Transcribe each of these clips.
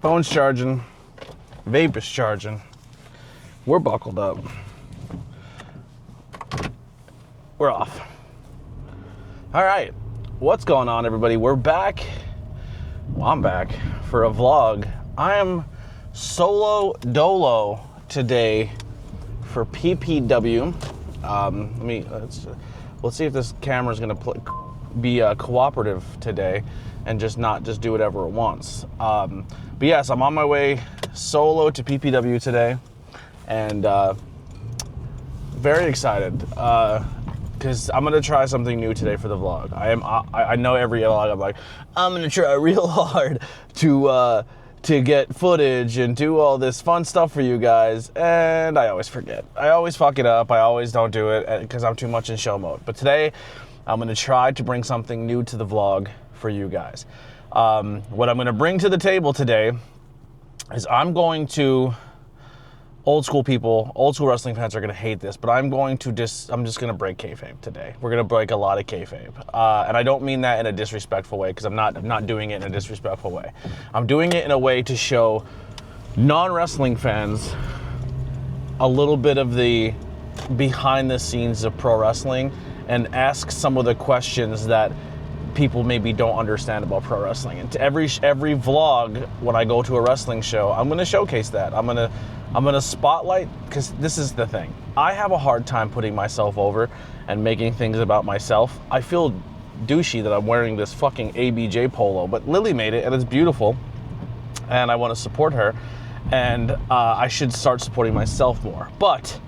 Phone's charging. Vape is charging. We're buckled up. We're off. All right. What's going on, everybody? We're back. Well, I'm back for a vlog. I am solo dolo today for PPW. Let's see if this camera is going to be cooperative today and not just do whatever it wants. But yes, I'm on my way solo to PPW today, and very excited because I'm gonna try something new today for the vlog. I know every vlog I'm like, I'm gonna try real hard to get footage and do all this fun stuff for you guys, and I always forget. I always fuck it up. I always don't do it because I'm too much in show mode. But today, I'm gonna try to bring something new to the vlog for you guys. What I'm gonna bring to the table today is I'm going to, old school wrestling fans are gonna hate this, but I'm just gonna break kayfabe today. We're gonna break a lot of kayfabe. And I don't mean that in a disrespectful way, because I'm not doing it in a disrespectful way. I'm doing it in a way to show non-wrestling fans a little bit of the behind the scenes of pro wrestling and ask some of the questions that people maybe don't understand about pro wrestling. And to every vlog, when I go to a wrestling show, I'm gonna showcase that. I'm gonna spotlight, because this is the thing. I have a hard time putting myself over and making things about myself. I feel douchey that I'm wearing this fucking ABJ polo, but Lily made it and it's beautiful, and I want to support her, and I should start supporting myself more. But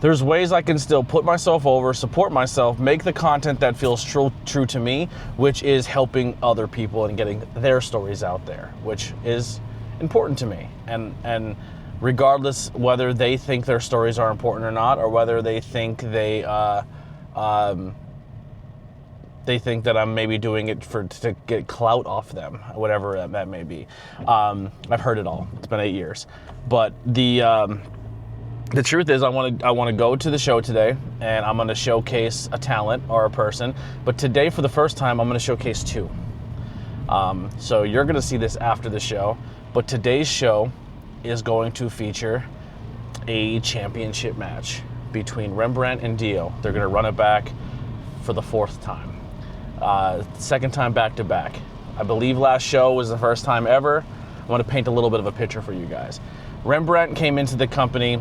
there's ways I can still put myself over, support myself, make the content that feels true to me, which is helping other people and getting their stories out there, which is important to me. And regardless whether they think their stories are important or not, or whether they think they think that I'm maybe doing it to get clout off them, whatever that may be. I've heard it all. It's been 8 years, but the truth is, I want to go to the show today, and I'm going to showcase a talent or a person. But today, for the first time, I'm going to showcase two. So you're going to see this after the show. But today's show is going to feature a championship match between Rembrandt and Dio. They're going to run it back for the 4th time. Second time back to back. I believe last show was the first time ever. I want to paint a little bit of a picture for you guys. Rembrandt came into the company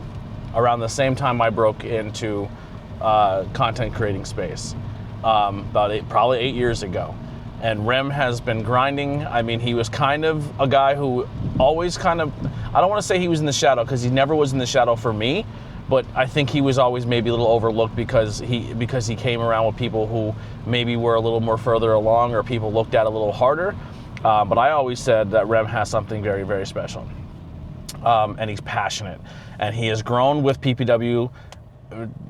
around the same time I broke into content creating space, probably 8 years ago. And Rem has been grinding. I mean, he was kind of a guy who always I don't want to say he was in the shadow, because he never was in the shadow for me, but I think he was always maybe a little overlooked because he came around with people who maybe were a little more further along, or people looked at a little harder. But I always said that Rem has something very, very special. And he's passionate, and he has grown with PPW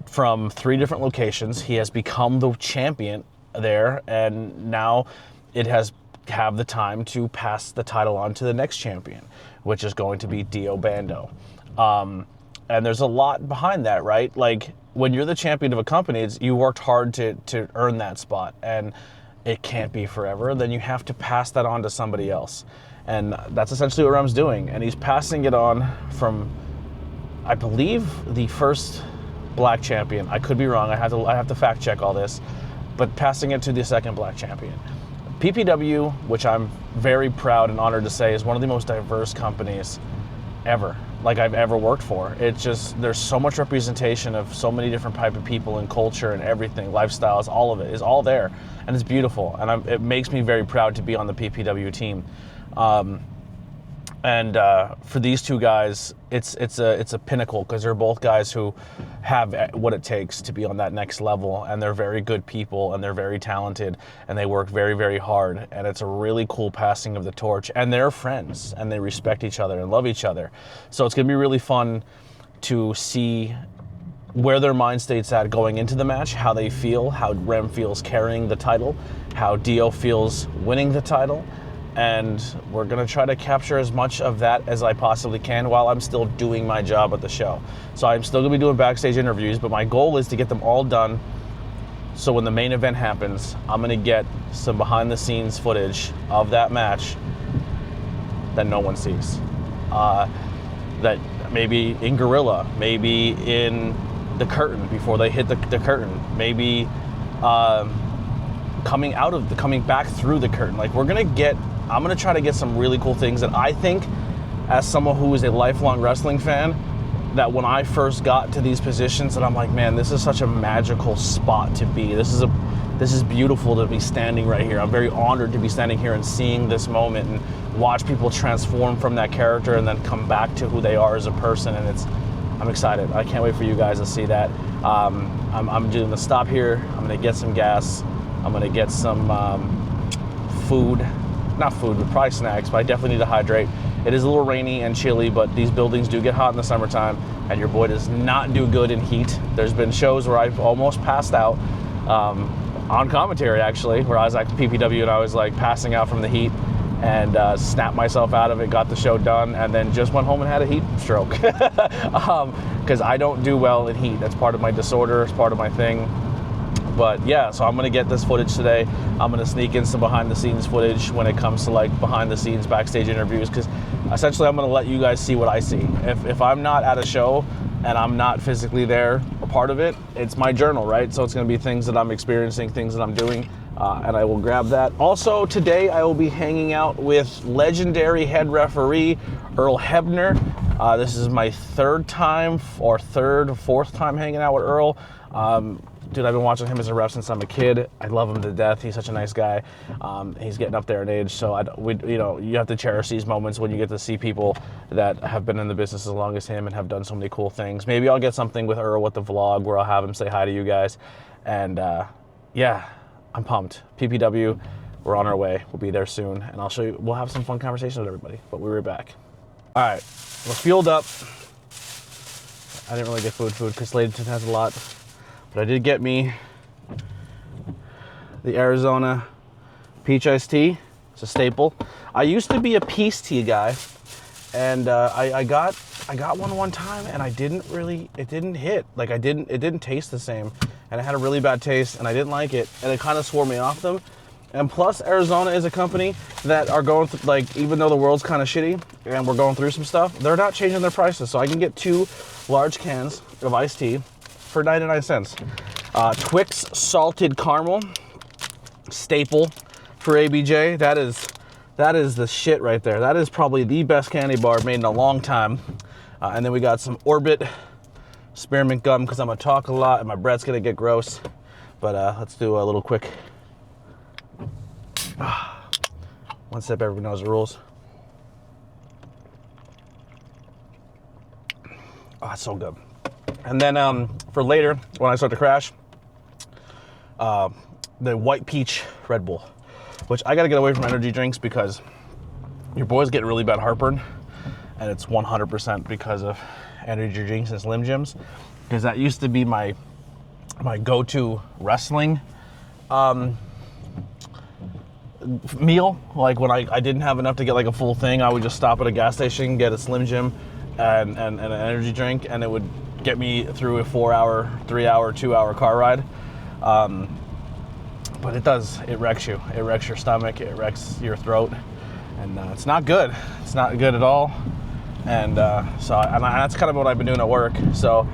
from 3 different locations. He has become the champion there, and now it has have the time to pass the title on to the next champion, which is going to be Dio Bando. And there's a lot behind that, right? Like, when you're the champion of a company, you worked hard to earn that spot, and it can't be forever. Then you have to pass that on to somebody else. And that's essentially what Rem's doing. And he's passing it on from, I believe, the first black champion. I could be wrong. I have to fact check all this. But passing it to the second black champion. PPW, which I'm very proud and honored to say, is one of the most diverse companies ever, like I've ever worked for. It's just, there's so much representation of so many different type of people and culture and everything, lifestyles, all of it is all there. And it's beautiful. And it makes me very proud to be on the PPW team. For these two guys, it's a pinnacle, because they're both guys who have what it takes to be on that next level, and they're very good people, and they're very talented, and they work very, very hard, and it's a really cool passing of the torch, and they're friends, and they respect each other and love each other. So it's gonna be really fun to see where their mind state's at going into the match, how they feel, how Rem feels carrying the title, how Dio feels winning the title. And we're gonna try to capture as much of that as I possibly can while I'm still doing my job at the show. So I'm still gonna be doing backstage interviews, but my goal is to get them all done, so when the main event happens, I'm gonna get some behind the scenes footage of that match that no one sees. That maybe in Gorilla, maybe in the curtain before they hit the curtain, maybe coming back through the curtain. Like I'm gonna try to get some really cool things that I think, as someone who is a lifelong wrestling fan, that when I first got to these positions, that I'm like, man, this is such a magical spot to be. This is beautiful to be standing right here. I'm very honored to be standing here and seeing this moment and watch people transform from that character and then come back to who they are as a person. And I'm excited. I can't wait for you guys to see that. I'm doing the stop here. I'm gonna get some gas. I'm gonna get some food. Not food, but probably snacks, but I definitely need to hydrate. It is a little rainy and chilly, but these buildings do get hot in the summertime, and your boy does not do good in heat. There's been shows where I've almost passed out on commentary, actually, where I was at PPW and I was like passing out from the heat, and snapped myself out of it, got the show done, and then just went home and had a heat stroke. Because I don't do well in heat. That's part of my disorder, it's part of my thing. But yeah, so I'm gonna get this footage today. I'm gonna sneak in some behind the scenes footage when it comes to like behind the scenes backstage interviews, because essentially I'm gonna let you guys see what I see. If I'm not at a show and I'm not physically there, a part of it, it's my journal, right? So it's gonna be things that I'm experiencing, things that I'm doing, and I will grab that. Also today I will be hanging out with legendary head referee Earl Hebner. This is my fourth time hanging out with Earl. Dude, I've been watching him as a ref since I'm a kid. I love him to death. He's such a nice guy. He's getting up there in age, so you have to cherish these moments when you get to see people that have been in the business as long as him and have done so many cool things. Maybe I'll get something with Earl with the vlog where I'll have him say hi to you guys. And yeah, I'm pumped. PPW, we're on our way. We'll be there soon, and I'll show you. We'll have some fun conversations with everybody. But we'll be right back. All right, we're fueled up. I didn't really get food because Sladen has a lot. But I did get me the Arizona peach iced tea. It's a staple. I used to be a peace tea guy, and I got one time, and it didn't hit. Like it didn't taste the same, and it had a really bad taste, and I didn't like it, and it kind of swore me off them. And plus, Arizona is a company that are going through, like, even though the world's kind of shitty and we're going through some stuff, they're not changing their prices. So I can get 2 large cans of iced tea for 99 cents. Twix salted caramel, staple for ABJ. That is the shit right there. That is probably the best candy bar made in a long time. And then we got some Orbit spearmint gum because I'm gonna talk a lot and my breath's gonna get gross. But let's do a little quick. One sip, everybody knows the rules. Oh, it's so good. And then for later, when I start to crash, the white peach Red Bull, which I gotta get away from energy drinks because your boy's getting really bad heartburn, and it's 100% because of energy drinks and Slim Jims, because that used to be my go-to wrestling meal. Like when I didn't have enough to get like a full thing, I would just stop at a gas station, get a Slim Jim and an energy drink, and it would get me through a 4-hour, 3-hour, 2-hour car ride. But it wrecks you. It wrecks your stomach, it wrecks your throat, and it's not good. It's not good at all. And that's kind of what I've been doing at work. So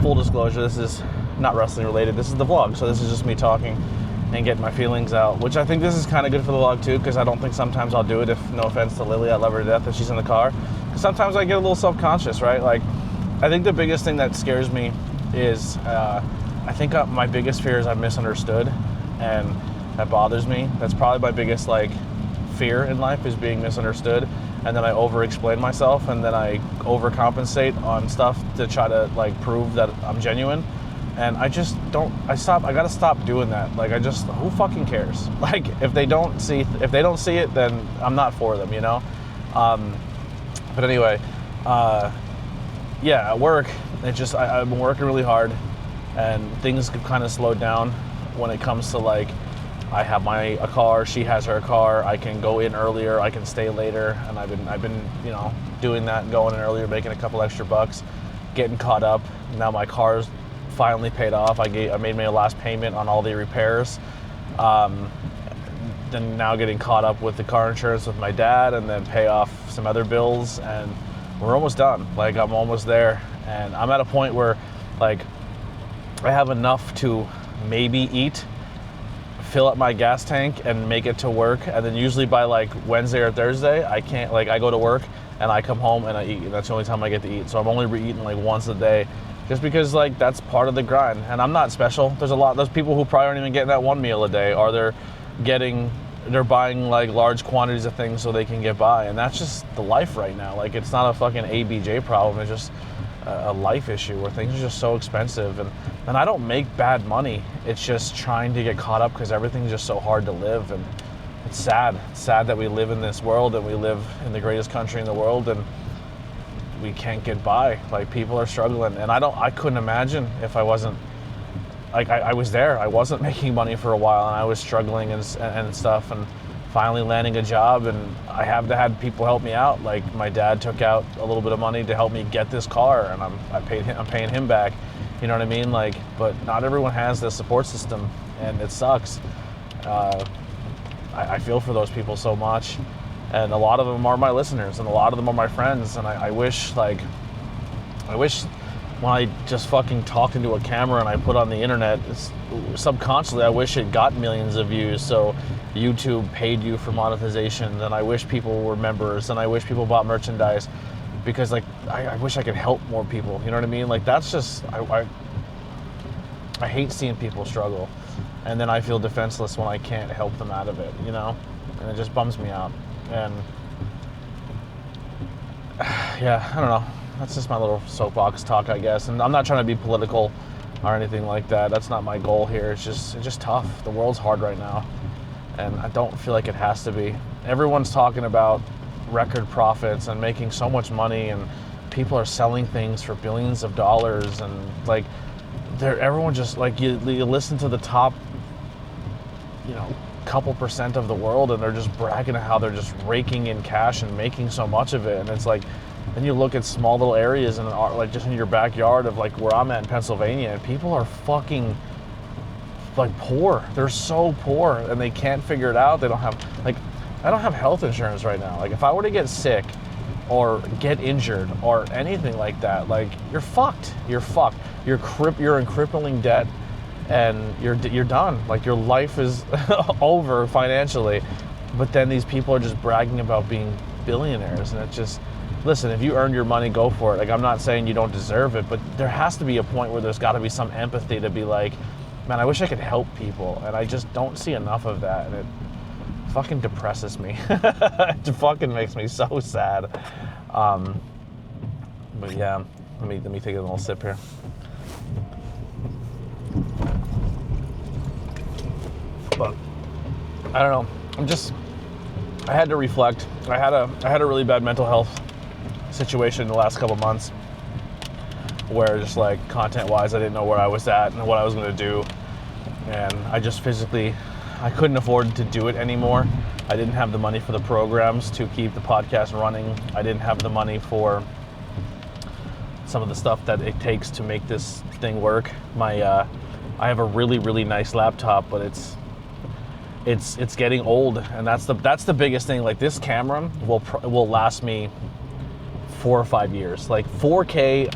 full disclosure, this is not wrestling related. This is the vlog, so this is just me talking and getting my feelings out, which I think this is kind of good for the vlog too, because I don't think sometimes I'll do it, if no offense to Lily, I love her to death if she's in the car. Sometimes I get a little self-conscious, right? Like, I think the biggest thing that scares me is, I think my biggest fear is I'm misunderstood, and that bothers me. That's probably my biggest fear in life, is being misunderstood, and then I over-explain myself, and then I overcompensate on stuff to try to prove that I'm genuine. And I just don't, I gotta stop doing that. Who fucking cares? If they don't see it, then I'm not for them, you know? But anyway, yeah, at work, I've been working really hard, and things have kind of slowed down when it comes to I have a car, she has her car, I can go in earlier, I can stay later, and I've been doing that, going in earlier, making a couple extra bucks, getting caught up. Now my car's finally paid off. I made my last payment on all the repairs. then now getting caught up with the car insurance with my dad, and then pay off some other bills, and we're almost done. Like, I'm almost there, and I'm at a point where, like, I have enough to maybe eat, fill up my gas tank, and make it to work. And then usually by like Wednesday or Thursday, I can't, like, I go to work and I come home and I eat, and that's the only time I get to eat. So I'm only eating like once a day, just because like that's part of the grind. And I'm not special. There's people who probably aren't even getting that one meal a day, or they're buying like large quantities of things so they can get by. And that's just the life right now. Like, it's not a fucking ABJ problem. It's just a life issue where things are just so expensive. And I don't make bad money. It's just trying to get caught up because everything's just so hard to live. And it's sad. It's sad that we live in this world, and we live in the greatest country in the world, and we can't get by. Like, people are struggling. And I couldn't imagine if I wasn't, like, I was there. I wasn't making money for a while, and I was struggling and stuff, and finally landing a job, and I have had people help me out. Like, my dad took out a little bit of money to help me get this car, and I'm paying him back. You know what I mean? Like, but not everyone has this support system, and it sucks. I feel for those people so much, and a lot of them are my listeners, and a lot of them are my friends, and I wish when I just fucking talked into a camera and I put on the internet, subconsciously I wish it got millions of views, so YouTube paid you for monetization, and I wish people were members, and I wish people bought merchandise, because like I wish I could help more people. You know what I mean? Like, that's just, I hate seeing people struggle, and then I feel defenseless when I can't help them out of it, you know? And it just bums me out. And yeah, I don't know. That's just my little soapbox talk, I guess. And I'm not trying to be political or anything like that. That's not my goal here. It's just tough. The world's hard right now, and I don't feel like it has to be. Everyone's talking about record profits and making so much money, and people are selling things for billions of dollars, and like, everyone just, like, you listen to the top, you know, couple percent of the world, and they're just bragging how they're just raking in cash and making so much of it. And it's like, then you look at small little areas and like just in your backyard of like where I'm at in Pennsylvania, and people are fucking like poor. They're so poor, and they can't figure it out. They don't have, like, I don't have health insurance right now. Like, if I were to get sick or get injured or anything like that, like, you're fucked. You're fucked. You're in crippling debt, and you're done. Like, your life is over financially. But then these people are just bragging about being billionaires, and it's just, listen, if you earn your money, go for it. Like, I'm not saying you don't deserve it, but there has to be a point where there's got to be some empathy to be like, man, I wish I could help people, and I just don't see enough of that, and it fucking depresses me. It fucking makes me so sad. But yeah, let me take a little sip here. But I don't know. I had to reflect. I had a really bad mental health situation in the last couple months, where just like content-wise, I didn't know where I was at and what I was going to do, and I just physically, I couldn't afford to do it anymore. I didn't have the money for the programs to keep the podcast running. I didn't have the money for some of the stuff that it takes to make this thing work. I have a really, really nice laptop, but it's getting old, and that's the biggest thing. Like, this camera will last me 4 or 5 years. Like, 4K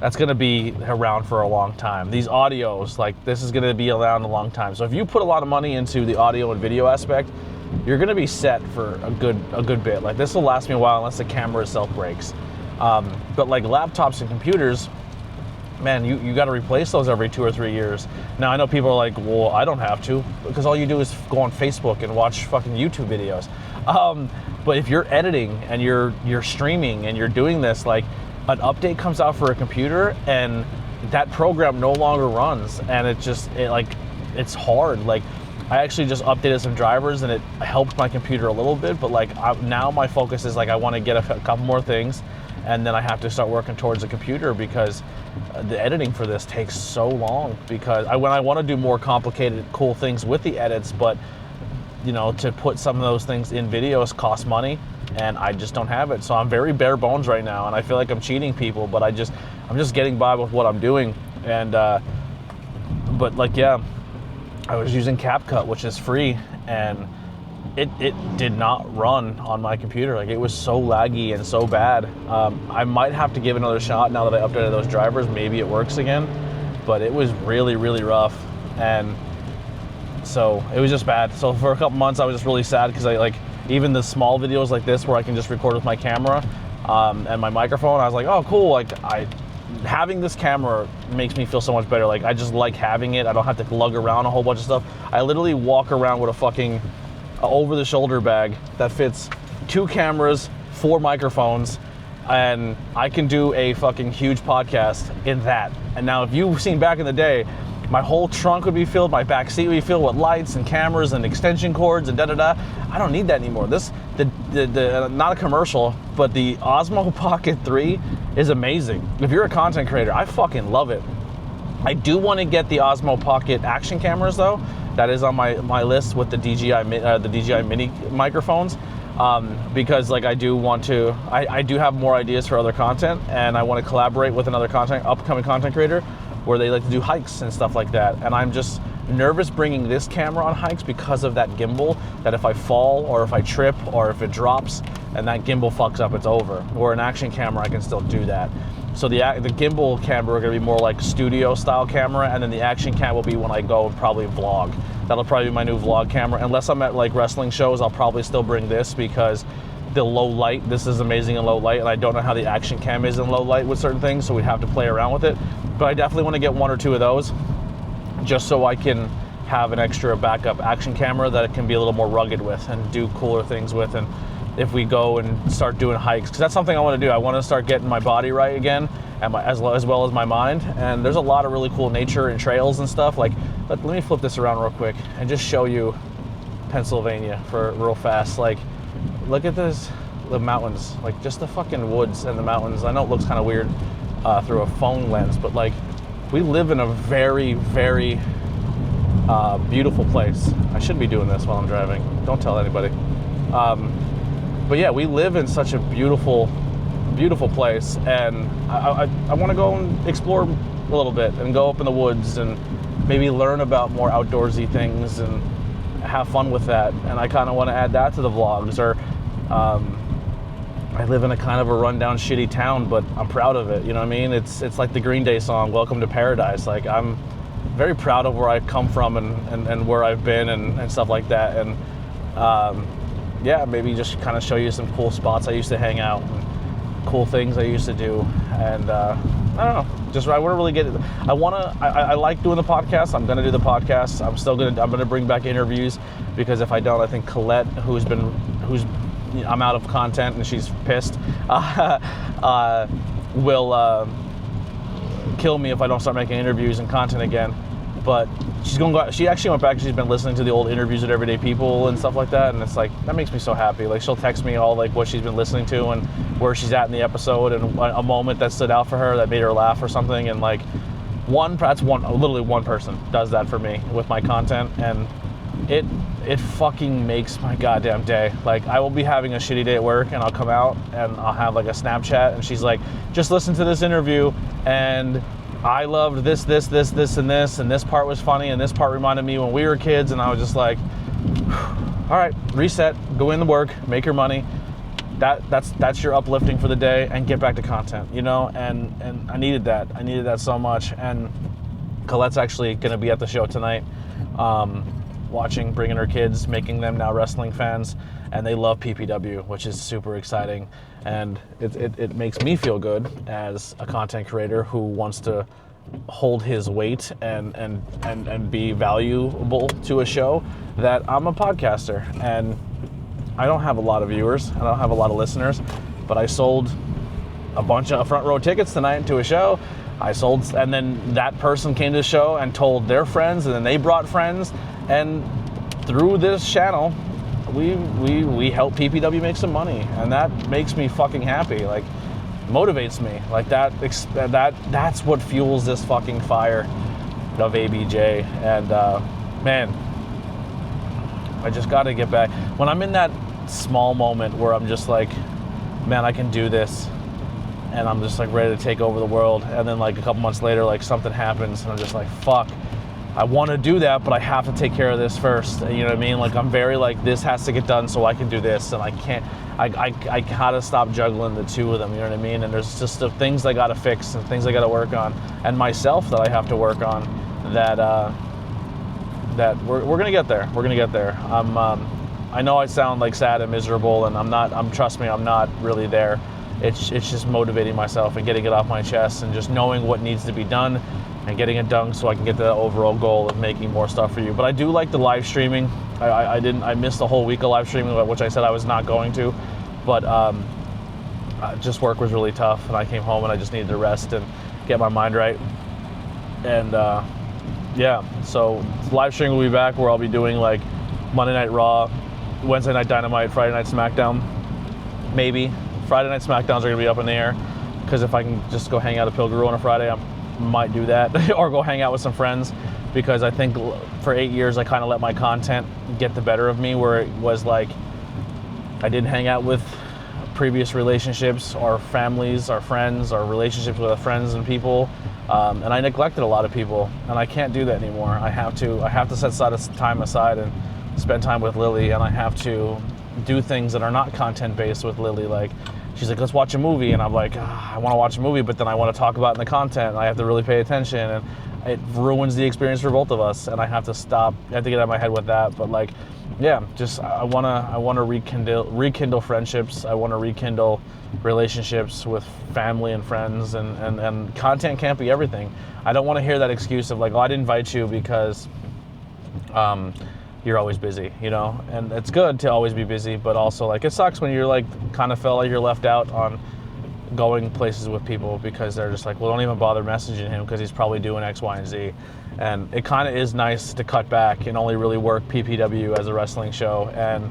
that's gonna be around for a long time. These audios, like, this is gonna be around a long time. So if you put a lot of money into the audio and video aspect, you're gonna be set for a good bit. Like, this will last me a while unless the camera itself breaks. But like laptops and computers, man, you got to replace those every 2 or 3 years. Now, I know people are like, well, I don't have to, because all you do is go on Facebook and watch fucking YouTube videos. But if you're editing and you're streaming and you're doing this, like, an update comes out for a computer and that program no longer runs, and it's hard. Like, I actually just updated some drivers and it helped my computer a little bit, but like, now my focus is like, I want to get a couple more things, and then I have to start working towards a computer, because the editing for this takes so long, because when I want to do more complicated, cool things with the edits, but you know, to put some of those things in videos costs money, and I just don't have it. So I'm very bare bones right now, and I feel like I'm cheating people, but I'm just getting by with what I'm doing. And but like, yeah, I was using CapCut, which is free, and it did not run on my computer. Like, it was so laggy and so bad. I might have to give it another shot now that I updated those drivers. Maybe it works again, but it was really, really rough. And so it was just bad. So for a couple months, I was just really sad because I like, even the small videos like this where I can just record with my camera and my microphone, I was like, oh, cool. Like, having this camera makes me feel so much better. Like, I just like having it. I don't have to lug around a whole bunch of stuff. I literally walk around with a fucking over-the-shoulder bag that fits 2 cameras, 4 microphones, and I can do a fucking huge podcast in that. And now, if you've seen back in the day, my whole trunk would be filled, my back seat would be filled with lights and cameras and extension cords and da-da-da. I don't need that anymore. Not a commercial, but the Osmo Pocket 3 is amazing. If you're a content creator, I fucking love it. I do want to get the Osmo Pocket action cameras though. That is on my list with the DJI Mini microphones, because like I do have more ideas for other content, and I want to collaborate with another upcoming content creator where they like to do hikes and stuff like that. And I'm just nervous bringing this camera on hikes because of that gimbal, that if I fall or if I trip or if it drops and that gimbal fucks up, it's over. Where an action camera, I can still do that. So the gimbal camera are gonna be more like studio style camera, and then the action cam will be when I go and probably vlog. That'll probably be my new vlog camera. Unless I'm at like wrestling shows, I'll probably still bring this because the low light, this is amazing in low light, and I don't know how the action cam is in low light with certain things, so we'd have to play around with it. But I definitely want to get 1 or 2 of those just so I can have an extra backup action camera that it can be a little more rugged with and do cooler things with. And if we go and start doing hikes, because that's something I want to do. I want to start getting my body right again, and as well as my mind. And there's a lot of really cool nature and trails and stuff. Like, let me flip this around real quick and just show you Pennsylvania for real fast. Like, look at this, the mountains, like just the fucking woods and the mountains. I know it looks kind of weird through a phone lens, but like, we live in a very, very beautiful place. I shouldn't be doing this while I'm driving. Don't tell anybody. But yeah, we live in such a beautiful, beautiful place, and I want to go and explore a little bit and go up in the woods and maybe learn about more outdoorsy things and have fun with that. And I kind of want to add that to the vlogs. Or I live in a kind of a rundown, shitty town, but I'm proud of it. You know what I mean? It's like the Green Day song, "Welcome to Paradise." Like, I'm very proud of where I've come from and where I've been and stuff like that. And yeah, maybe just kind of show you some cool spots I used to hang out and cool things I used to do. And I don't know, just I want to really get it. I like doing the podcast. I'm going to do the podcast. I'm going to bring back interviews, because if I don't, I think Colette, I'm out of content and she's pissed, will kill me if I don't start making interviews and content again. But she actually went back and she's been listening to the old interviews with everyday people and stuff like that, and it's like, that makes me so happy. Like, she'll text me all like what she's been listening to and where she's at in the episode and a moment that stood out for her that made her laugh or something. And like, literally one person does that for me with my content, and it fucking makes my goddamn day. Like, I will be having a shitty day at work and I'll come out and I'll have like a Snapchat, and she's like, just listen to this interview and I loved this, and this part was funny, and this part reminded me when we were kids. And I was just like, all right, reset, go into work, make your money. That's your uplifting for the day, and get back to content, you know? And I needed that. I needed that so much. And Colette's actually gonna be at the show tonight, bringing her kids, making them now wrestling fans, and they love PPW, which is super exciting. And it makes me feel good as a content creator who wants to hold his weight and be valuable to a show, that I'm a podcaster. And I don't have a lot of viewers, I don't have a lot of listeners, but I sold a bunch of front row tickets tonight to a show. And then that person came to the show and told their friends, and then they brought friends, and through this channel, we help PPW make some money, and that makes me fucking happy. Like, motivates me. Like, that's what fuels this fucking fire of ABJ. And man, I just got to get back. When I'm in that small moment where I'm just like, man, I can do this, and I'm just like ready to take over the world, and then like a couple months later, like something happens and I'm just like, fuck, I want to do that, but I have to take care of this first. You know what I mean? Like, I'm very like, this has to get done so I can do this, and I can't. I gotta stop juggling the two of them. You know what I mean? And there's just the things I gotta fix and things I gotta work on, and myself that I have to work on. That that we're gonna get there. We're gonna get there. I know I sound like sad and miserable, and I'm not. Trust me, I'm not really there. It's just motivating myself and getting it off my chest, and just knowing what needs to be done and getting it done so I can get the overall goal of making more stuff for you. But I do like the live streaming. I missed the whole week of live streaming, which I said I was not going to, but just work was really tough, and I came home and I just needed to rest and get my mind right. And yeah, so live streaming will be back, where I'll be doing like Monday Night Raw, Wednesday Night Dynamite, Friday Night SmackDown, maybe. Friday Night SmackDowns are gonna be up in the air, because if I can just go hang out at Pilgrim on a Friday, I might do that, or go hang out with some friends, because I think for 8 years I kind of let my content get the better of me, where it was like I didn't hang out with previous relationships or families or friends or relationships with friends and people, and I neglected a lot of people, and I can't do that anymore. I have to set time aside and spend time with Lily, and I have to do things that are not content based with Lily. Like, she's like, let's watch a movie, and I'm like, I want to watch a movie, but then I want to talk about it in the content, and I have to really pay attention, and it ruins the experience for both of us, and I have to stop. I have to get out of my head with that. But like, yeah, just I want to rekindle friendships. I want to rekindle relationships with family and friends, and content can't be everything. I don't want to hear that excuse of like, oh, I didn't invite you because you're always busy, you know? And it's good to always be busy, but also like, it sucks when you're like, kind of feel like you're left out on going places with people, because they're just like, well, don't even bother messaging him because he's probably doing X, Y, and Z. And it kind of is nice to cut back and only really work PPW as a wrestling show, and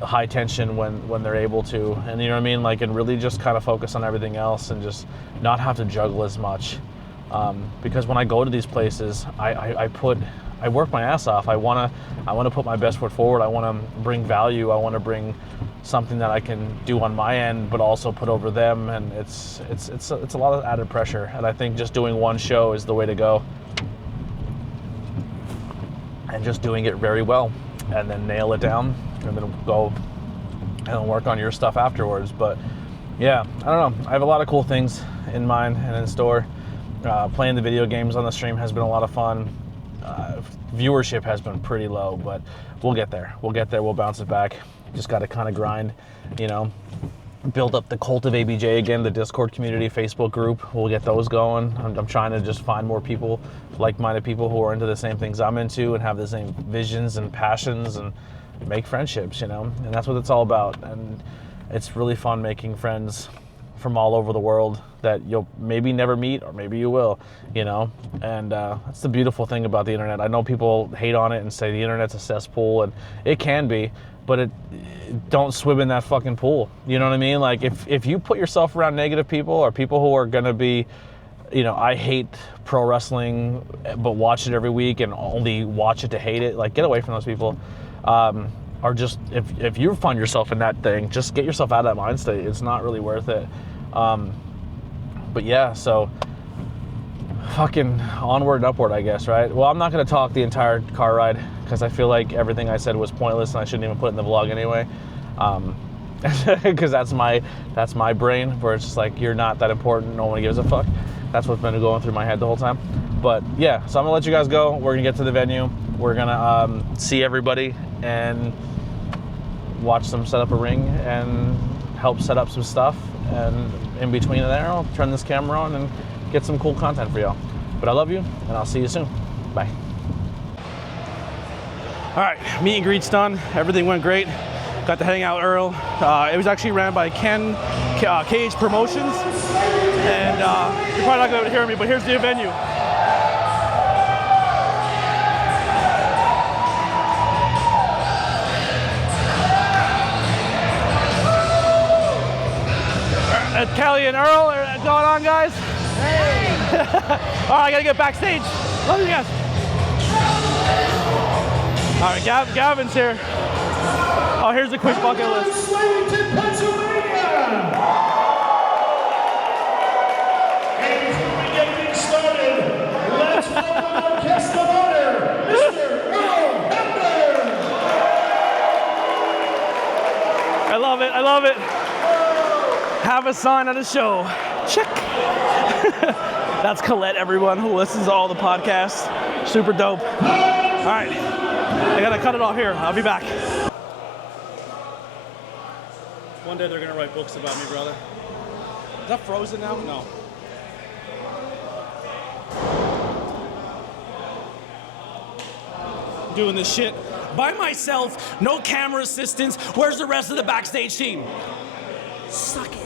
high tension when they're able to, and you know what I mean? Like, and really just kind of focus on everything else and just not have to juggle as much. Because when I go to these places, I work my ass off. I want to put my best foot forward. I want to bring value. I want to bring something that I can do on my end, but also put over them. And it's a lot of added pressure. And I think just doing one show is the way to go. And just doing it very well, and then nail it down, and then go and work on your stuff afterwards. But yeah, I don't know. I have a lot of cool things in mind and in store. Playing the video games on the stream has been a lot of fun. Viewership has been pretty low, but we'll get there. We'll bounce it back. Just got to kind of grind, you know, build up the Cult of ABJ again, the Discord community, Facebook group. We'll get those going. I'm trying to just find more people, like-minded people who are into the same things I'm into and have the same visions and passions, and make friendships, you know, and that's what it's all about. And it's really fun making friends from all over the world that you'll maybe never meet, or maybe you will, you know. And that's the beautiful thing about the internet. I know people hate on it and say the internet's a cesspool, and it can be, but don't swim in that fucking pool. You know what I mean? Like, if you put yourself around negative people, or people who are gonna be, you know, I hate pro wrestling, but watch it every week and only watch it to hate it, like, get away from those people. Or just, if you find yourself in that thing, just get yourself out of that mind state. It's not really worth it. But yeah, so fucking onward and upward, I guess, right? Well, I'm not gonna talk the entire car ride, because I feel like everything I said was pointless, and I shouldn't even put it in the vlog anyway. Because that's my brain, where it's just like, you're not that important, no one gives a fuck. That's what's been going through my head the whole time. But yeah, so I'm gonna let you guys go. We're gonna get to the venue. We're gonna see everybody and watch them set up a ring and help set up some stuff. And in between there, I'll turn this camera on and get some cool content for y'all. But I love you, and I'll see you soon. Bye. All right, meet and greet's done. Everything went great. Got to hang out with Earl. It was actually ran by Ken Cage Promotions. And you're probably not gonna hear me, but here's the venue. Kelly and Earl are going on, guys. Hey. All right, I gotta get backstage. Love you guys. All right, Gavin's here. Oh, here's a quick bucket list. And before we get things started, let's welcome our guest of honor, love it. Have a sign at a show. Check. That's Colette, everyone who listens to all the podcasts. Super dope. All right, I gotta cut it off here. I'll be back. One day they're gonna write books about me, brother. Is that frozen now? No. Doing this shit by myself, no camera assistance. Where's the rest of the backstage team? Suck it.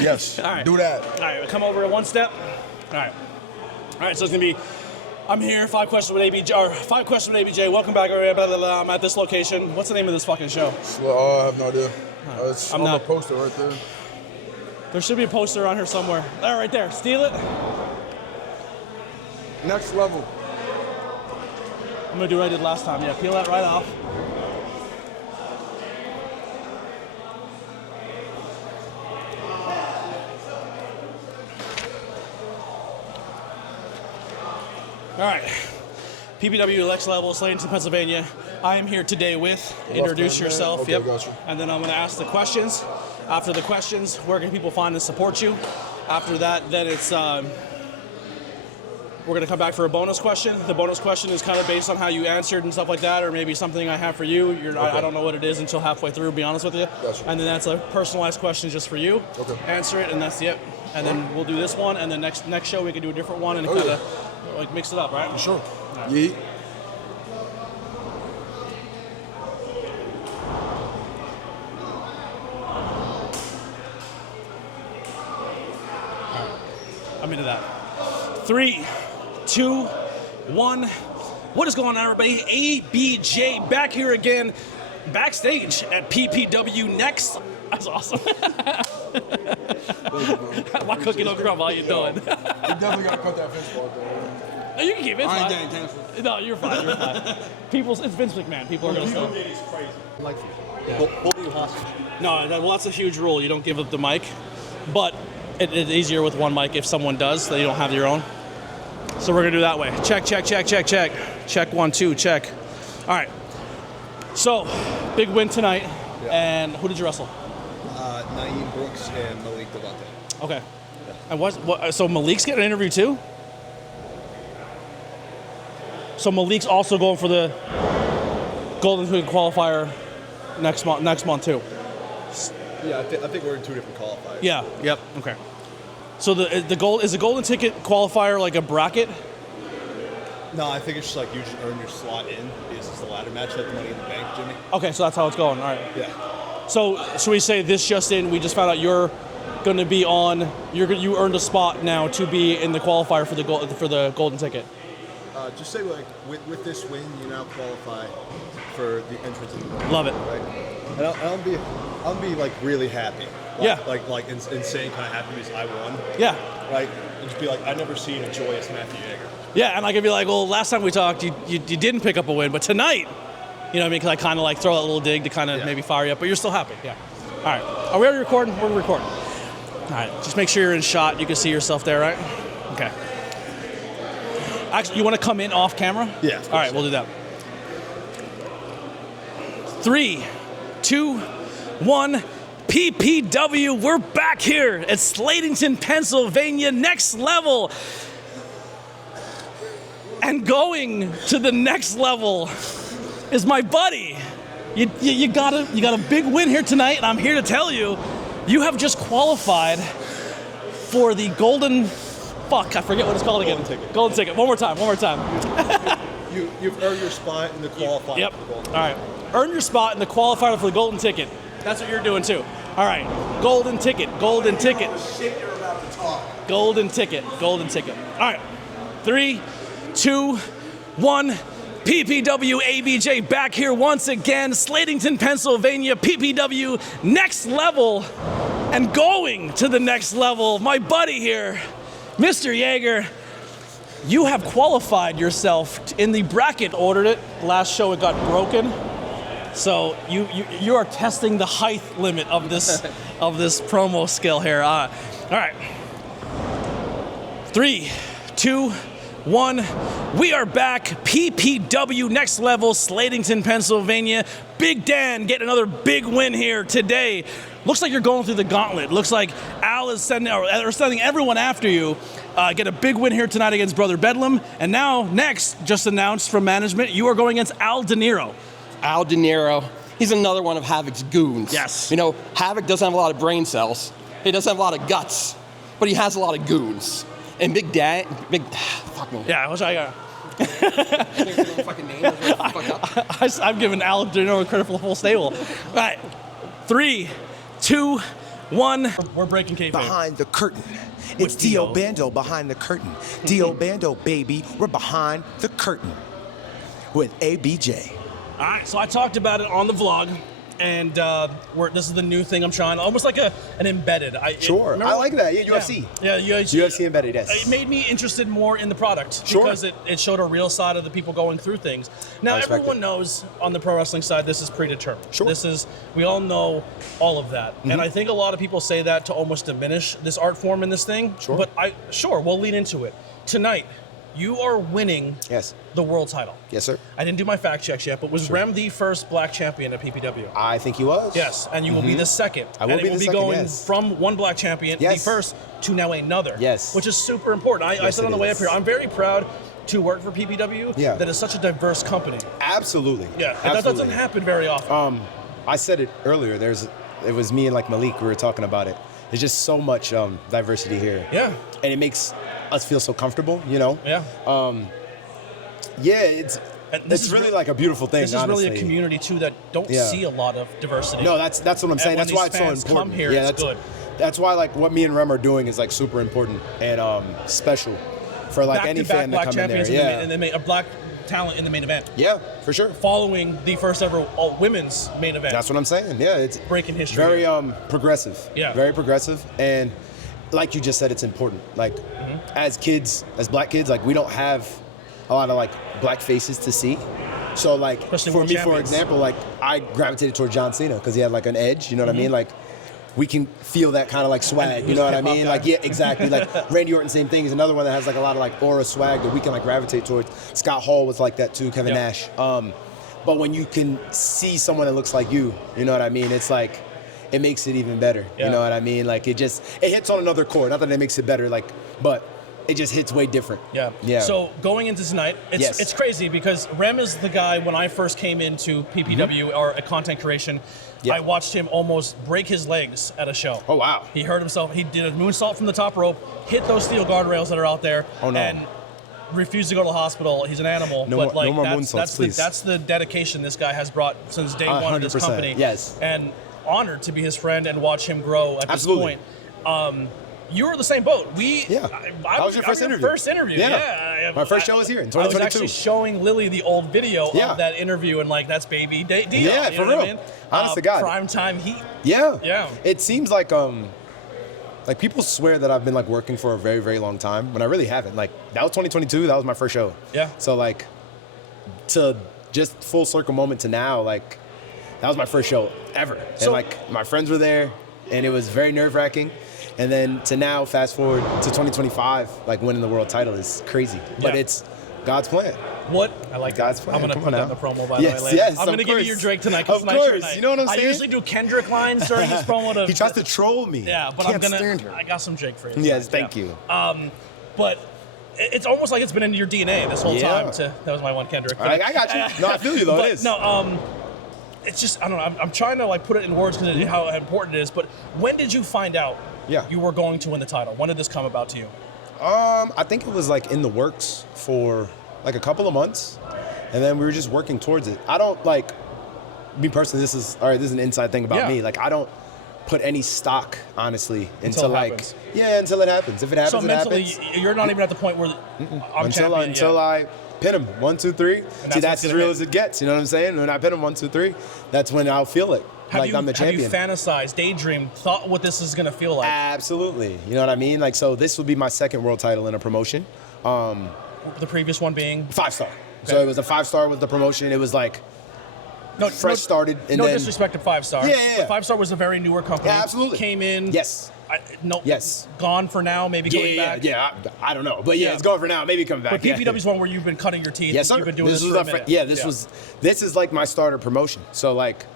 Yes, all right. Do that. All right, come over one step. All right, so it's gonna be, I'm here, 5 questions with ABJ, or 5 questions with ABJ. Welcome back, blah, blah, blah. I'm at this location. What's the name of this fucking show? Well, I have no idea. It's on the poster right there. There should be a poster on here somewhere. There, right there. Steal it. Next level. I'm gonna do what I did last time. Yeah, peel that right off. All right, PPW Next Level, Slatington, Pennsylvania. I am here today with, introduce yourself, okay, yep. Gotcha. And then I'm gonna ask the questions. After the questions, where can people find and support you? After that, then it's, we're gonna come back for a bonus question. The bonus question is kind of based on how you answered and stuff like that, or maybe something I have for you. Okay. I don't know what it is until halfway through, to be honest with you. Gotcha. And then that's a personalized question just for you. Okay. Answer it, and that's it. And then we'll do this one, and then next show we can do a different one, and kind of like mix it up, right? Sure. Right. Yeet. I'm into that. 3, 2, 1. What is going on, everybody? ABJ back here again, backstage at PPW Next. That's awesome. My cookie don't crumble. How you doing? You definitely gotta cut that Vince part though. No, you can keep it. It's I ain't fine. getting canceled. No, you're fine. You're fine. It's Vince McMahon. People are gonna stop. It's crazy. Like, holding you hostage. No, that's a huge rule. You don't give up the mic, but it's easier with one mic if someone does, that you don't have your own. So we're gonna do that way. Check, check, check, check, check. Check 1, 2, check. All right. So, big win tonight. Yeah. And who did you wrestle? Naeem Brooks and Malik Devante. Okay. And so Malik's getting an interview too? So Malik's also going for the Golden Hood qualifier next month too. Yeah, I think we're in 2 different qualifiers. Yeah. Yep. Okay. So is the Golden Ticket qualifier like a bracket? No, I think it's just like you just earn your slot in because it's the ladder match at the Money in the Bank, Jimmy. Okay, so that's how it's going. All right. Yeah. So should we say this just in? We just found out you're going to be on. You earned a spot now to be in the qualifier for the Golden Ticket. Just say like with this win, you now qualify for the entrance in the Money. Love it. Right. And I'll be like really happy. Like insane kind of happy because I won. Yeah. Right. And just be like, I've never seen a joyous Matthew Yeager. Yeah, and I could be like, well, last time we talked, you didn't pick up a win, but tonight, you know what I mean? Because I kind of like throw that little dig to kind of maybe fire you up, but you're still happy. Yeah. All right. Are we already recording? We're recording. All right. Just make sure you're in shot. You can see yourself there, right? Okay. Actually, you want to come in off camera? Yeah. All right, we'll do that. 3, 2, 1. PPW, we're back here at Slatington, Pennsylvania, Next Level. And going to the next level is my buddy. You got a big win here tonight, and I'm here to tell you, you have just qualified for the Golden. Fuck, I forget what it's called again. Golden Ticket. One more time. You've earned your spot in the qualifier. Yep. All right. Earn your spot in the qualifier for the Golden Ticket. That's what you're doing too. All right. Golden Ticket. Golden Ticket. Shit, you're about to talk. Golden Ticket. Golden Ticket. All right. 3, 2, 1. PPW ABJ back here once again. Slatington, Pennsylvania. PPW Next Level. And going to the next level, my buddy here, Mr. Yeager. You have qualified yourself in the bracket. Ordered it. Last show it got broken. So you are testing the height limit of this promo skill here. All right. 3, 2, 1. We are back. PPW Next Level, Slatington, Pennsylvania. Big Dan getting another big win here today. Looks like you're going through the gauntlet. Looks like Al is sending everyone after you. Get a big win here tonight against Brother Bedlam. And now, next, just announced from management, you are going against Al De Niro. Al De Niro. He's another one of Havoc's goons. Yes. You know, Havoc doesn't have a lot of brain cells. He doesn't have a lot of guts, but he has a lot of goons. And fuck me. Yeah, I wish I got. Fucking name. I'm giving Al De Niro credit for the full stable. All right, 3, 2, 1. We're breaking kayfabe. Behind the curtain. It's With Dio Dio. Bando behind the curtain. Dio Bando, baby. We're behind the curtain with ABJ. All right, so I talked about it on the vlog, and this is the new thing I'm trying, almost like an embedded. Sure, I like that. Yeah, UFC. Yeah, UFC embedded, yes. It made me interested more in the product because it showed a real side of the people going through things. Now, everyone knows on the pro wrestling side, this is predetermined. Sure. We all know all of that. And I think a lot of people say that to almost diminish this art form in this thing. Sure. But we'll lean into it. Tonight, you are winning the world title. Yes, sir. I didn't do my fact checks yet, but was Rem the first black champion at PPW? I think he was. Yes, and you will be the second. I will be the second, going yes. from one black champion, the first, to now another. Yes. Which is super important. I said on the way up here, I'm very proud to work for PPW that is such a diverse company. Absolutely. Yeah, absolutely. that doesn't happen very often. I said it earlier. It was me and like Malik. We were talking about it. There's just so much diversity here. Yeah. And it makes us feel so comfortable. You know. Yeah. It's really like a beautiful thing. This is really a community too that don't see a lot of diversity. No, that's what I'm saying. That's why it's so important. Come here, it's good. That's why like what me and Rem are doing is like super important and special for like any fan to come in there. And a black talent in the main event. Yeah, for sure. Following the first ever women's main event. That's what I'm saying. Yeah, it's breaking history. Very progressive. Yeah. Very progressive. And like you just said, it's important. Like as kids, as black kids, like we don't have a lot of like black faces to see. So like for me, for example, like I gravitated toward John Cena because he had like an edge, you know what I mean? Like we can feel that kind of like swag, you know what I mean? Like, yeah, exactly. Like Randy Orton, same thing. Is another one that has like a lot of like aura swag that we can like gravitate towards. Scott Hall was like that too, Kevin Nash. But when you can see someone that looks like you know what I mean? It's like, it makes it even better. You know what I mean? Like it hits on another chord. Not that it makes it better, like, but it just hits way different. Yeah. So going into tonight, it's crazy because Rem is the guy when I first came into PPW or content creation. I watched him almost break his legs at a show. Oh wow. He hurt himself. He did a moonsault from the top rope, hit those steel guardrails that are out there, and refused to go to the hospital. He's an animal. No but like more that's moonsaults, please. That's the dedication this guy has brought since day one of this company. Yes. And honored to be his friend and watch him grow at this point. You were in the same boat. That was your first interview. First interview. Yeah. My first show was here in 2022. I was actually showing Lily the old video of that interview, and like that's baby Dio. Yeah, for real. I mean? Honest to God. Prime time heat. Yeah. It seems like people swear that I've been like working for a very, very long time when I really haven't. Like that was 2022. That was my first show. Yeah. So like to just full circle moment to now, like that was my first show ever. And like my friends were there, and it was very nerve wracking. And then to now, fast forward to 2025, like winning the world title is crazy. But it's God's plan. What? I like God's plan. I'm going to put that in the promo, by the way, later. Yes, I'm going to give you your Drake tonight. Of course. You know what I'm saying? I usually do Kendrick lines during this promo. He tries to troll me. Yeah, but I got some Drake for you. Yes, thank you. But it's almost like it's been in your DNA this whole time. That was my one Kendrick. I got you. No, I feel you though. It is. No, it's just, I don't know. I'm trying to like put it in words because how important it is. But when did you find out you were going to win the title? When did this come about to you? I think it was like in the works for like a couple of months, and then we were just working towards it. I don't like, me personally, this is an inside thing about me. Like I don't put any stock, honestly, until it happens. Until it happens. If it happens, so mentally, you're not even at the point where until I pin him 1, 2, 3. See, that's as real as it gets. You know what I'm saying? When I pin him 1, 2, 3, that's when I'll feel it. I'm the champion. Have you fantasized, daydreamed, thought what this is gonna feel like? Absolutely. You know what I mean? Like, so this will be my second world title in a promotion. The previous one being 5-star. Okay. So it was a 5-star with the promotion. It was like fresh started. And no then, disrespect to 5-Star. Yeah. 5-Star was a very newer company. Yeah, absolutely. Came in. Yes. Gone for now, maybe coming back. Yeah, I don't know. But it's gone for now, maybe coming back. But PPW's one where you've been cutting your teeth. Yes, sir. You've been doing this for a minute. This is like my starter promotion. So like,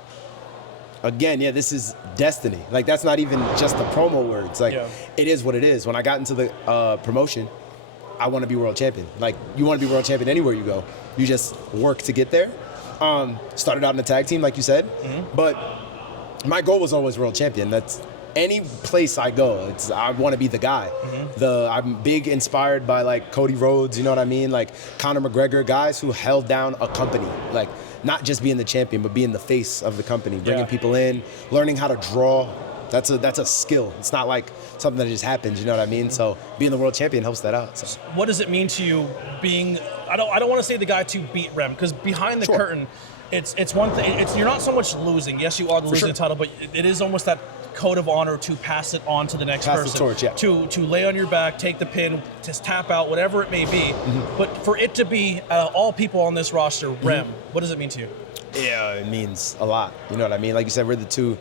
again, this is destiny. Like that's not even just the promo words. Like it is what it is. When I got into the promotion, I want to be world champion. Like you want to be world champion anywhere you go. You just work to get there. Started out in the tag team, like you said, but my goal was always world champion. That's any place I go, I want to be the guy. I'm big inspired by like Cody Rhodes, you know what I mean? Like Conor McGregor, guys who held down a company, like not just being the champion, but being the face of the company, bringing people in, learning how to draw. That's a skill. It's not like something that just happens, you know what I mean? So being the world champion helps that out. So. What does it mean to you being, I don't want to say the guy to beat Rem, because behind the curtain, it's one thing, you're not so much losing. Yes, you are the losing title, but it is almost that code of honor to pass it on to the next person. The torch, to lay on your back, take the pin, just tap out, whatever it may be. But for it to be all people on this roster, Rem, what does it mean to you? Yeah, it means a lot. You know what I mean? Like you said, we're the two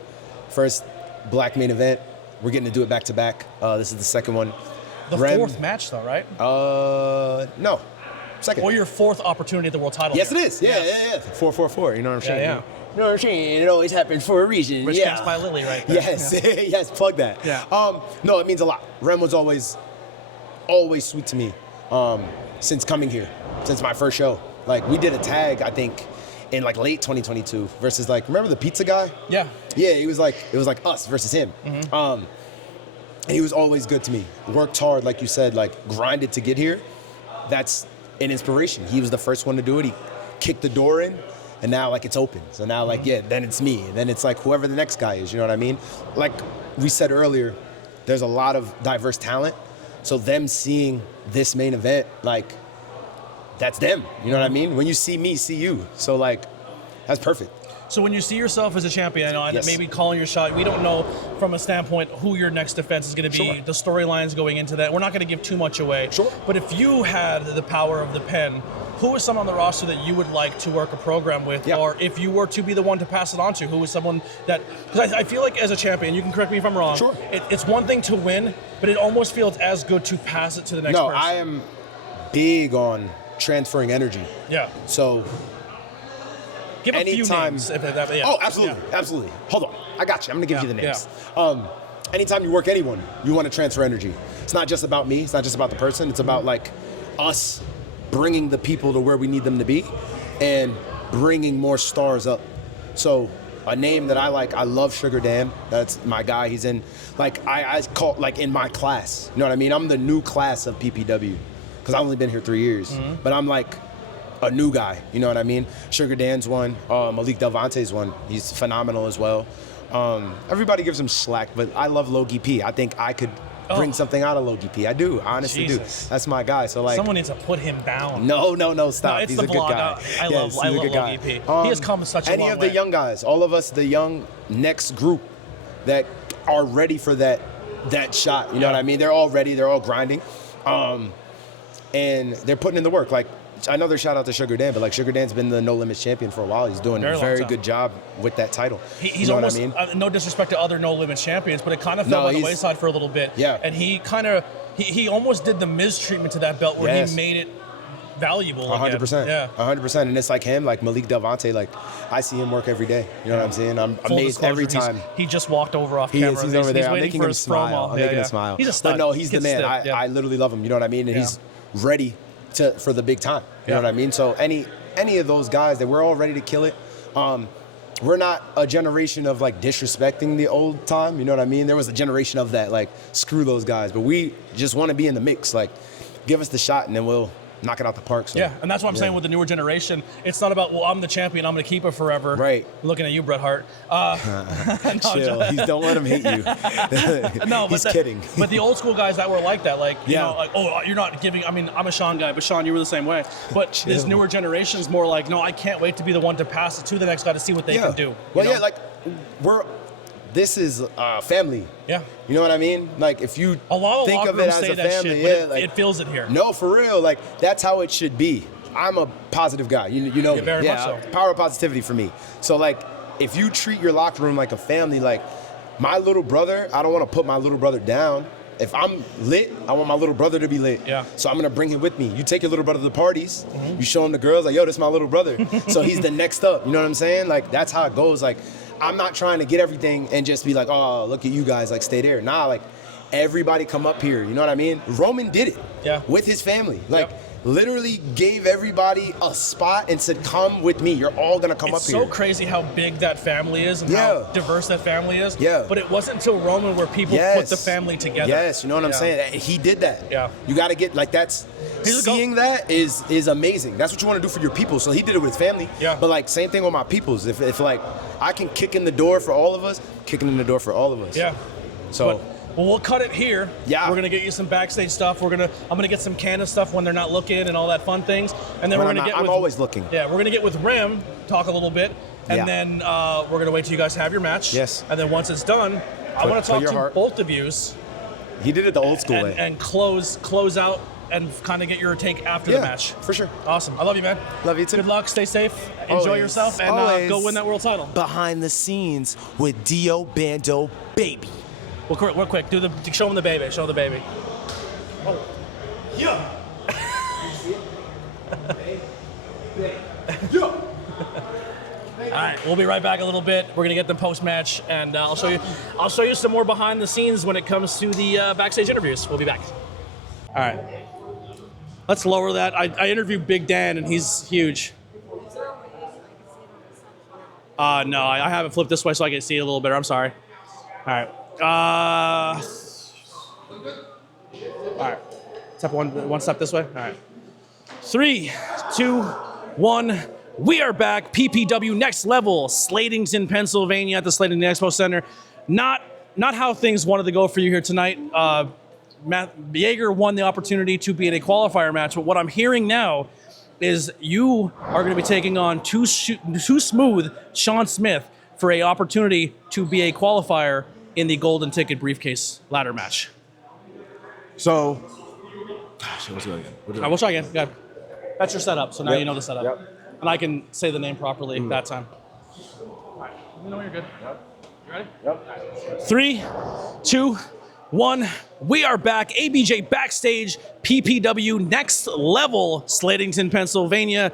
first black main event. We're getting to do it back to back. This is the second one. The fourth match, though, right? No. Second. Or your fourth opportunity at the world title. Yes, it is. Yeah. 4-4-4. You know what I'm saying? Yeah. You know what I'm saying? It always happens for a reason. WitchCraftsByLilly right there. Yes. Yes, plug that. Yeah. No, it means a lot. Rem was always sweet to me since coming here, since my first show. Like, we did a tag, I think, in like late 2022 versus like, remember the pizza guy? Yeah. Yeah, it was like us versus him. And he was always good to me. Worked hard, like you said, like grinded to get here. That's an inspiration. He was the first one to do it. He kicked the door in, and now like it's open. So now like, then it's me. And then it's like whoever the next guy is, you know what I mean? Like we said earlier, there's a lot of diverse talent. So them seeing this main event, like, that's them. You know what I mean? When you see me, see you. So like, that's perfect. So when you see yourself as a champion, I know, and maybe calling your shot, we don't know from a standpoint who your next defense is going to be, the storylines going into that. We're not going to give too much away. But if you had the power of the pen, who is someone on the roster that you would like to work a program with? Or if you were to be the one to pass it on to, who is someone that, because I feel like as a champion, you can correct me if I'm wrong, it's one thing to win, but it almost feels as good to pass it to the next person. No, I am big on transferring energy. Yeah. So give a few names. Oh, absolutely. Absolutely. Hold on. I got you. I'm going to give you the names. Anytime you work anyone, you want to transfer energy. It's not just about me. It's not just about the person. It's about like us bringing the people to where we need them to be and bringing more stars up. So a name that I like, I love Sugar Dan. That's my guy. He's in, like, I call, like, in my class. You know what I mean? I'm the new class of PPW because I've only been here 3 years. But I'm like a new guy. You know what I mean? Sugar Dan's one. Malik Delvante's one. He's phenomenal as well. Everybody gives him slack, but I love Logie P. I think I could bring something out of Logie P. I do. I honestly do. That's my guy. So like, someone needs to put him down. No, stop. It's he's the a good vlog. guy. I love Logie P. He has come such a long way. Any of the young guys, all of us, the young next group that are ready for that shot. You know what I mean? They're all ready. They're all grinding, and they're putting in the work. Like, another shout out to Sugar Dan, but like Sugar Dan's been the No Limits champion for a while. He's doing a very good job with that title. He's you know almost, what I mean? No disrespect to other No Limits champions, but it kind of fell by the wayside for a little bit. Yeah. And he kind of, he almost did the Miz treatment to that belt where he made it valuable 100%. Yeah. 100%. And it's like him, like Malik Delvante, like I see him work every day. You know what I'm saying? I'm amazed every time. He just walked over off camera. He's over there. I'm making him smile. I'm making him smile. He's a stud. But no, he's the man. I literally love him. You know what I mean? And he's ready for the big time. You know what I mean? So any of those guys that we're all ready to kill it. We're not a generation of like disrespecting the old time. You know what I mean? There was a generation of that, like, screw those guys. But we just want to be in the mix. Like, give us the shot and then we'll knock it out the park. So. Yeah, and that's what I'm saying with the newer generation. It's not about, well, I'm the champion, I'm going to keep it forever. Right. Looking at you, Bret Hart. Chill. Don't let him hate you. No, he's kidding. But the old school guys that were like that, like, you know, like, oh, you're not giving, I mean, I'm a Sean guy, but Sean, you were the same way. But this newer generation is more like, no, I can't wait to be the one to pass it to the next guy to see what they can do. Well, yeah, like, this is family. Yeah. You know what I mean? Like, if you a lot of think of it as a family, shit, like, it feels it here. No, for real. Like, that's how it should be. I'm a positive guy. You know me. very much so. Power of positivity for me. So like, if you treat your locker room like a family, like my little brother, I don't want to put my little brother down. If I'm lit, I want my little brother to be lit. Yeah. So I'm gonna bring him with me. You take your little brother to the parties, you show him the girls, like, yo, this is my little brother. So he's the next up. You know what I'm saying? Like, that's how it goes. Like, I'm not trying to get everything and just be like, oh, look at you guys, like, stay there. Nah, like, everybody come up here. You know what I mean? Roman did it with his family. Like, literally gave everybody a spot and said, come with me. You're all gonna come up here. It's so crazy how big that family is and how diverse that family is. Yeah. But it wasn't until Roman where people put the family together. Yes, you know what I'm saying? He did that. Yeah. You gotta get, like, that's, seeing that is amazing. That's what you wanna do for your people. So he did it with his family. Yeah. But like, same thing with my peoples. If like, I can kick in the door for all of us, kicking in the door for all of us. Yeah. So. Well, we'll cut it here. Yeah. We're gonna get you some backstage stuff. I'm gonna get some Canna stuff when they're not looking and all that fun things. And then I'm always looking. Yeah, we're gonna get with Rim, talk a little bit, and then we're gonna wait till you guys have your match. Yes. And then once it's done, I want to talk to both of yous. He did it the old school way. And close out and kind of get your take after the match. For sure. Awesome. I love you, man. Love you too. Good luck. Stay safe. Enjoy yourself, and go win that world title. Behind the scenes with Dio Bando, baby. Well, real quick, show him the baby. Show the baby. Oh. Yeah. All right, we'll be right back a little bit. We're gonna get the post-match, and I'll show you some more behind the scenes when it comes to the backstage interviews. We'll be back. All right, let's lower that. I interviewed Big Dan, and he's huge. No, I have it flipped this way so I can see it a little better. I'm sorry. All right. All right. Step one step this way. All right. 3, 2, 1. We are back. PPW Next Level, Slatington, Pennsylvania, at the Slatington Expo Center. Not how things wanted to go for you here tonight. Matt Yeager won the opportunity to be in a qualifier match, but what I'm hearing now is you are going to be taking on Too Smooth Sean Smith for a opportunity to be a qualifier in the golden ticket briefcase ladder match. So, we'll try again. Yeah. That's your setup, so now you know the setup. Yep. And I can say the name properly that time. All right, you know when you're good. Yep. You ready? Yep. 3, 2, 1. We are back. ABJ backstage, PPW Next Level, Slatington, Pennsylvania.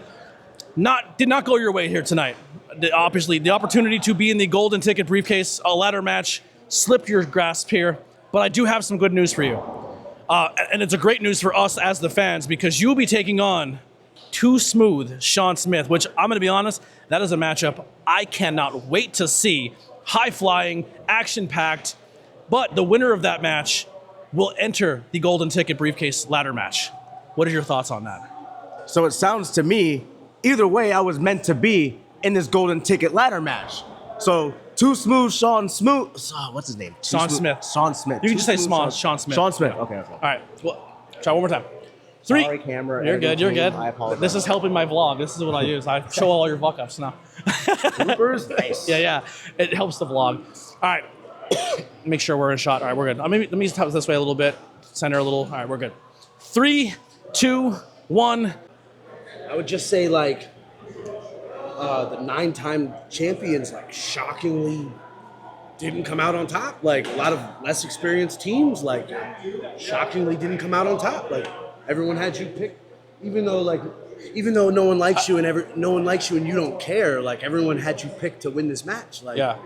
Did not go your way here tonight. Obviously, the opportunity to be in the golden ticket briefcase, a ladder match, slipped your grasp here, but I do have some good news for you. And it's a great news for us as the fans, because you'll be taking on Too Smooth Sean Smith, which I'm going to be honest, that is a matchup I cannot wait to see. High-flying, action-packed, but the winner of that match will enter the golden ticket briefcase ladder match. What are your thoughts on that? So it sounds to me, either way, I was meant to be in this golden ticket ladder match. So Too Smooth, Sean Smooth. What's his name? Sean Smith. Sean Smith. You can just say Sean Smith. Sean Smith. Okay. All right. Well, try one more time. 3. Sorry, camera. You're good. You're good. I apologize. This is helping my vlog. This is what I use. I show all your fuck-ups now. Bloopers? Nice. Yeah. It helps the vlog. All right. Make sure we're in shot. All right, we're good. Let me just have it this way a little bit. Center a little. All right, we're good. 3, 2, 1. I would just say, like, the 9-time champions, like, shockingly didn't come out on top. Like, a lot of less experienced teams, like, shockingly didn't come out on top. Like, everyone had you pick, even though no one likes you and you don't care, like, everyone had you picked to win this match. Like, Yeah.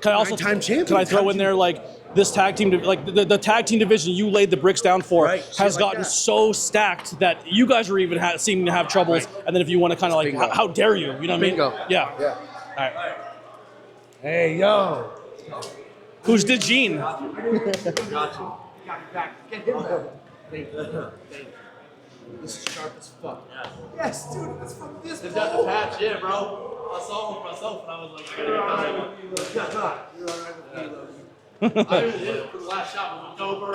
Can I also 9-time champion. Can I throw in there, like, this tag team, like the tag team division you laid the bricks down for has gotten so stacked that you guys are even seeming to have troubles. And then if you want to kind of like, how dare you? You know what I mean? Yeah. All right. Hey, yo. Who's the Gene? Got you. Get him there. Thank you. This is sharp as fuck. Yes, dude, it's from this They've got the patch, yeah, bro. I saw him myself and I was like, You're all right with me, I hit it for the last shot was over.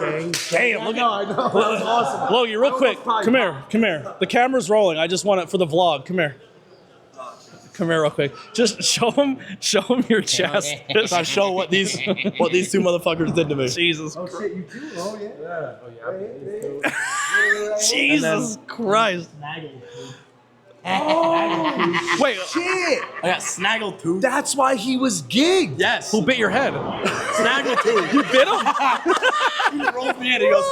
Damn, look I know. That was awesome. Logie, real quick, come here. The camera's rolling. I just want it for the vlog. Come here. Come here real quick. Just show him your chest. Just show what these two motherfuckers did to me. Jesus. Oh shit, you too? Oh yeah. Jesus Christ. Wait, Shit. I got snaggletooth. That's why he was gigged. Yes. who bit your head? Snaggletooth. You bit him? He rolls me in and he goes,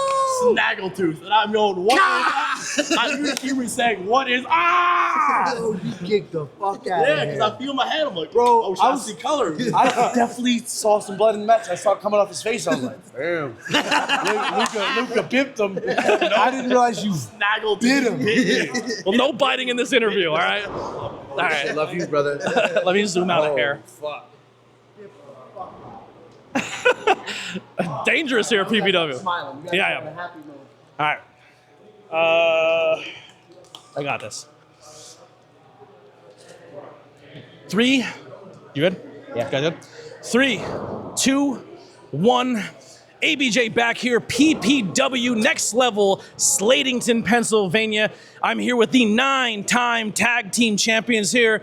snaggletooth. And I'm going, what is I just hear me saying, what is Bro, you kicked the fuck out Yeah, of because him. I feel my head. I'm like, Bro, oh, I I was- see color. I definitely saw some blood in the match. I saw it coming off his face. I was like, damn. Luca bipped him. I didn't realize you Snaggletooth. bit him. Well, no biting in this interview, all right? All right. Love you, brother. Let me zoom out of here. Fuck. Dangerous here, PPW. Yeah, I am. All right. I got this. 3. You good? Yeah. Got good? 3, 2, 1. ABJ back here, PPW Next Level, Slatington, Pennsylvania. I'm here with the 9-time tag team champions here.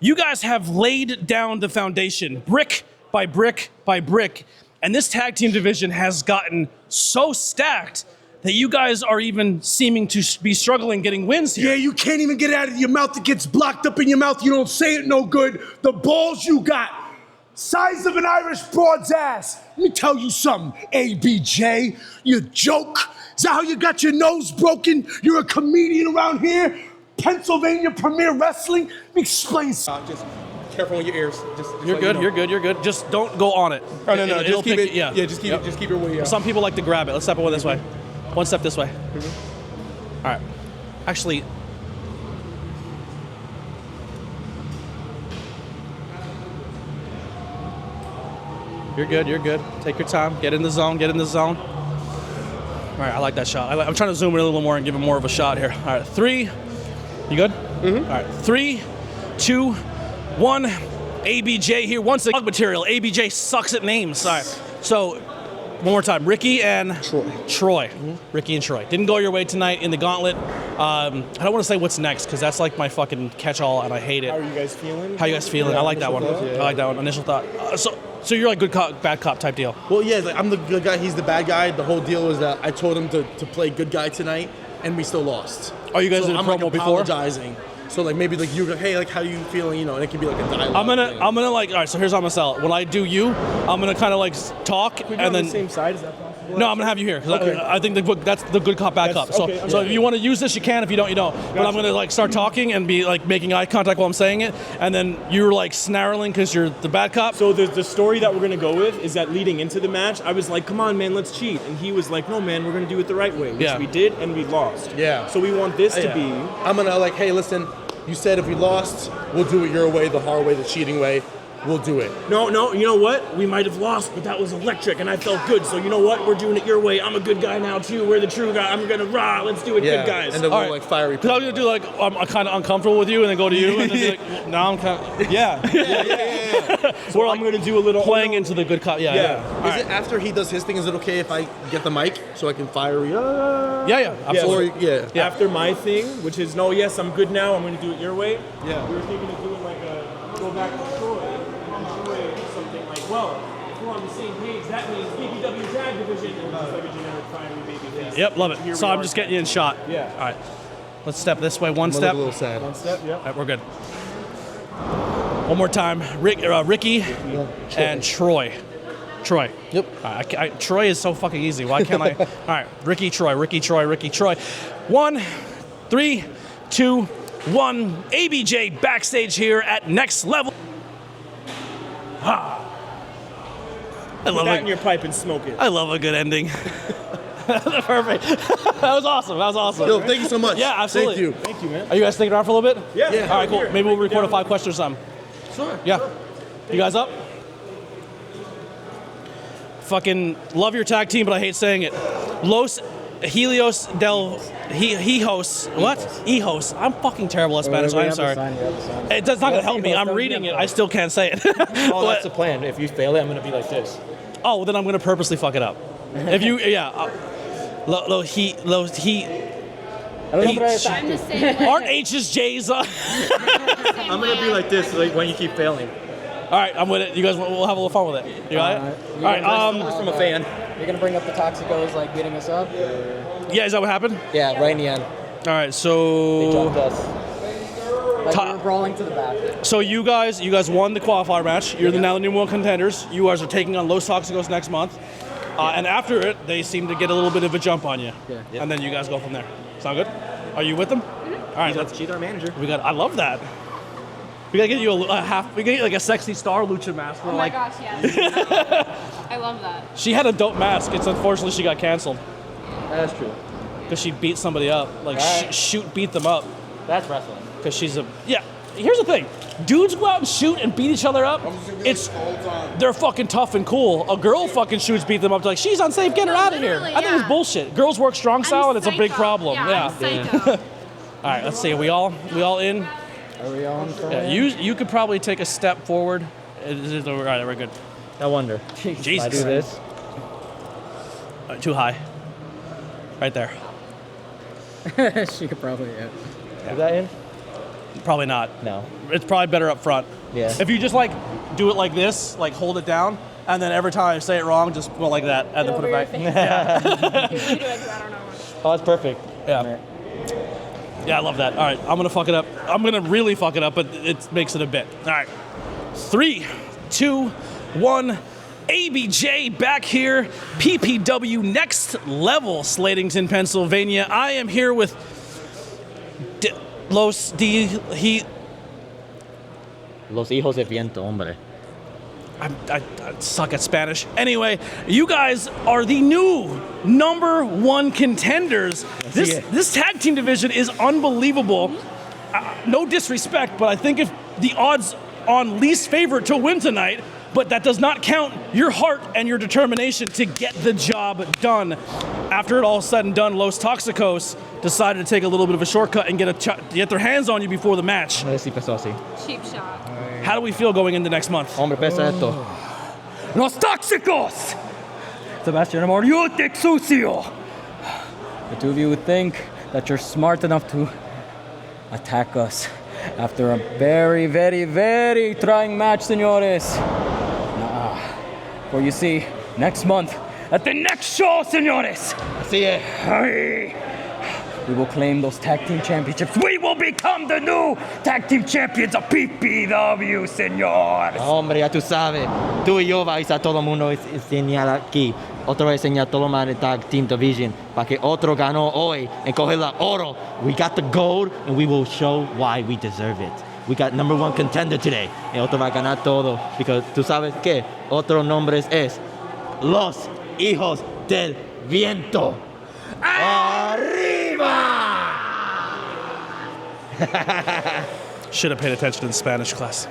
You guys have laid down the foundation, brick by brick by brick, and this tag team division has gotten so stacked that you guys are even seeming to be struggling getting wins here. Yeah, you can't even get it out of your mouth. It gets blocked up in your mouth. You don't say it no good. The balls you got, size of an Irish broad's ass. Let me tell you something, ABJ. You joke. Is that how you got your nose broken? You're a comedian around here? Pennsylvania Premier Wrestling? Let me explain something. Just careful with your ears. Just You're good, you're good, you're good. Just don't go on it. Oh, no, It'll just keep pick- it. Yeah, Just keep it. Just keep it where you are. Some people like to grab it. Let's step one this way. One step this way. All right. Actually, you're good, you're good. Take your time. Get in the zone, get in the zone. All right, I like that shot. I'm trying to zoom in a little more and give him more of a shot here. All right, 3. You good? Mm-hmm. All right, 3, 2, 1. ABJ here. Once again, material. ABJ sucks at names. All right. So, one more time. Ricky and Troy. Ricky and Troy. Didn't go your way tonight in the gauntlet. I don't want to say what's next because that's like my fucking catch-all and I hate it. How are you guys feeling? How you guys feeling? I like that one. I like that one. Initial thought. So you're like good cop, bad cop type deal. Well, yeah, like I'm the good guy, he's the bad guy. The whole deal was that I told him to play good guy tonight, and we still lost. Oh, you guys so did a I'm promo like before? apologizing. So like maybe like you go, hey, like how you feeling? You know, and it can be like a dialogue. I'm gonna like. All right. So here's how I'm gonna sell it. When I do you, I'm gonna kind of like talk We're and on then. the same side. Is that possible? No, I'm gonna have you here because Okay. I think that's the good cop, bad cop. So, okay, so okay. if you want to use this, you can. If you don't, you don't. But I'm gonna like start talking and be like making eye contact while I'm saying it, and then you're like snarling because you're the bad cop. So the story that we're gonna go with is that leading into the match, I was like, "Come on, man, let's cheat," and he was like, "No, man, we're gonna do it the right way," which Yeah. we did, and we lost. Yeah. So we want this to Yeah. be. I'm gonna like, hey, listen, you said if we lost, we'll do it your way, the hard way, the cheating way. We'll do it. No, you know what? We might have lost, but that was electric, and I felt good. So you know what? We're doing it your way. I'm a good guy now too. We're the true guy. I'm gonna let's do it, good guys. And then All we'll right. like fiery. Because I was gonna do like I'm kind of uncomfortable with you, and then go to you, and then be like, now I'm kind of yeah. So We're I'm gonna do a little playing into the good cop. Yeah. Yeah. Is it after he does his thing? Is it okay if I get the mic so I can fire you? Yeah. Absolutely. Or yeah. After my thing, which is no, yes, I'm good now. I'm gonna do it your way. Yeah. We were thinking of doing like a go back to Troy and Troy something like, well, if we're on the same page, that means BPW tag division and just like a generic fiery baby face. Yep. Love it. Here So we I'm are. just getting you in shot. Yeah. All right. Let's step this way. One I'm step. a little sad. One step. Yep. All right, we're good. One more time. Ricky and Troy. Troy. Yep. All right, Troy is so fucking easy. Why can't I? All right. Ricky, Troy. 1, 3, 2, 1. ABJ backstage here at Next Level. I Put love that in it. your pipe and smoke it. I love a good ending. Perfect. That was awesome. Yo, thank you so much. Yeah, absolutely. Thank you. Thank you, man. Are you guys sticking around for a little bit? Yeah. All right, cool. Here. Maybe we'll record a Down. 5 question or something. Sure. Yeah. You guys up? Fucking love your tag team, but I hate saying it. Los Helios del Hijos. What? Hijos. I'm fucking terrible at Spanish. I'm sorry. It's not gonna help me. I'm reading it. I still can't say it. Oh, that's the plan. If you fail it, I'm gonna be like this. Oh, then I'm gonna purposely fuck it up. If you, yeah. He. I don't know what I'm the same way. Aren't H's J's? I'm gonna be like this, like when you keep failing. All right, I'm with it. You guys, we'll have a little fun with it. You got it? All right. Just from a fan. You're gonna bring up the Toxicos like beating us up? Yeah, is that what happened? Yeah, right in the end. All right, They so dropped us. Like we were brawling to the back. So you guys won the qualifier match. You're now the number 1 contenders. You guys are taking on Los Toxicos next month. And after it, they seem to get a little bit of a jump on you. Yeah. And then you guys go from there. Sound good? Are you with them? Mm-hmm. All right. She's our manager. I love that. We gotta get you we gotta get you like a sexy star lucha mask. Oh my gosh, yes. I love that. She had a dope mask. It's unfortunately she got canceled. That's true. Because she beat somebody up. Like, beat them up. That's wrestling. Because she's here's the thing. Dudes go out and shoot and beat each other up. They're fucking tough and cool. A girl fucking shoots, beat them up. Like, she's unsafe, get her out of here. I think it's bullshit. Girls work strong style and it's a big problem. Yeah. All right, let's see. Are we all in? Are we on? Yeah, you could probably take a step forward. All right, we're good. I wonder. Jesus. I do this. Too high. Right there. She could probably, Is that in? Probably not. No. It's probably better up front. Yeah. If you just like do it like this, like hold it down, and then every time I say it wrong, just go like that, and then put it back. Yeah. You do it, I don't know. Oh, that's perfect. Yeah. Yeah, I love that. All right, I'm gonna fuck it up. I'm gonna really fuck it up, but it makes it a bit. All right. 3, 2, 1. ABJ back here. PPW Next Level, Slatington, Pennsylvania. I am here with Los Hijos de Viento, hombre. I suck at Spanish. Anyway, you guys are the new number 1 contenders. This tag team division is unbelievable. No disrespect, but I think if the odds on least favorite to win tonight, but that does not count your heart and your determination to get the job done. After it all said and done, Los Toxicos decided to take a little bit of a shortcut and get their hands on you before the match. Cheap shot. How do we feel going into next month? Hombre, pesa esto. Los Toxicos! Sebastian Amor, you think sucio! The two of you would think that you're smart enough to attack us after a very, very, very trying match, senores. Nah. For you see, next month, at the next show, senores, we will claim those tag team championships. We will become the new tag team champions of PPW, senor. Hombre, ya tú sabes. Tú y yo vais a todo el mundo enseñar aquí. Otra vez enseñar todo mal el tag team division. Para que otro ganó hoy en coger la oro. We got the gold and we will show why we deserve it. We got number 1 contender today. Y otro va a ganar todo. Because tú sabes qué. Otro nombre es Los Hijos del Viento. Should have paid attention in Spanish class.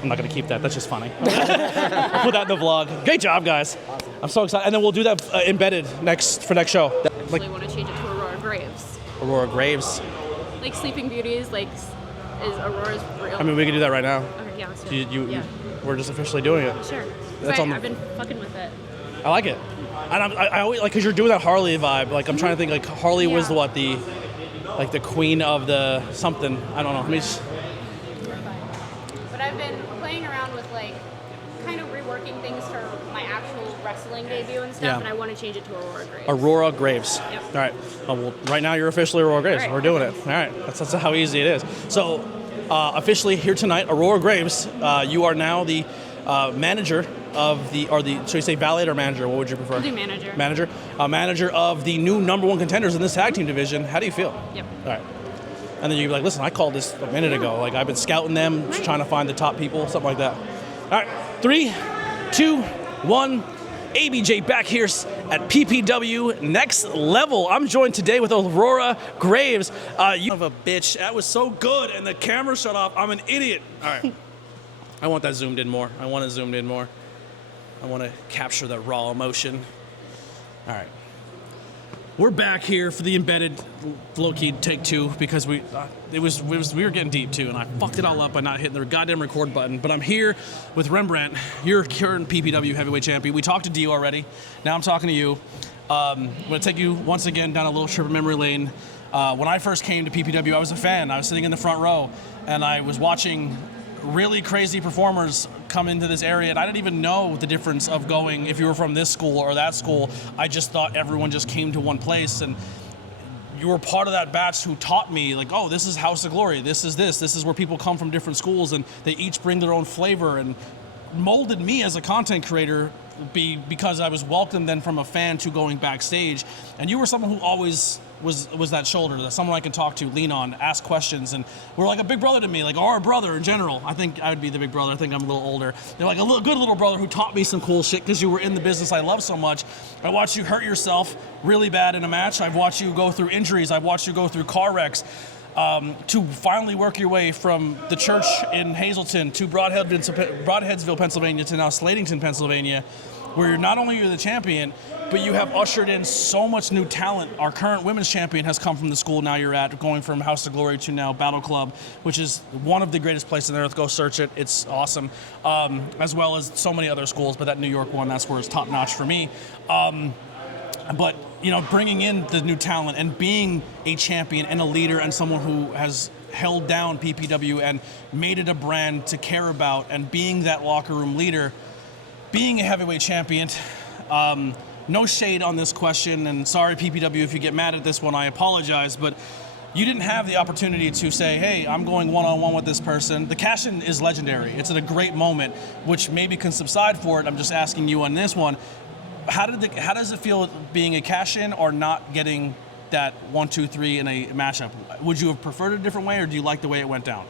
I'm not gonna keep that. That's just funny. I'll put that in the vlog. Great job, guys. Awesome. I'm so excited. And then we'll do that embedded for next show. I actually want to change it to Aurora Graves. Aurora Graves. Like Sleeping Beauties, like is Aurora's real. I mean, we can do that right now. Okay, yeah, let's do it. We're just officially doing it. Sure. I've been fucking with it. I like it. And I always like because you're doing that Harley vibe. Like I'm trying to think. Like Harley was the queen of the something. I don't know. But I've been playing around with like kind of reworking things for my actual wrestling debut and stuff, and I want to change it to Aurora Graves. Aurora Graves. Yep. All right. Well, right now you're officially Aurora Graves. Right. We're doing it. All right. That's how easy it is. So officially here tonight, Aurora Graves. You are now the manager of should we say valet or manager? What would you prefer? I'll do manager. Manager. Manager of the new number 1 contenders in this tag team division. How do you feel? Yep. All right. And then you'd be like, listen, I called this a minute ago. Like, I've been scouting them, trying to find the top people, something like that. All right, 3, 2, 1. ABJ back here at PPW Next Level. I'm joined today with Aurora Graves. You son of a bitch. That was so good, and the camera shut off. I'm an idiot. All right. I want that zoomed in more. I want it zoomed in more. I want to capture the raw emotion. All right. We're back here for the embedded low-key take 2 because we were getting deep too, and I fucked it all up by not hitting the goddamn record button. But I'm here with Rembrandt, your current PPW heavyweight champion. We talked to Dio already. Now I'm talking to you. I'm going to take you once again down a little trip of memory lane. When I first came to PPW, I was a fan. I was sitting in the front row, and I was watching really crazy performers come into this area, and I didn't even know the difference of going if you were from this school or that school. I just thought everyone just came to one place, and you were part of that batch who taught me, like, oh, this is House of Glory, this is where people come from different schools and they each bring their own flavor, and molded me as a content creator because I was welcomed then from a fan to going backstage. And you were someone who always was that shoulder, that someone I could talk to, lean on, ask questions, and were like a big brother to me, like, or a brother in general. I think I would be the big brother. I think I'm a little older. They're like a good little brother who taught me some cool shit because you were in the business I love so much. I watched you hurt yourself really bad in a match. I've watched you go through injuries. I've watched you go through car wrecks. To finally work your way from the church in Hazleton to Broadheadsville, Pennsylvania, to now Slatington, Pennsylvania, where you're not only the champion, but you have ushered in so much new talent. Our current women's champion has come from the school now you're at, going from House of Glory to now Battle Club, which is one of the greatest places on earth. Go search it. It's awesome. As well as so many other schools, but that New York one, that's where it's top notch for me. But, you know, bringing in the new talent and being a champion and a leader and someone who has held down PPW and made it a brand to care about, and being that locker room leader, being a heavyweight champion, no shade on this question, and sorry PPW if you get mad at this one, I apologize, but you didn't have the opportunity to say, hey, I'm going one-on-one with this person. The cash-in is legendary. It's at a great moment, which maybe can subside for it. I'm just asking you on this one. How does it feel being a cash-in or not getting that 1, 2, 3 in a matchup? Would you have preferred it a different way, or do you like the way it went down?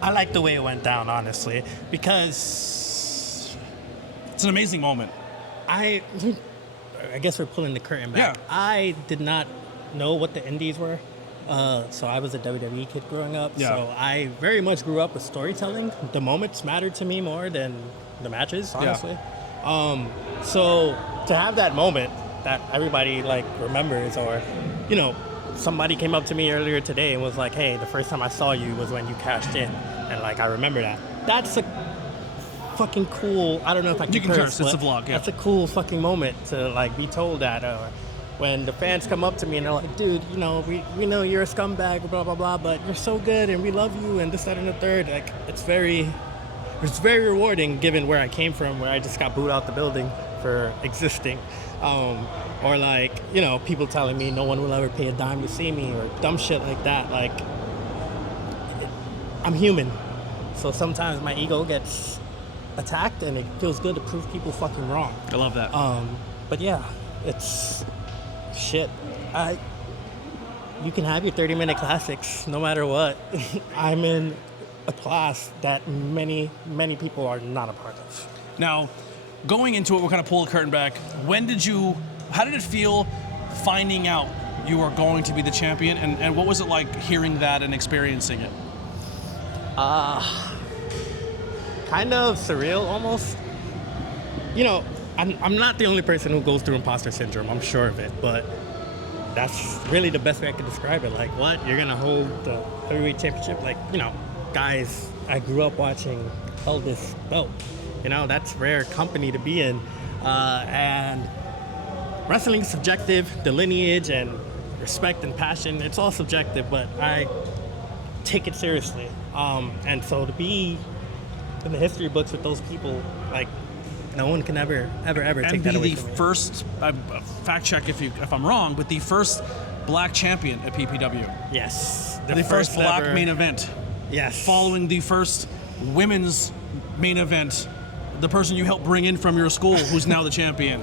I like the way it went down, honestly, because it's an amazing moment. I guess we're pulling the curtain back. Yeah. I did not know what the indies were. So I was a WWE kid growing up. Yeah. So I very much grew up with storytelling. The moments mattered to me more than the matches, honestly. Yeah. So to have that moment that everybody like remembers, or, you know, somebody came up to me earlier today and was like, hey, the first time I saw you was when you cashed in. And like, I remember that. That's a fucking cool, I don't know if I can curse. It's a vlog, yeah. That's a cool fucking moment to like be told that. When the fans come up to me and they're like, dude, you know, we know you're a scumbag, blah, blah, blah, but you're so good and we love you and this, that, and the third. Like, it's very rewarding given where I came from, where I just got booed out the building for existing. Or like, you know, people telling me no one will ever pay a dime to see me, or dumb shit like that. Like, I'm human. So sometimes my ego gets attacked and it feels good to prove people fucking wrong. I love that. But yeah, it's shit. You can have your 30-minute classics no matter what. I'm in a class that many people are not a part of. Now, going into it, we'll kind of pull the curtain back. How did it feel finding out you were going to be the champion, and what was it like hearing that and experiencing it? Kind of surreal almost. You know, I'm not the only person who goes through imposter syndrome, I'm sure of it, but that's really the best way I could describe it. Like, what? You're gonna hold the heavyweight championship? Like, you know, guys I grew up watching held this belt. You know, that's rare company to be in. And wrestling is subjective, the lineage and respect and passion, it's all subjective, but I take it seriously. And so to be in the history books with those people, like, no one can ever take that away from me. And be the first, fact check if I'm wrong, but the first black champion at PPW. Yes. The first black main event. Yes. Following the first women's main event, the person you helped bring in from your school, who's now the champion.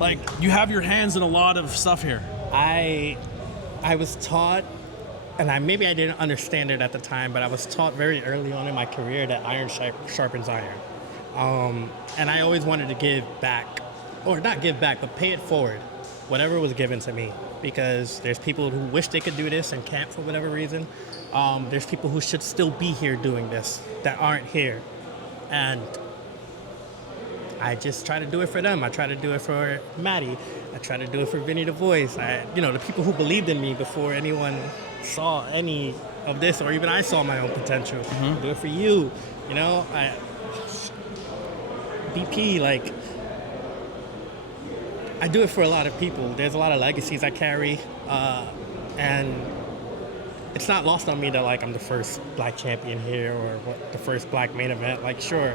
Like, you have your hands in a lot of stuff here. I was taught, and maybe I didn't understand it at the time, but I was taught very early on in my career that iron sharpens iron. And I always wanted to give back, or not give back, but pay it forward, whatever was given to me. Because there's people who wish they could do this and can't for whatever reason. There's people who should still be here doing this that aren't here. And I just try to do it for them. I try to do it for Maddie. I try to do it for Vinny the Voice. The people who believed in me before anyone saw any of this, or even I saw my own potential. Mm-hmm. Do it for you. You know, BP, like, I do it for a lot of people. There's a lot of legacies I carry, and it's not lost on me that, like, I'm the first black champion here, or the first black main event. Like, sure,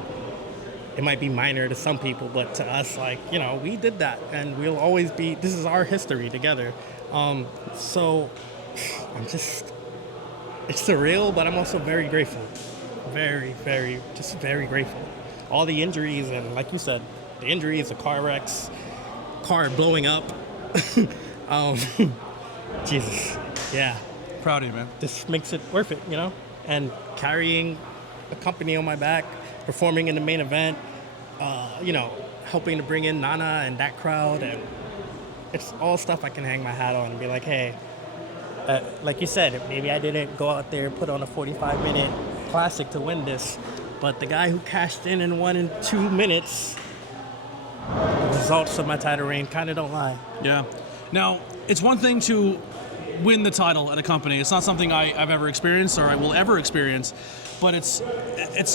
it might be minor to some people, but to us, like, you know, we did that, and we'll always be. This is our history together. So I'm just. It's surreal, but I'm also very grateful. Very, very, just very grateful. All the injuries, and like you said, the injuries, the car wrecks, car blowing up. Jesus, yeah. Proud of you, man. This makes it worth it, you know? And carrying a company on my back, performing in the main event, you know, helping to bring in Nana and that crowd, and it's all stuff I can hang my hat on and be like, hey, like you said, maybe I didn't go out there and put on a 45-minute classic to win this, but the guy who cashed in and won in 2 minutes, the results of my title reign kind of don't lie. Yeah. Now, it's one thing to win the title at a company. It's not something I've ever experienced or I will ever experience, but it's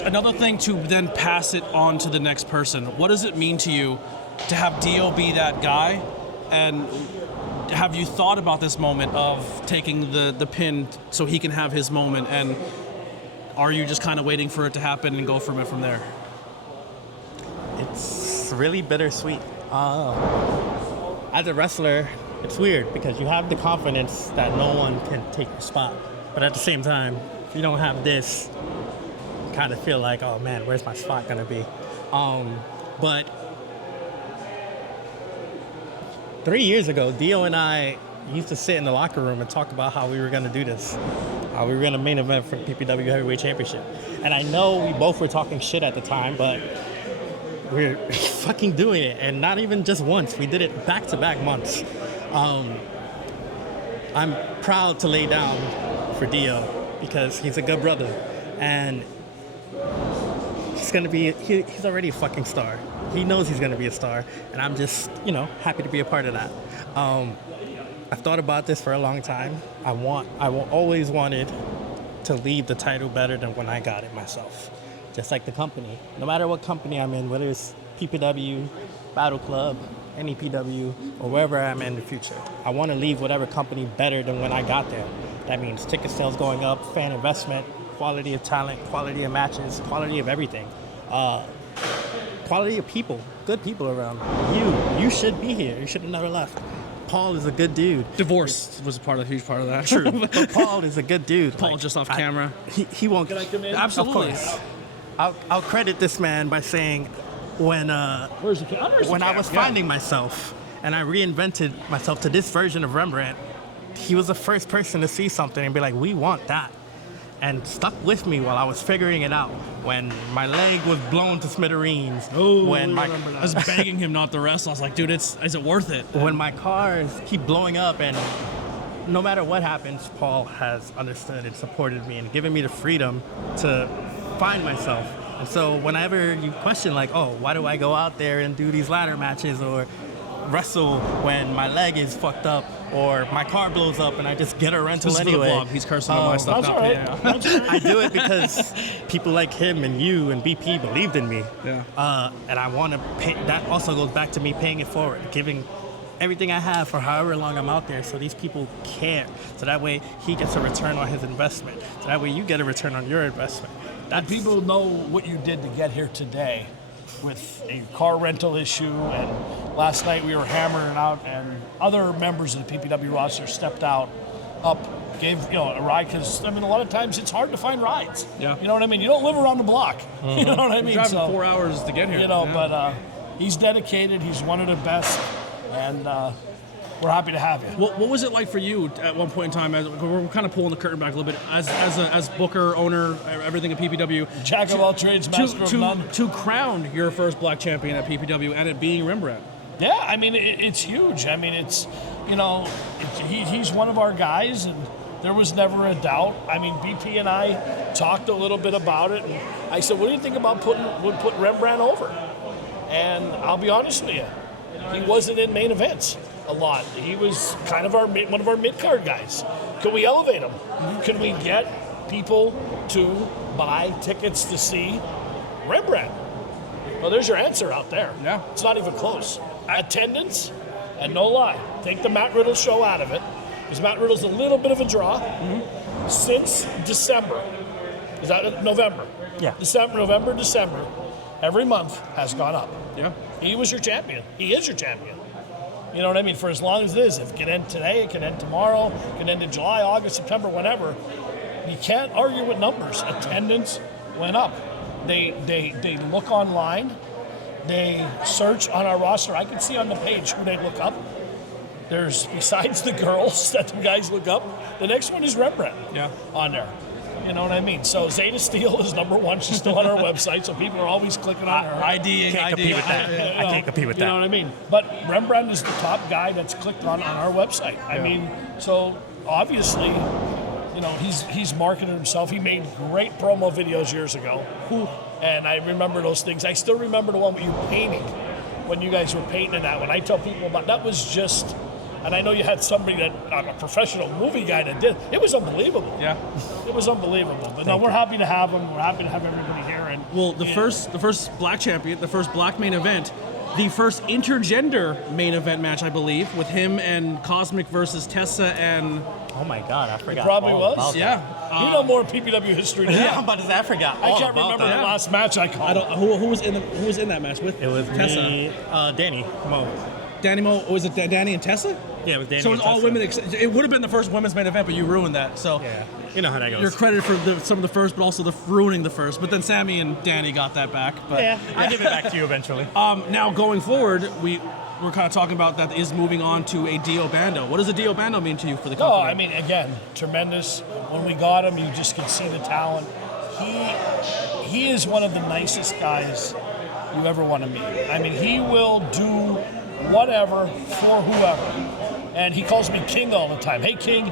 another thing to then pass it on to the next person. What does it mean to you to have Dio be that guy? And have you thought about this moment of taking the pin so he can have his moment, and are you just kind of waiting for it to happen and go from it from there? It's really bittersweet. As a wrestler, it's weird because you have the confidence that no one can take your spot. But at the same time, if you don't have this, you kind of feel like, oh man, where's my spot gonna be? But 3 years ago, Dio and I used to sit in the locker room and talk about how we were gonna do this. How we were gonna main event for the PPW Heavyweight Championship. And I know we both were talking shit at the time, but we're fucking doing it, and not even just once. We did it back-to-back months. I'm proud to lay down for Dio because he's a good brother, and he's already a fucking star. He knows he's gonna be a star, and I'm just, you know, happy to be a part of that. I've thought about this for a long time. I always wanted to leave the title better than when I got it myself. Just like the company. No matter what company I'm in, whether it's PPW, Battle Club, NEPW, or wherever I'm in the future, I want to leave whatever company better than when I got there. That means ticket sales going up, fan investment, quality of talent, quality of matches, quality of everything. Quality of people, good people around. You should be here. You should have never left. Paul is a good dude. Divorce was a huge part of that. True. But Paul is a good dude. Paul just off camera. He won't. Can I come in? Absolutely. Of course. I'll credit this man by saying when I was finding myself and I reinvented myself to this version of Rembrandt, he was the first person to see something and be like, we want that. And stuck with me while I was figuring it out. When my leg was blown to smithereens. I was begging him not to wrestle. I was like, dude, is it worth it? When my cars keep blowing up, and no matter what happens, Paul has understood and supported me and given me the freedom to find myself. And so whenever you question like, oh, why do I go out there and do these ladder matches or wrestle when my leg is fucked up or my car blows up and I just get a rental anyway. Vlog. He's cursing on my stuff. That's all right. I do it because people like him and you and BP believed in me. Yeah. And I want to pay. That also goes back to me paying it forward, giving everything I have for however long I'm out there so these people care. So that way he gets a return on his investment. So that way you get a return on your investment. That people know what you did to get here today with a car rental issue, and last night we were hammering out, and other members of the PPW roster stepped out, gave a ride, because I mean a lot of times it's hard to find rides. Yeah. You know what I mean? You don't live around the block. Mm-hmm. You know what I mean? You're driving 4 hours to get here. But he's dedicated. He's one of the best, and we're happy to have you. What was it like for you at one point in time? We're kind of pulling the curtain back a little bit. As booker, owner, everything at PPW. Jack of all trades, master of none. To crown your first black champion at PPW and it being Rembrandt. Yeah, I mean, it's huge. I mean, he's one of our guys, and there was never a doubt. I mean, BP and I talked a little bit about it, and I said, what do you think about putting Rembrandt over? And I'll be honest with you, he wasn't in main events a lot. He was kind of one of our mid-card guys. Could we elevate him? Could we get people to buy tickets to see Rembrandt? Well, there's your answer out there. Yeah. It's not even close. Attendance, and no lie, take the Matt Riddle show out of it, because Matt Riddle's a little bit of a draw. Mm-hmm. Since December, is that November? Yeah. November, December, every month has gone up. Yeah. He was your champion. He is your champion. You know what I mean? For as long as it is. It can end today, it can end tomorrow, it can end in July, August, September, whenever. You can't argue with numbers. Attendance went up. They look online. They search on our roster. I can see on the page who they look up. There's, besides the girls that the guys look up, the next one is Rembrandt on there. You know what I mean? So Zeta Steele is number one. She's still on our website, so people are always clicking on her. ID. Can't compete with that. I can't compete with that. You know what I mean? But Rembrandt is the top guy that's clicked on our website. I mean, so obviously, you know, he's marketed himself. He made great promo videos years ago. And I remember those things. I still remember the one with you painting, when you guys were painting that one. I tell people about that was just, and I know you had somebody that, a professional movie guy that did. It was unbelievable. Yeah. It was unbelievable. But no, we're happy to have him. We're happy to have everybody here. And well, the first black champion, the first black main event, the first intergender main event match, I believe, with him and Cosmic versus Tessa and. Oh my God, I forgot. It probably all was. about Yeah. that. You know more PPW history than Yeah, I'm about to say, I forgot. I all can't about remember that. the last match I called. I don't. Who was in that match with? It was Tessa. me, Danny Mo. Danny Mo. Was it Danny and Tessa? Yeah, it was Danny. So it was and all Tessa. women. It would have been the first women's main event, but you ruined that. So Yeah, you know how that goes. you're credited for some of the first, but also ruining the first. But then Sammy and Danny got that back. But Yeah, I'll give it back to you eventually. Now going forward, we're kind of talking about that is moving on to a Dio Bando. What does a Dio Bando mean to you for the company? No, I mean, again, tremendous. When we got him, you just could see the talent. He is one of the nicest guys you ever want to meet. I mean, he will do whatever for whoever. And he calls me King all the time. Hey, King,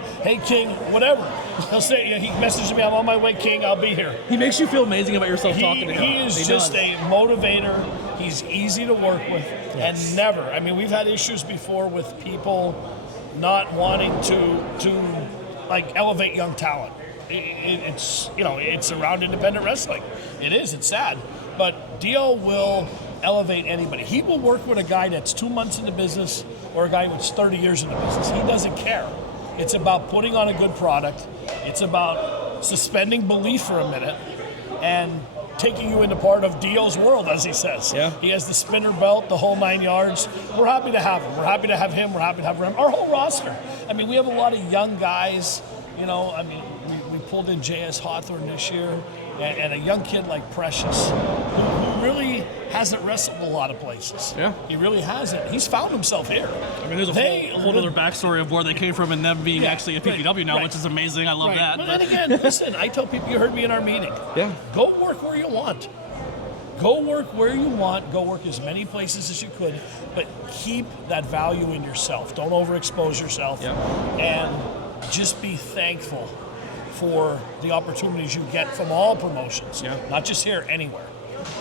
whatever. He'll say, he messages me, I'm on my way, King, I'll be here. He makes you feel amazing about yourself talking to him. He is just a motivator. He's easy to work with. Yes. And never, I mean, we've had issues before with people not wanting to like elevate young talent. It's, you know, it's around independent wrestling. It is, it's sad. But Dio will elevate anybody. He will work with a guy that's 2 months in the business or a guy that's 30 years in the business. He doesn't care. It's about putting on a good product. It's about suspending belief for a minute and taking you into part of Dio's world, as he says. Yeah. He has the spinner belt, the whole 9 yards. We're happy to have him. We're happy to have him. We're happy to have him. Our whole roster. I mean, we have a lot of young guys. You know, I mean, we pulled in J.S. Hawthorne this year, and a young kid like Precious, who really hasn't wrestled a lot of places. Yeah. He really hasn't. He's found himself here. I mean, there's a whole other backstory of where they came from and them being actually a PPW now, which is amazing. I love that. But then again, listen, I tell people, you heard me in our meeting. Yeah. Go work where you want. Go work where you want. Go work as many places as you could, but keep that value in yourself. Don't overexpose yourself. Yeah. And just be thankful for the opportunities you get from all promotions. Yeah. Not just here, anywhere.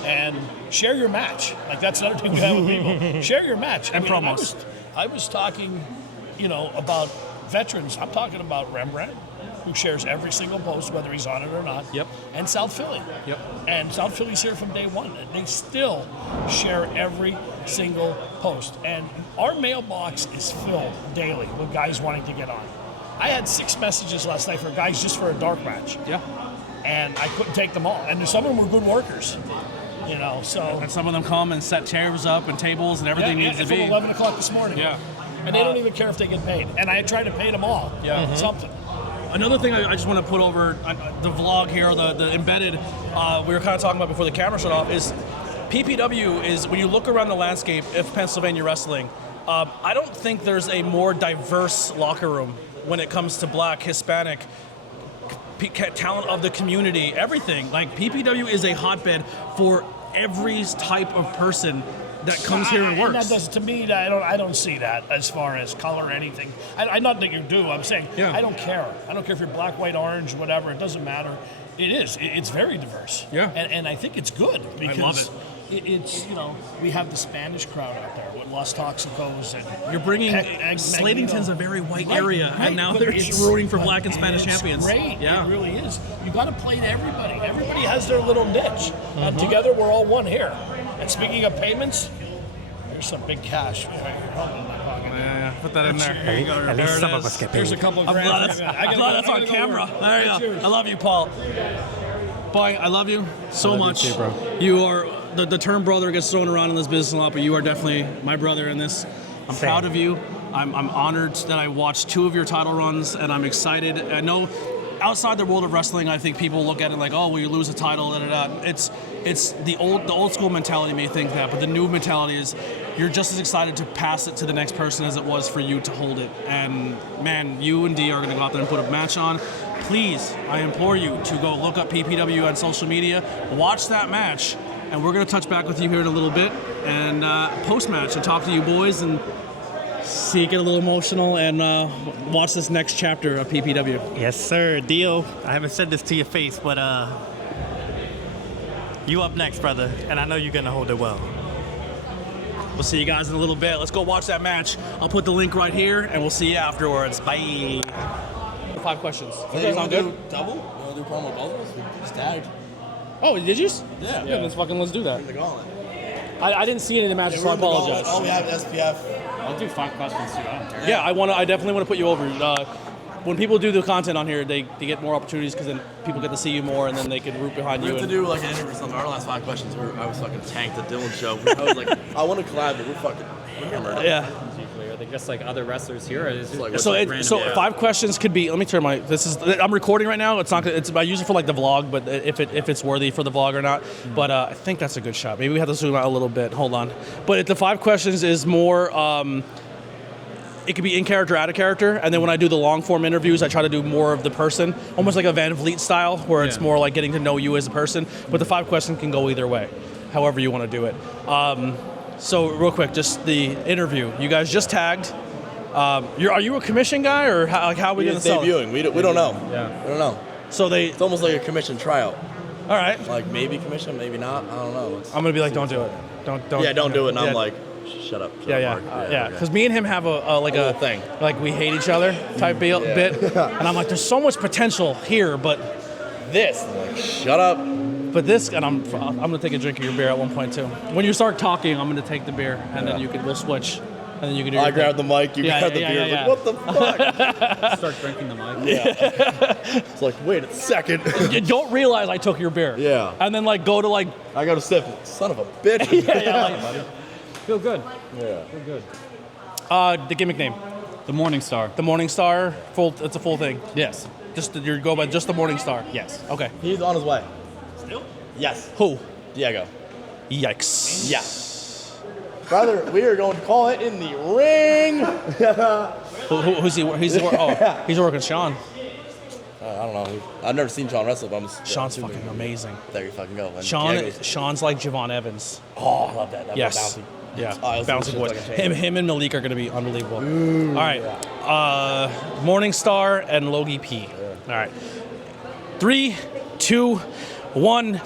And share your match. Like, that's another thing we have with people. Share your match. And promos. I was talking, you know, about veterans. I'm talking about Rembrandt, who shares every single post, whether he's on it or not. Yep. And South Philly. Yep. And South Philly's here from day one. And they still share every single post. And our mailbox is filled daily with guys wanting to get on. I had 6 messages last night for guys just for a dark match. Yeah. And I couldn't take them all. And some of them were good workers. You know, so. And some of them come and set chairs up and tables and everything needs to be. From 11 o'clock this morning. Yeah. And they don't even care if they get paid. And I tried to pay them all. Yeah. Mm-hmm. Something. Another thing I just want to put over the vlog here, the embedded, we were kind of talking about before the camera shut off, is PPW is, when you look around the landscape of Pennsylvania wrestling, I don't think there's a more diverse locker room when it comes to Black, Hispanic, talent of the community, everything. Like, PPW is a hotbed for every type of person that comes here and works. That does, to me, I don't see that as far as color or anything. I not that you do. I'm saying I don't care. I don't care if you're black, white, orange, whatever. It doesn't matter. It is. It's very diverse. Yeah. And I think it's good because I love it. It's, you know, we have the Spanish crowd out there with Los Toxicos and you're bringing Slatington's a very white area, and now they're rooting for Black and Spanish champions. Great. Yeah, it really is. You got to play to everybody. Everybody has their little niche, and together we're all one here. And speaking of payments, here's some big cash. Yeah, put that in there. There you go. At least some of us get paid. Here's a couple of I'm grand. glad that's on camera. There you go. I love you, Paul. Boy, I love you so much. You too, bro. You are the term brother gets thrown around in this business a lot, but you are definitely my brother in this. I'm proud of you. I'm honored that I watched 2 of your title runs, and I'm excited. I know outside the world of wrestling, I think people look at it like, oh, well, you lose a title, It's the old school mentality may think that, but the new mentality is you're just as excited to pass it to the next person as it was for you to hold it. And man, you and D are going to go out there and put a match on. Please, I implore you to go look up PPW on social media, watch that match, and we're going to touch back with you here in a little bit and post-match and talk to you boys and see you get a little emotional and watch this next chapter of PPW. Yes, sir. Deal. I haven't said this to your face, but you up next, brother, and I know you're gonna hold it well. We'll see you guys in a little bit. Let's go watch that match. I'll put the link right here, and we'll see you afterwards. Bye. 5 questions. You guys sound good? Double? You want to do promo doubles? We just tagged. Oh, did you? Yeah. Let's do that. I didn't see any of the matches, so I apologize. Oh, we have SPF. I'll do 5 questions too. I don't care. Yeah, I definitely want to put you over. When people do the content on here, they get more opportunities because then people get to see you more, and then they can root behind We you. have to do like an interview or something. Our last 5 questions, I was fucking tanked at Dylan's show. I was like, I want to collab, but we're hammered. Yeah. Are they just like other wrestlers here? Or is it So 5 questions could be. Let me turn my. I'm recording right now. It's not. I use it for like the vlog, but if it's worthy for the vlog or not. But I think that's a good shot. Maybe we have to zoom out a little bit. Hold on. But the 5 questions is more. It could be in character, out of character, and then when I do the long form interviews, I try to do more of the person, almost like a Van Vliet style, where it's more like getting to know you as a person. But the 5 questions can go either way, however you want to do it. So real quick, just the interview. You guys just tagged. Are you a commission guy, or how are we going to sell it? Debuting. We don't know. Yeah. We don't know. So it's almost like a commission tryout. All right. Like maybe commission, maybe not. I don't know. I'm gonna be like, don't do it. Don't. Yeah, don't do it. And yeah. I'm like, shut up. Yeah. Because me and him have a thing. Like we hate each other type bit, and I'm like, there's so much potential here, but this. I'm like, shut up. But this, and I'm gonna take a drink of your beer at one point too. When you start talking, I'm gonna take the beer, and then we'll switch, and then you can do. I grab the mic, you grab the beer. Yeah. Like, what the fuck? Start drinking the mic. Yeah. It's like, wait a second. You don't realize I took your beer. Yeah. And then go to I go to sip. Son of a bitch. Feel good. Yeah. Feel good. The gimmick name. The Morning Star. The Morning Star. It's a full thing. Yes. You go by just the Morning Star. Yes. Okay. He's on his way. Still? Yes. Who? Diego. Yikes. Yeah. Brother, we are going to call it in the ring. Who's he? He's working Sean. I don't know. I've never seen Sean wrestle, but I'm just. Sean's fucking amazing. There you fucking go. And Sean's like Javon Evans. Oh, I love that. Yes. Bouncy. Yeah. Oh, Bouncy boys. like Him and Malik are going to be unbelievable. Ooh, all right. Morning Star and Logie P. Yeah. All right. 3, 2, 1.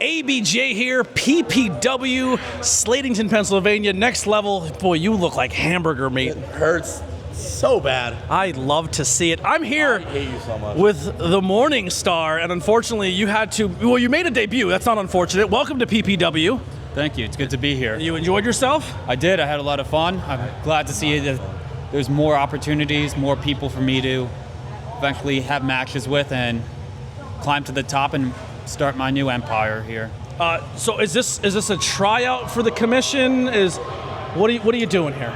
ABJ here, PPW, Slatington, Pennsylvania. Next level. Boy, you look like hamburger meat. It hurts so bad. I love to see it. I'm here I hate you so much. with the Morning Star, and unfortunately, you made a debut. That's not unfortunate. Welcome to PPW. Thank you. It's good to be here. You enjoyed yourself? I did. I had a lot of fun. I'm glad to see that there's more opportunities, more people for me to eventually have matches with and climb to the top and start my new empire here. So is this a tryout for the commission? What are you doing here?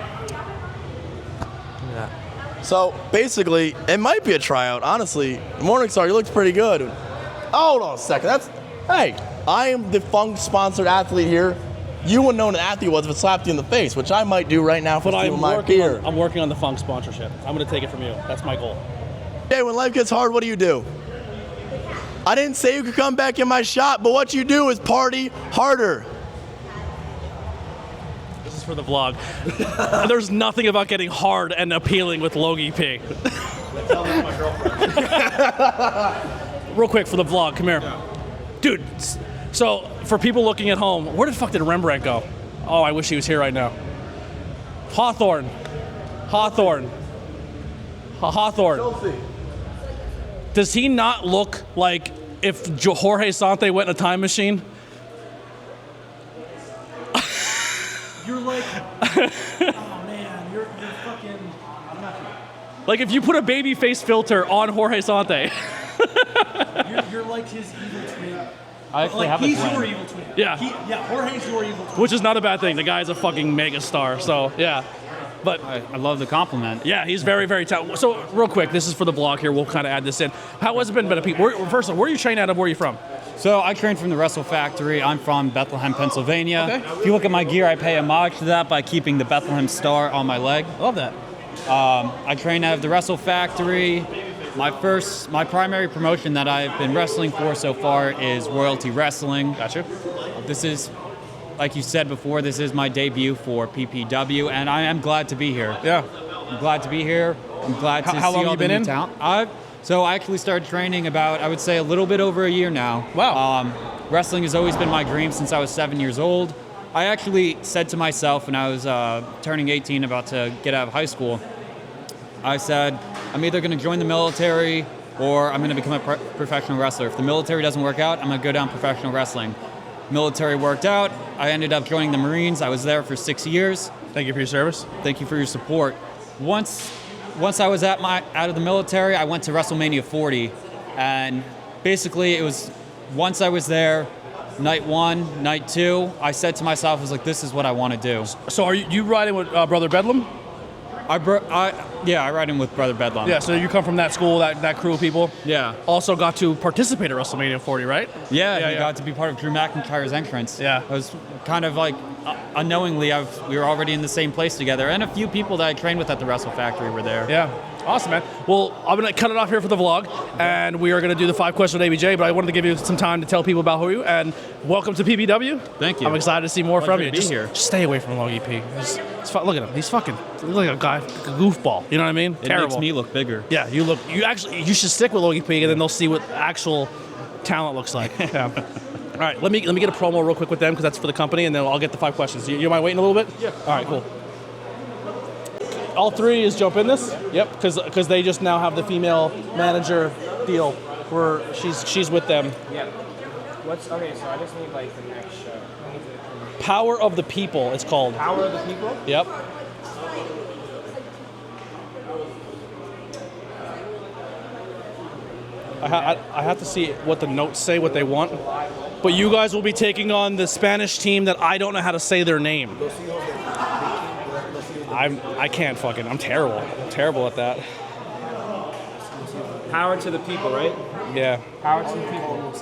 So basically, it might be a tryout. Honestly, Morningstar, you looked pretty good. Hold on a second. Hey, I am the Funk sponsored athlete here. You wouldn't know what an athlete was if it slapped you in the face, which I might do right now for my beer. I'm working on the Funk sponsorship. I'm going to take it from you. That's my goal. Hey, when life gets hard, what do? I didn't say you could come back in my shop, but what you do is party harder. This is for the vlog. There's nothing about getting hard and appealing with Logie P. Tell me my girlfriend. Real quick for the vlog, come here. Yeah. Dude, so for people looking at home, where the fuck did Rembrandt go? Oh, I wish he was here right now. Hawthorne. Chelsea. Does he not look like if Jorge Sante went in a time machine? You're like, oh man, you're fucking. I'm not. Like if you put a baby face filter on Jorge Sante. You're like his evil twin. I actually Like, have a he's twin. your evil twin. Yeah. Yeah, Jorge's your evil twin. Which is not a bad thing. The guy's a fucking mega star. So yeah. But I love the compliment. yeah, he's very, very talented. So real quick, this is for the blog here. We'll kind of add this in. How has it been? First of all, where are you trained out of? Where are you from? So I train from the Wrestle Factory. I'm from Bethlehem, Pennsylvania. Okay. If you look at my gear, I pay homage to that by keeping the Bethlehem star on my leg. Love that. I train out of the Wrestle Factory. My primary promotion that I've been wrestling for so far is Royalty Wrestling. Gotcha. This is, like you said before, this is my debut for PPW, and I am glad to be here. Yeah. I'm glad to be here. I'm glad to How see long all you the been new in? talent. So I actually started training about, I would say, a little bit over a year now. Wow. Wrestling has always been my dream since I was 7 years old. I actually said to myself when I was turning 18, about to get out of high school, I said, I'm either going to join the military or I'm going to become a professional wrestler. If the military doesn't work out, I'm going to go down professional wrestling. Military worked out. I ended up joining the Marines. I was there for 6 years. Thank you for your service. Thank you for your support. Once I was out of the military, I went to WrestleMania 40, and basically it was once I was there, night 1, night 2, I said to myself, I was like, this is what I want to do. So are you riding with Brother Bedlam? I ride in with Brother Bedlam. Yeah, so you come from that school, that crew of people? Yeah. Also got to participate at WrestleMania 40, right? Yeah, I got to be part of Drew McIntyre's entrance. Yeah. It was kind of like, unknowingly, we were already in the same place together, and a few people that I trained with at the Wrestle Factory were there. Yeah. Awesome, man. Well, I'm going to cut it off here for the vlog, and we are going to do the 5 questions with ABJ, but I wanted to give you some time to tell people about who you are, and welcome to PPW. Thank you. I'm excited to see more Pleasure from you. to be here. Just stay away from Logie P. Look at him. He's fucking, he looks like a guy, like a goofball. You know what I mean? It Terrible. makes me look bigger. Yeah, you should stick with Logie P, and then they'll see what actual talent looks like. Yeah. All right, let me get a promo real quick with them, because that's for the company, and then I'll get the 5 questions. You mind waiting a little bit? Yeah. All right, cool. All 3 is jump in this. Yep, because they just now have the female manager deal where she's with them. Yeah. Okay, so I just need like the next show. Power of the People, it's called. Power of the People? Yep. I have to see what the notes say, what they want. But you guys will be taking on the Spanish team that I don't know how to say their name. I can't fucking, I'm terrible. I'm terrible at that. Power to the people, right? Yeah. Power to the people.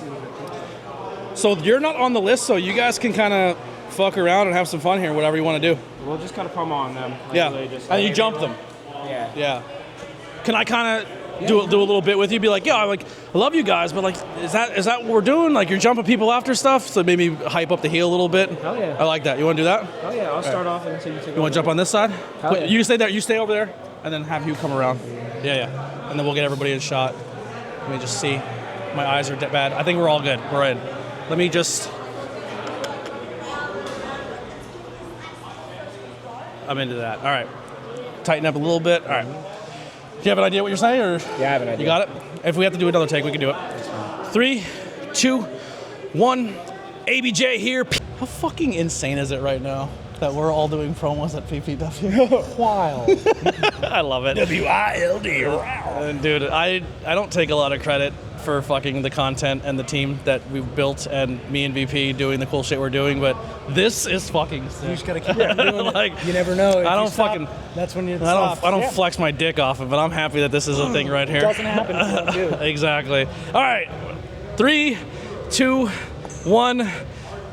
So you're not on the list, so you guys can kind of fuck around and have some fun here, whatever you want to do. We'll just kind of promo on them. Like, Yeah, really just, and you jump them. Yeah. Yeah. Can I kind of do a little bit with you? Be like, yeah, I love you guys, but like, is that what we're doing? Like, you're jumping people after stuff, so maybe hype up the heel a little bit. Hell yeah. I like that. You want to do that? Oh yeah, I'll start off until you take. You want to jump on this side? Hell yeah. You stay there. You stay over there, and then have you come around. Yeah. And then we'll get everybody a shot. Let me just see. My eyes are bad. I think we're all good. We're in. Let me just. I'm into that. All right. Tighten up a little bit. All right. Do you have an idea what you're saying, or Yeah, I have an idea. you got it? If we have to do another take, we can do it. 3, 2, 1. ABJ here. How fucking insane is it right now that we're all doing promos at PPW? Wild. I love it. W-I-L-D. Dude, I don't take a lot of credit for fucking the content and the team that we've built, and me and VP doing the cool shit we're doing, but this is fucking sick. You just gotta keep doing like, it. You never know. If I don't you stop, fucking. That's when you I stop. don't flex my dick off it, but I'm happy that this is a thing right here. It doesn't happen if you don't do it. Exactly. All right. 3, 2, 1.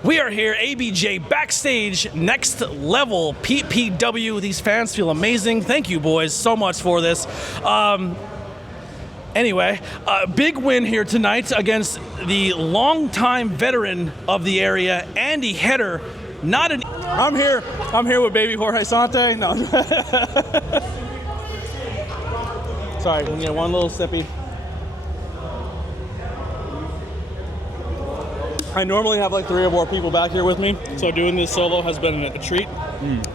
We are here, ABJ backstage, next level PPW. These fans feel amazing. Thank you, boys, so much for this. Anyway, big win here tonight against the longtime veteran of the area, Andy Header. I'm here with baby Jorge Sante. No. Sorry, we can get one little sippy. I normally have like 3 or more people back here with me, so doing this solo has been a treat.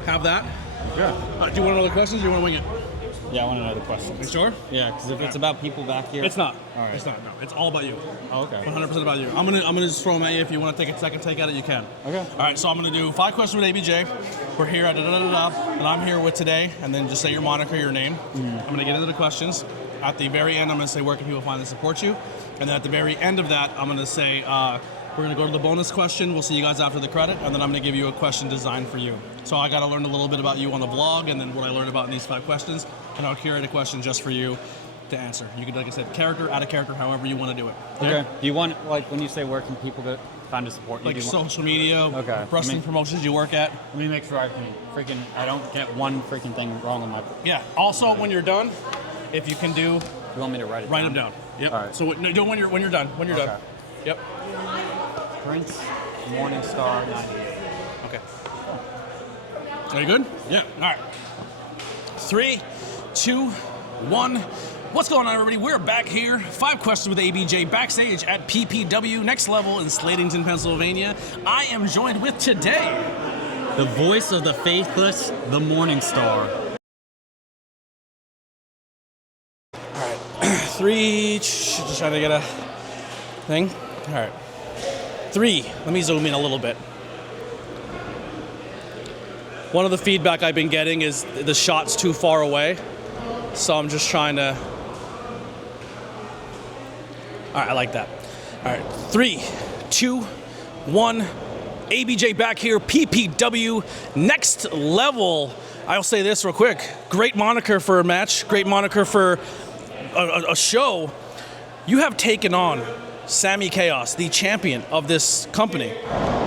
Have that. Yeah. Do you want another questions, or you want to wing it? Yeah, I want another question. You sure? Yeah, because if it's about people back here, It's not. All right. It's not. No, it's all about you. Oh, okay. 100% about you. I'm gonna just throw them at you. If you want to take a second take at it, you can. Okay. All right. So I'm gonna do 5 questions with ABJ. We're here at and I'm here with today, and then just say your moniker, your name. I'm gonna get into the questions. At the very end, I'm gonna say where can people find and support you, and then at the very end of that, I'm gonna say We're gonna go to the bonus question. We'll see you guys after the credit, and then I'm gonna give you a question designed for you. So I gotta learn a little bit about you on the vlog, and then what I learned about in these 5 questions, and I'll curate a question just for you to answer. You can, like I said, character, out of character, however you want to do it. Okay. Do you want, like, when you say where can people find to support you? Like social media, wrestling promotions you work at. Let me make sure I don't get one freaking thing wrong on my. Yeah. Also, when you're done, if you can do. You want me to write it down? Write them down. Yep. All right. So no, do when you're done. When you're done. Yep. Prince, Morningstar, 98. Okay. Are you good? Yeah. All right. 3, 2, 1. What's going on, everybody? We're back here. 5 questions with ABJ backstage at PPW Next Level in Slatington, Pennsylvania. I am joined with today the voice of the faithless, the Morningstar. All right. 3. Just trying to get a thing. All right. 3. Let me zoom in a little bit. One of the feedback I've been getting is the shot's too far away, so I'm just trying to. All right, I like that. All right, 3, 2, 1. ABJ back here, PPW Next Level. I'll say this real quick. Great moniker for a match. Great moniker for a show. You have taken on Sammy Chaos, the champion of this company,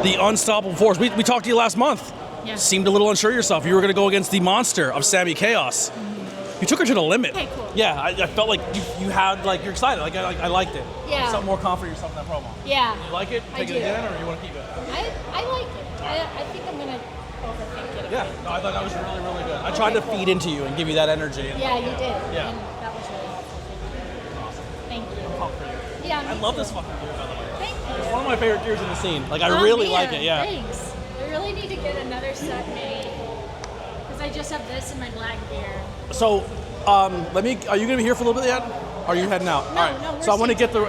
the unstoppable force. We talked to you last month. Yeah. Seemed a little unsure of yourself. You were going to go against the monster of Sammy Chaos. You took her to the limit. Okay, cool. Yeah, I felt like you had, like, you're excited. Like, I liked it. Yeah. Something more confident in yourself in that promo. Yeah. You like it? I Take it do. again, or you want to keep it? I like it. I think I'm gonna overthink it. Yeah. No, I thought that was really, really good. I tried to feed into you and give you that energy. And Yeah, you did. Yeah. And that was really helpful. Thank you. I'm pumped for you. Yeah. I love this fucking gear, by the way. Thank you. It's one of my favorite gears in the scene. Like, I really like it. Yeah. Thanks. I really need to get another set made because I just have this in my black gear. So, are you gonna be here for a little bit yet? Or are you heading out? No, All right. no, So I'm gonna get through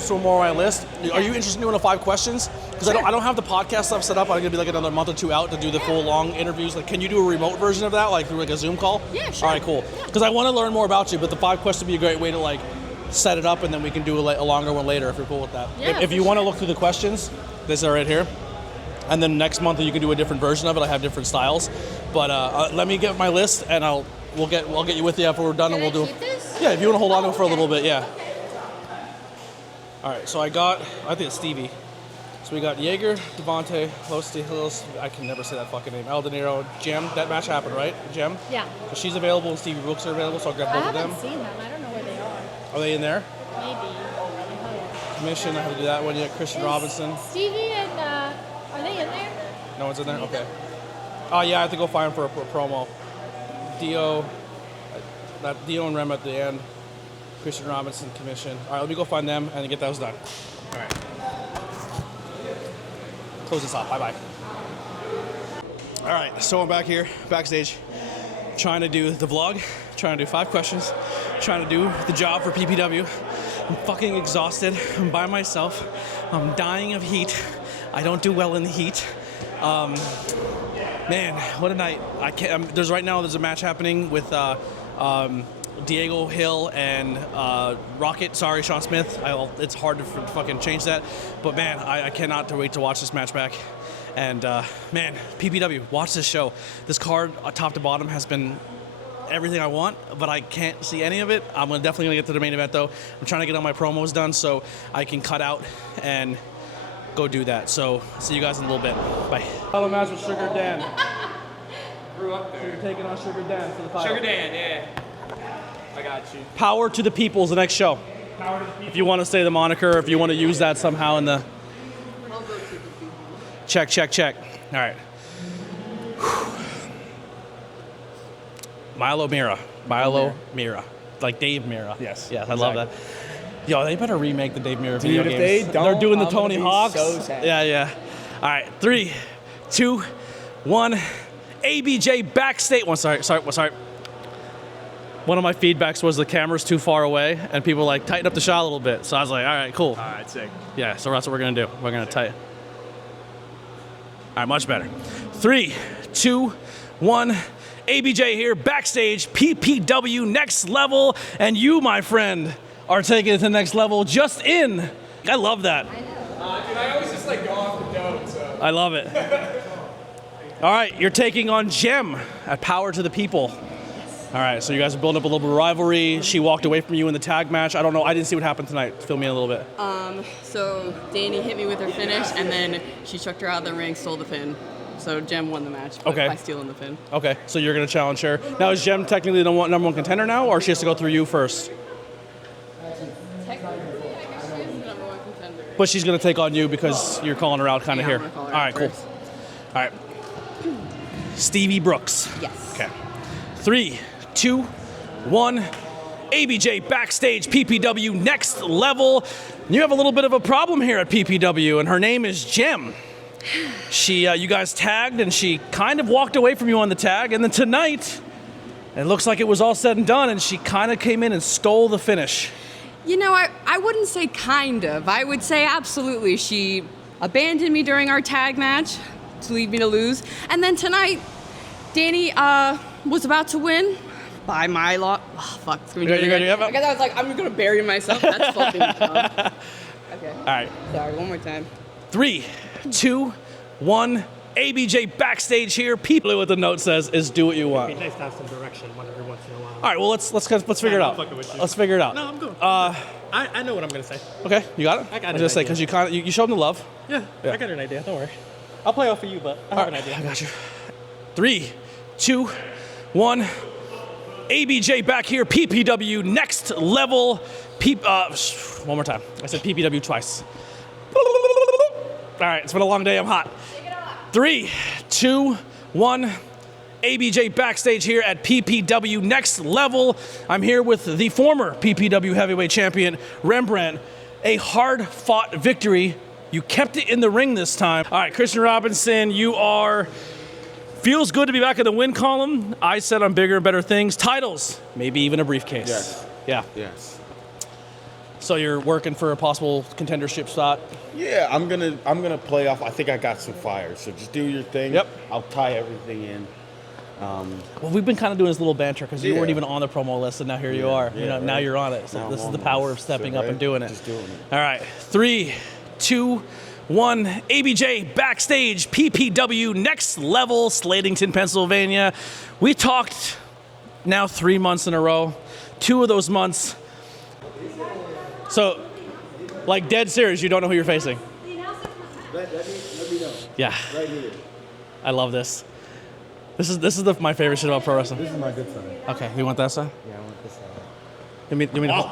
some more on my list. Are you interested in doing the 5 questions? Because I don't have the podcast stuff set up. I'm gonna be like another month or 2 out to do the full long interviews. Like, can you do a remote version of that, like through like a Zoom call? Yeah, sure. All right, cool. Because I want to learn more about you, but the 5 questions would be a great way to like set it up, and then we can do a longer one later if you're cool with that. Yeah, if you want to look through the questions, this is right here. And then next month you can do a different version of it. I have different styles, but let me get my list, and I'll get you with you after we're done, and we'll do. Yeah, if you want to hold on to it for a little bit, yeah. All right, so I think it's Stevie. So we got Jaeger, Devontae, Los Hills. I can never say that fucking name. El Dinero, Jem. That match happened, right? Jem. Yeah. So she's available, and Stevie Brooks are available. So I'll grab both of them. I haven't seen them. I don't know where they are. Are they in there? Maybe. Commission. I have to do that one yet. Christian Robinson. Stevie and are they in there? No one's in there? Okay. Oh, yeah, I have to go find them for a promo. Dio and Rem at the end. Christian Robinson, Commission. All right, let me go find them and get those done. All right. Close this off. Bye-bye. All right, so I'm back here, backstage, trying to do the vlog, trying to do 5 questions, trying to do the job for PPW. I'm fucking exhausted. I'm by myself. I'm dying of heat. I don't do well in the heat. Man, what a night. I can't. There's a match happening with Diego Hill and Rocket. Sorry, Sean Smith. It's hard to fucking change that. But man, I cannot wait to watch this match back. And man, PPW, watch this show. This card, top to bottom, has been everything I want, but I can't see any of it. I'm definitely gonna get to the main event though. I'm trying to get all my promos done so I can cut out and go do that. So see you guys in a little bit. Bye. Title match with Sugar Dan. Grew up there. So you're taking on Sugar Dan for the title. Sugar Dan, yeah. I got you. Power to the People is the next show. Power to the People. If you want to say the moniker, if you want to use that somehow in the... Check. All right. Milo Mira. Like Dave Mira. Yes. Yeah, I love that. Yo, they better remake the Dave Mira video Dude, if games. they don't, They're doing the I'm Tony gonna be Hawks. so sad. Yeah. All right, 3, 2, 1. ABJ backstage. Sorry. One of my feedbacks was the camera's too far away, and people were like, tighten up the shot a little bit. So I was like, all right, cool. All right, sick. Yeah, so that's what we're gonna do. We're gonna tighten. All right, much better. 3, 2, 1. ABJ here, backstage, PPW Next Level, and you, my friend, are taking it to the next level just in. I love that. Dude, I always I love it. All right, you're taking on Gem at Power to the People. All right, so you guys are building up a little bit of rivalry. She walked away from you in the tag match. I don't know. I didn't see what happened tonight. Fill me in a little bit. So Danny hit me with her finish, and then she chucked her out of the ring, stole the pin. So Jem won the match by stealing the pin. Okay, so you're going to challenge her. Now, is Gem technically the number one contender now, or she has to go through you first? Technically, I guess she is the number one contender. But she's going to take on you because you're calling her out kind of Yeah, here. I'm gonna call her All out right, cool. first. All right. Stevie Brooks. Yes. Okay. 3, 2, 1. ABJ backstage, PPW next level. You have a little bit of a problem here at PPW, and her name is Gem. You guys tagged, and she kind of walked away from you on the tag, and then tonight, it looks like it was all said and done, and she kind of came in and stole the finish. You know, I wouldn't say kind of. I would say absolutely. She abandoned me during our tag match to leave me to lose. And then tonight, Danny was about to win by my law. Oh, fuck. It's gonna be I guess I was like, I'm going to bury myself. That's fucking dumb. Okay. All right. Sorry, one more time. 3, 2, 1. ABJ backstage here. People, what the note says is do what you want. It'd be nice to have some direction every once in a while. All right, well, let's figure it out. Let's figure it out. No, I'm good. I know what I'm going to say. Okay, you got it? I got it. I was gonna say, because you showed them the love. Yeah, I got an idea. Don't worry. I'll play off of you, but I have an idea. I got you. 3, 2, 1. ABJ back here. PPW next level. One more time. I said PPW twice. All right, it's been a long day. I'm hot. 3, 2, 1. ABJ backstage here at PPW next level. I'm here with the former PPW heavyweight champion, Rembrandt. A hard-fought victory. You kept it in the ring this time. All right, Christian Robinson, feels good to be back in the win column. I said on bigger and better things. Titles, maybe even a briefcase. Yes. Yeah. Yes. So you're working for a possible contendership spot? Yeah, I'm gonna play off. I think I got some fire. So just do your thing. Yep. I'll tie everything in. Well, we've been kind of doing this little banter because you weren't even on the promo list, and now here you are. Yeah, Now right. you're on it. So Now this I'm is the on power this. of stepping So, up right? and doing it. Just doing it. All right, 3, 2, 1. ABJ backstage, PPW next level, Slatington, Pennsylvania. We talked now 3 months in a row. 2 of those months. So, like dead serious, you don't know who you're facing. Let me know. Yeah. Right here. I love this. This is my favorite shit about pro wrestling. This is my good side. Okay, you want that side? Yeah, I want this side. You mean to hold?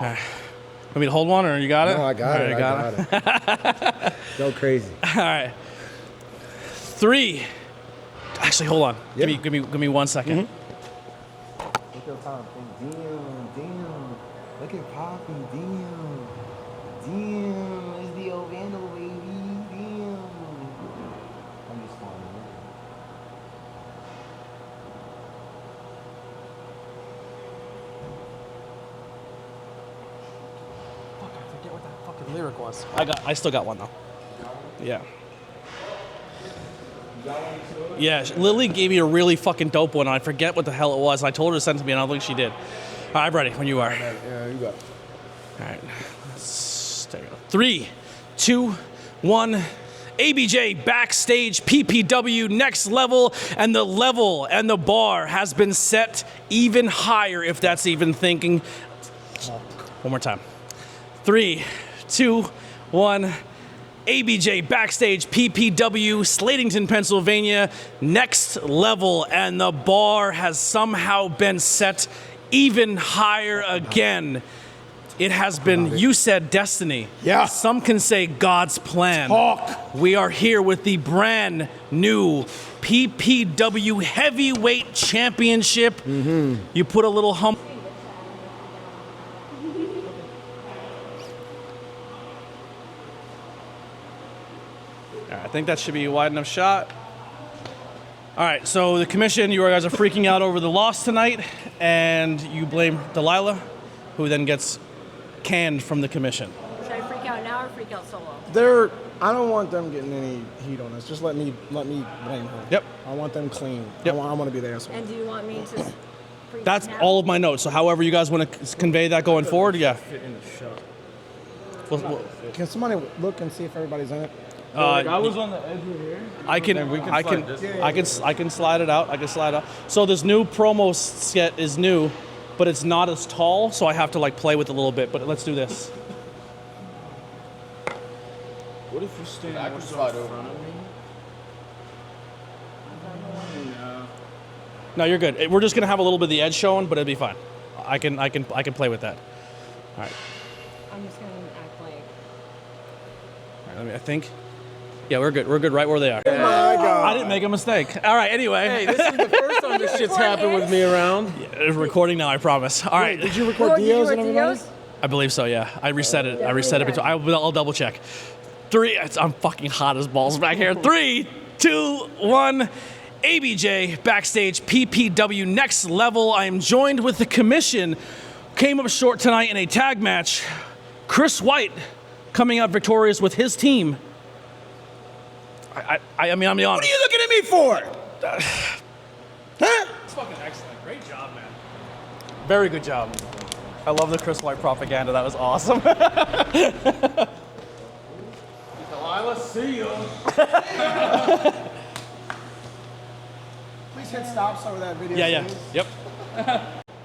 Want me to hold one, or you got it? No, I got it. You got it. Go crazy. All right. 3. Actually, hold on. Yeah. Give me 1 second. Look at Poppy. Damn. Look at Poppy. Damn. It's the Ovando, baby. Damn. I'm just falling. Fuck, I forget what that fucking lyric was. I still got one though. Yeah. Yeah, Lily gave me a really fucking dope one. And I forget what the hell it was. I told her to send it to me, and I don't think she did. All right, I'm ready when you are. Yeah, you got it. All right. There we go. 3, 2, 1. ABJ backstage, PPW next level, and the level and the bar has been set even higher, if that's even thinking. One more time. 3, 2, 1. ABJ backstage, PPW, Slatington, Pennsylvania, next level, and the bar has somehow been set even higher again. It has been, you said, destiny. Yeah. Some can say God's plan. Talk. We are here with the brand new PPW Heavyweight Championship. Mm-hmm. You put a little hump. I think that should be a wide enough shot. All right, so the commission, you guys are freaking out over the loss tonight, and you blame Delilah, who then gets canned from the commission. Should I freak out now or freak out solo? I don't want them getting any heat on us. Just let me blame her. Yep. I want them clean. Yep. I want to be the asshole. And do you want me to freak That's out now? all of my notes. So however you guys want to convey that going forward, yeah. Fit in the shot. Well, Can somebody look and see if everybody's in it? I was on the edge of here. I can slide it out. I can slide it out. So this new promo set is new, but it's not as tall, so I have to like play with it a little bit. But let's do this. What if you stand I can slide over. No, you're good. We're just gonna have a little bit of the edge showing, but it'll be fine. I can play with that. All right. I'm just gonna act like. All right, I think. Yeah, we're good. We're good right where they are. Oh my God. I didn't make a mistake. All right, anyway. Hey, this is the first time this shit's happened with me around. Yeah, it's recording now, I promise. All right. Did you record Dios and everybody? I believe so, yeah. I reset it. I'll double check. I'm fucking hot as balls back here. 3, 2, 1. ABJ backstage PPW next level. I am joined with the commission. Came up short tonight in a tag match. Chris White coming out victorious with his team. I mean, I'm the honest. What are you looking at me for? Huh? It's fucking excellent. Great job, man. Very good job. I love the Chris White propaganda. That was awesome. Delilah, see you. Please hit stop so that video. Yeah. Yep.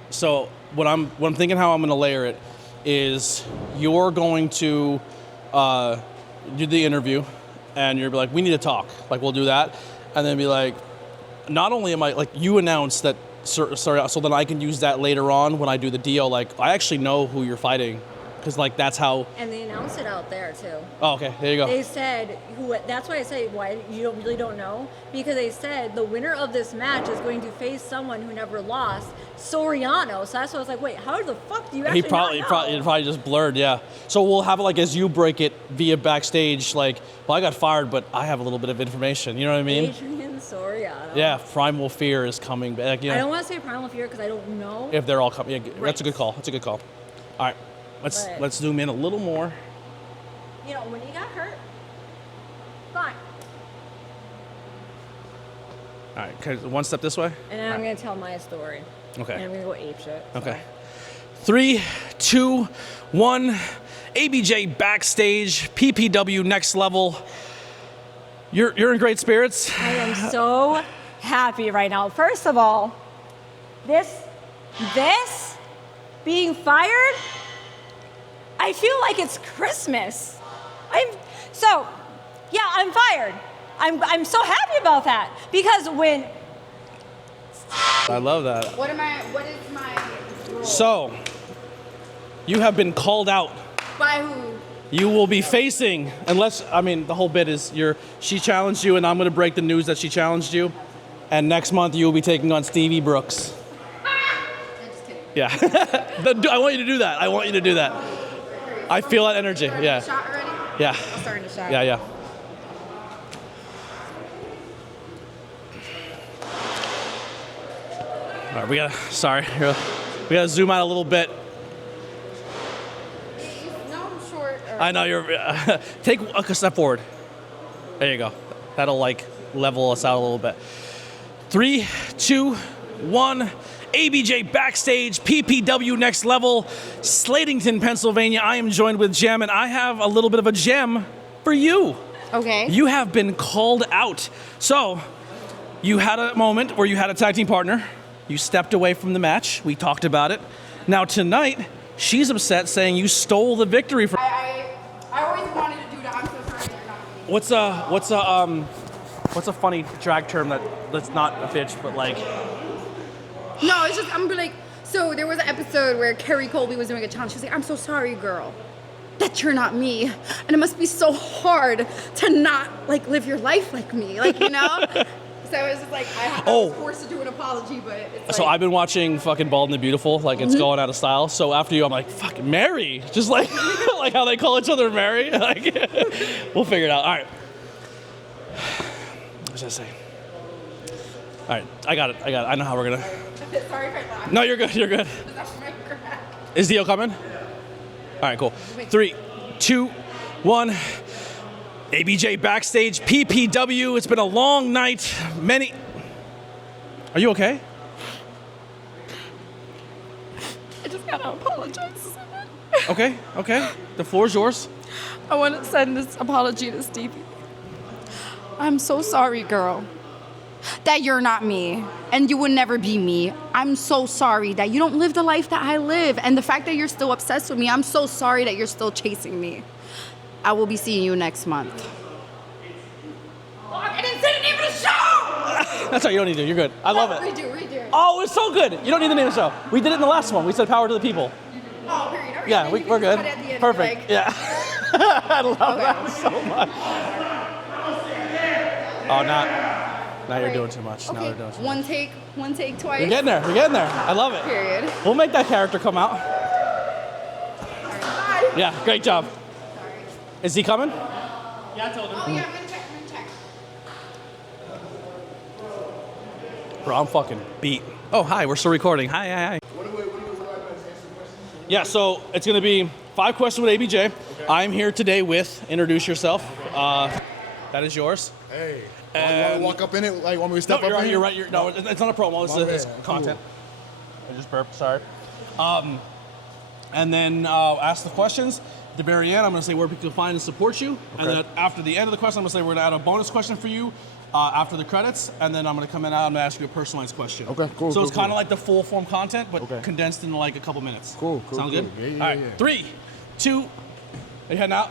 So what I'm thinking how I'm gonna layer it is you're going to do the interview and you're like, we need to talk. Like we'll do that. And then be like, not only am I like you announced that sorry, so then I can use that later on when I do the deal. Like I actually know who you're fighting. Because like that's how. And they announced it out there too. Oh, okay. There you go. They said that's why I say why you really don't know, because they said the winner of this match is going to face someone who never lost, Soriano. So that's why I was like, wait, how the fuck do you actually He probably just blurred, yeah. So we'll have it like as you break it via backstage, like, well, I got fired, but I have a little bit of information. You know what I mean? Adrian Soriano. Yeah, Primal Fear is coming back. You know, I don't want to say Primal Fear because I don't know. if they're all coming, yeah, that's a good call. That's a good call. All right, let's zoom in a little more. You know, when he got hurt, fine. All right, okay, one step this way. And then I'm going to tell my story. Okay. And I'm going to go apeshit. Okay. 3, 2, 1. ABJ backstage, PPW next level. You're in great spirits. I am so happy right now. First of all, this being fired, I feel like it's Christmas. I'm fired. I'm so happy about that because when I love that. What is my role? So, you have been called out. By who? You will be facing, the whole bit is she challenged you and I'm going to break the news that she challenged you. And next month you will be taking on Stevie Brooks. I'm just kidding. Yeah. I want you to do that. I feel that energy. Yeah. Shot already? Yeah. I'm starting to shot. Yeah. All right, we gotta zoom out a little bit. No, I'm short. I know you're. Take a step forward. There you go. That'll level us out a little bit. 3, 2, 1. ABJ backstage, PPW next level, Slatington, Pennsylvania. I am joined with Gem, and I have a little bit of a gem for you. Okay. You have been called out. So, you had a moment where you had a tag team partner. You stepped away from the match. We talked about it. Now tonight, she's upset, saying you stole the victory from. I always wanted to do that. I'm so sorry you're not. What's a funny drag term that's not a bitch, but like. No, it's just I'm like. So there was an episode where Carrie Colby was doing a challenge. She's like, "I'm so sorry, girl, that you're not me, and it must be so hard to not live your life like me, you know." So it was just like I was forced to do an apology, but it's So I've been watching fucking Bald and the Beautiful, it's going out of style. So after you, I'm like, fucking Mary, just like how they call each other Mary. We'll figure it out. All right. What was I saying? All right, I got it. I know how we're gonna. Sorry if I laughed. No, you're good. Is Dio coming? All right, cool. 3, 2, 1. ABJ backstage, PPW. It's been a long night. Are you okay? I just gotta apologize. Okay. The floor is yours. I want to send this apology to Stevie. I'm so sorry, girl, that you're not me and you would never be me. I'm so sorry that you don't live the life that I live, and the fact that you're still obsessed with me, I'm so sorry that you're still chasing me. I will be seeing you next month. I didn't say the name of the show! That's all right, you don't need to. You're good. I love it. Redo. Oh, it's so good. You don't need the name of the show. We did it in the last one. We said power to the people. Oh, period. Okay, Yeah, we're good. cut it at the end, Perfect. like- Yeah. I love that so much. Oh, now you're doing too much. Now Okay, you're doing too much. one take twice. You're getting there. You're getting there. I love it. Period. We'll make that character come out. Yeah, great job. Is he coming? Yeah, I told him. Oh, yeah, I'm gonna check. Bro, I'm fucking beat. Oh, hi, we're still recording. Hi. Yeah, so it's gonna be 5 questions with ABJ. Okay. I'm here today with, introduce yourself. That is yours. Hey, you want to walk up in it? Like, want me to step No, up in you're it? right. No, it's not a promo. It's content. I just burped, sorry. And then ask the questions. At the very end, I'm going to say where people can find and support you. Okay. And then after the end of the question, I'm going to say we're going to add a bonus question for you after the credits. And then I'm going to come in out and ask you a personalized question. Okay, cool. So it's kind of like the full form content, but condensed in like a couple minutes. Cool. Sound good? Yeah, All right, 3, 2, are you heading out?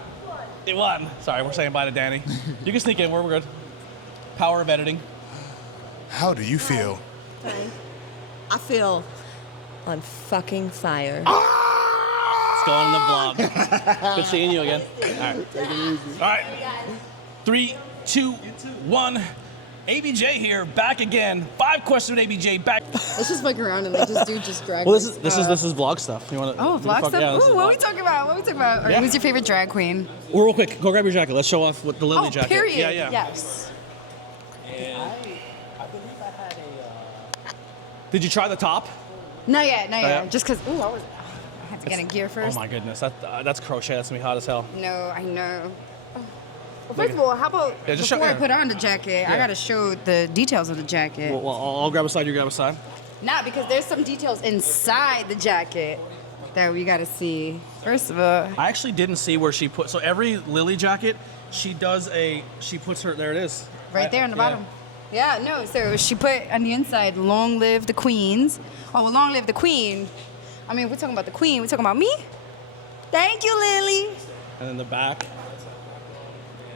1. Sorry, we're saying bye to Danny. You can sneak in, we're good. Power of editing. How do you feel? I feel on fucking fire. It's going in the vlog. Good seeing you again. All right. Take it easy. All right. 3, 2, 1. ABJ here, back again. 5 questions with ABJ, back. Let's just fuck around and like just drag. Well, this is vlog stuff. You want to? Oh, vlog stuff. Yeah, Ooh, what are we talking about? All right, Yeah. who's your favorite drag queen? Well, real quick, go grab your jacket. Let's show off what the Lily jacket. Period. Yeah. Yes. Did you try the top? Not yet. Yeah. Just because. Ooh, I had to get in gear first. Oh my goodness, that's crochet. That's gonna be hot as hell. No, I know. Well, first of all, how about just before show- I put on the jacket, I gotta show the details of the jacket. Well, I'll grab a side. You grab a side. Nah, because there's some details inside the jacket that we gotta see. First of all, I actually didn't see where she put. So every Lily jacket, she puts her. There it is. right there on the bottom. Yeah, no. So she put on the inside, "Long live the queens." Oh, well, long live the queen. I mean, we're talking about the queen. We're talking about me. Thank you, Lily. And then the back.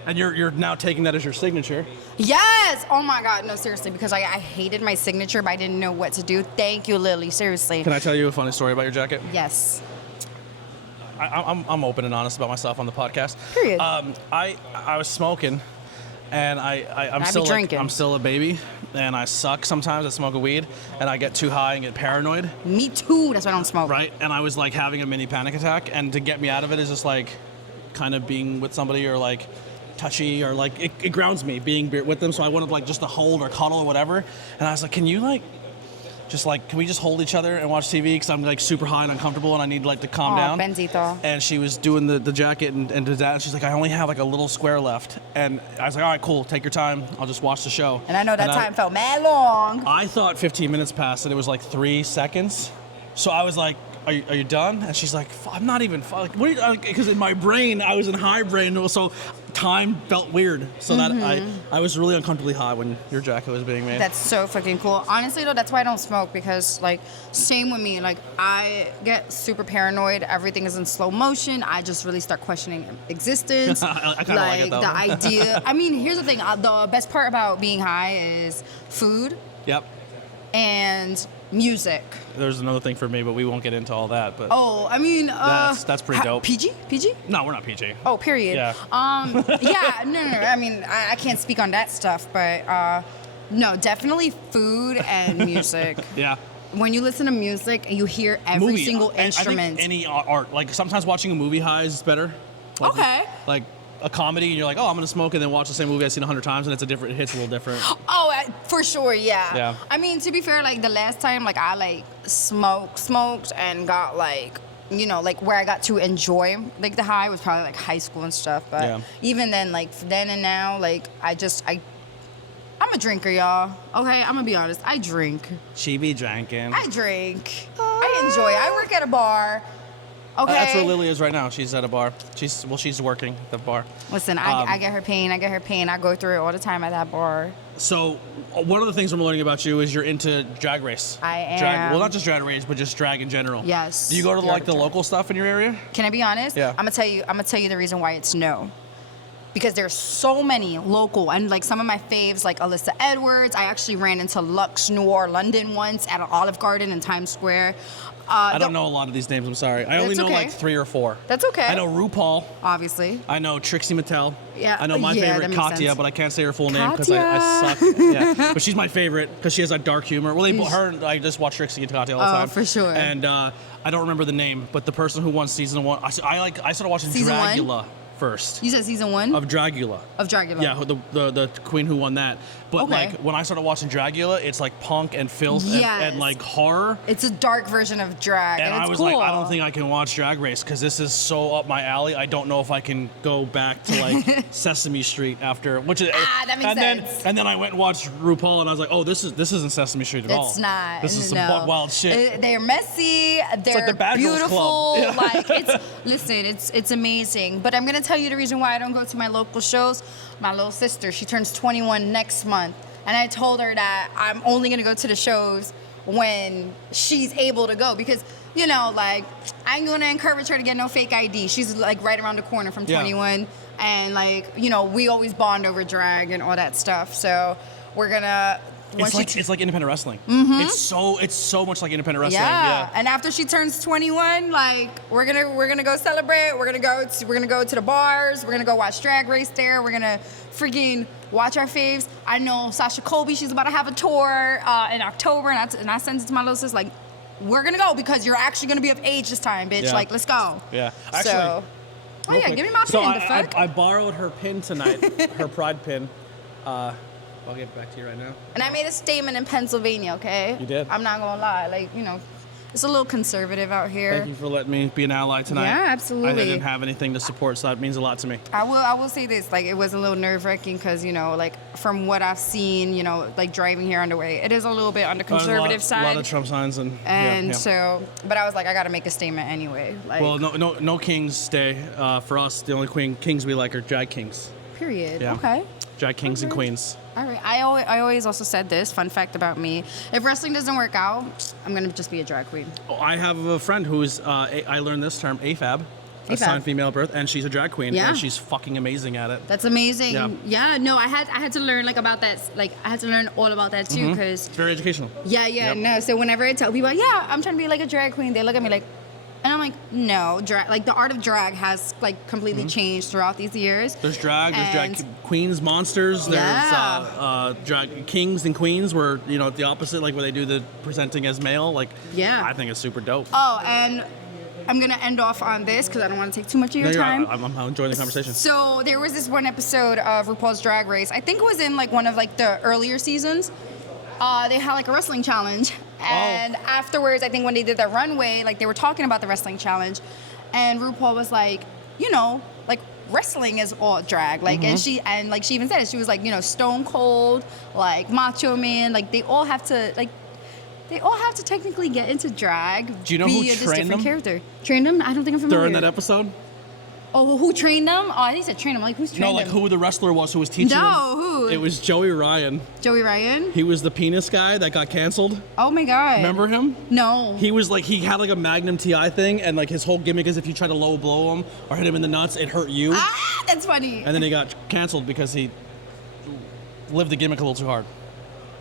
And you're now taking that as your signature. Yes. Oh my God. No, seriously, because I hated my signature, but I didn't know what to do. Thank you, Lily. Seriously. Can I tell you a funny story about your jacket? Yes. I'm open and honest about myself on the podcast. Period. I was smoking, and I'm be still drinking. I'm still a baby, and I suck sometimes at smoking weed, and I get too high and get paranoid. Me too. That's why I don't smoke. Right. And I was like having a mini panic attack, and to get me out of it is just like kind of being with somebody or like touchy or like it grounds me being with them. So I wanted like just to hold or cuddle or whatever. And I was like, can we just hold each other and watch TV? Because I'm like super high and uncomfortable and I need like to calm down. Benzito. And she was doing the jacket and did that. And she's like, I only have like a little square left. And I was like, all right, cool. Take your time. I'll just watch the show. And I know that time felt mad long. I thought 15 minutes passed and it was like 3 seconds. So I was like, are you done? And she's like, I'm not even, like, what are you, because in my brain, I was in high brain, so time felt weird. So that I was really uncomfortably high when your jacket was being made. That's so fucking cool. Honestly, though, that's why I don't smoke, because, like, same with me. Like, I get super paranoid. Everything is in slow motion. I just really start questioning existence. I kind of like it, though. The idea. I mean, here's the thing. The best part about being high is food Yep. and music. There's another thing for me, but we won't get into all that. But Oh, I mean, that's pretty dope. PG? No, we're not PG. Oh, period. Yeah. Yeah, no. I mean, I can't speak on that stuff, but no, definitely food and music. Yeah. When you listen to music and you hear every single instrument. I think any art, like sometimes watching a movie high is better. Like, Okay. Like a comedy, and you're like, oh, I'm gonna smoke, and then watch the same movie I've seen 100 times, and it hits a little different. Oh, for sure, yeah. Yeah. I mean, to be fair, like the last time, like I like smoked and got like, you know, like where I got to enjoy like the high was probably like high school and stuff. But Yeah. even then, like then and now, like I'm a drinker, y'all. Okay, I'm gonna be honest. I drink. She be drinking. I drink. I enjoy. I work at a bar. Okay. That's where Lily is right now. She's at a bar. She's working at the bar. Listen, I get her pain. I go through it all the time at that bar. So, one of the things I'm learning about you is you're into drag race. I am. Well, not just drag race, but just drag in general. Yes. Do you go to like the local stuff in your area? Can I be honest? Yeah. I'm gonna tell you the reason why it's no. Because there's so many local, and like some of my faves, like Alyssa Edwards. I actually ran into Lux Noir London once at an Olive Garden in Times Square. I don't know a lot of these names. I'm sorry. I only That's know okay. like 3 or 4. That's okay. I know RuPaul. Obviously. I know Trixie Mattel. Yeah. I know my Yeah, favorite that makes Katya, sense. but I can't say her full name because I suck. Yeah. But she's my favorite because she has that dark humor. Well, her and I just watch Trixie and Katya all the time. For sure. And I don't remember the name, but the person who won season 1. I started watching Season one? Dragula first. You said season 1? Of Dragula. Of Dragula. Yeah, the queen who won that. But Okay. like when I started watching Dragula, it's like punk and filth and like horror. It's a dark version of drag. And it's I was cool. like, I don't think I can watch Drag Race because this is so up my alley. I don't know if I can go back to like Sesame Street after, which is that makes sense. And then I went and watched RuPaul, and I was like, oh, this isn't Sesame Street at all. It's not. This is no. some wild shit. They're messy. They're like the Bad Girls beautiful. Club. Yeah. It's amazing. But I'm gonna tell you the reason why I don't go to my local shows. My little sister, she turns 21 next month, and I told her that I'm only gonna go to the shows when she's able to go because. Like, I ain't gonna encourage her to get no fake ID. She's like right around the corner from 21, and like, we always bond over drag and all that stuff. So we're gonna. It's like independent wrestling. Mhm. It's so much like independent wrestling. Yeah. And after she turns 21, like we're gonna go celebrate. We're gonna go to the bars. We're gonna go watch Drag Race there. We're gonna freaking watch our faves. I know Sasha Colby. She's about to have a tour in October, and I sent it to my little sis like. We're gonna go because you're actually gonna be of age this time, bitch. Yeah. Like, let's go. Yeah. Actually, oh yeah, give me my so pin. The fuck? I borrowed her pin tonight, her pride pin. I'll get back to you right now. And I made a statement in Pennsylvania. Okay. You did? I'm not gonna lie. Like, it's a little conservative out here. Thank you for letting me be an ally tonight. Yeah, absolutely. I didn't have anything to support, so that means a lot to me. I will say this, like it was a little nerve-wracking because, like from what I've seen, like driving here on the way, it is a little bit on the conservative side. A lot of Trump signs and so, but I was like, I gotta make a statement anyway. Like, well, no Kings Day for us. The only kings we like are drag kings. Period. Yeah. Okay. Drag kings and queens. All right. I always also said this fun fact about me: if wrestling doesn't work out, I'm gonna just be a drag queen. I have a friend who's I learned this term AFAB. Assigned female birth, and she's a drag queen, Yeah. and she's fucking amazing at it. That's amazing. Yeah. No, I had to learn about that. Like I had to learn all about that too, because It's very educational. Yeah. No. So whenever I tell people, yeah, I'm trying to be like a drag queen, they look at me like, and I'm like, no, drag. Like the art of drag has like completely changed throughout these years. There's drag And- queens, monsters. There's Yeah. drag kings and queens, where it's the opposite, like where they do the presenting as male. Like, Yeah. I think it's super dope. Oh, and I'm gonna end off on this because I don't want to take too much of your No, you're time. right. I'm enjoying the conversation. So there was this one episode of RuPaul's Drag Race. I think it was in like one of like the earlier seasons. They had like a wrestling challenge, and afterwards, I think when they did their runway, like they were talking about the wrestling challenge, and RuPaul was like, like wrestling is all drag, like, and she even said it. She was like, Stone Cold, like Macho Man, like they all have to technically get into drag. Do you know be who this trained different them? character. Trained them? I don't think I'm familiar. During that episode? Oh, who trained them? Oh, I think he said trained them. Like, who's trained No, like them? who the wrestler was who was teaching them. No, who? It was Joey Ryan. Joey Ryan? He was the penis guy that got canceled. Oh my God. Remember him? No. He was like, he had like a Magnum TI thing, and like his whole gimmick is if you try to low blow him or hit him in the nuts, it hurt you. Ah, that's funny. And then he got canceled because he lived the gimmick a little too hard.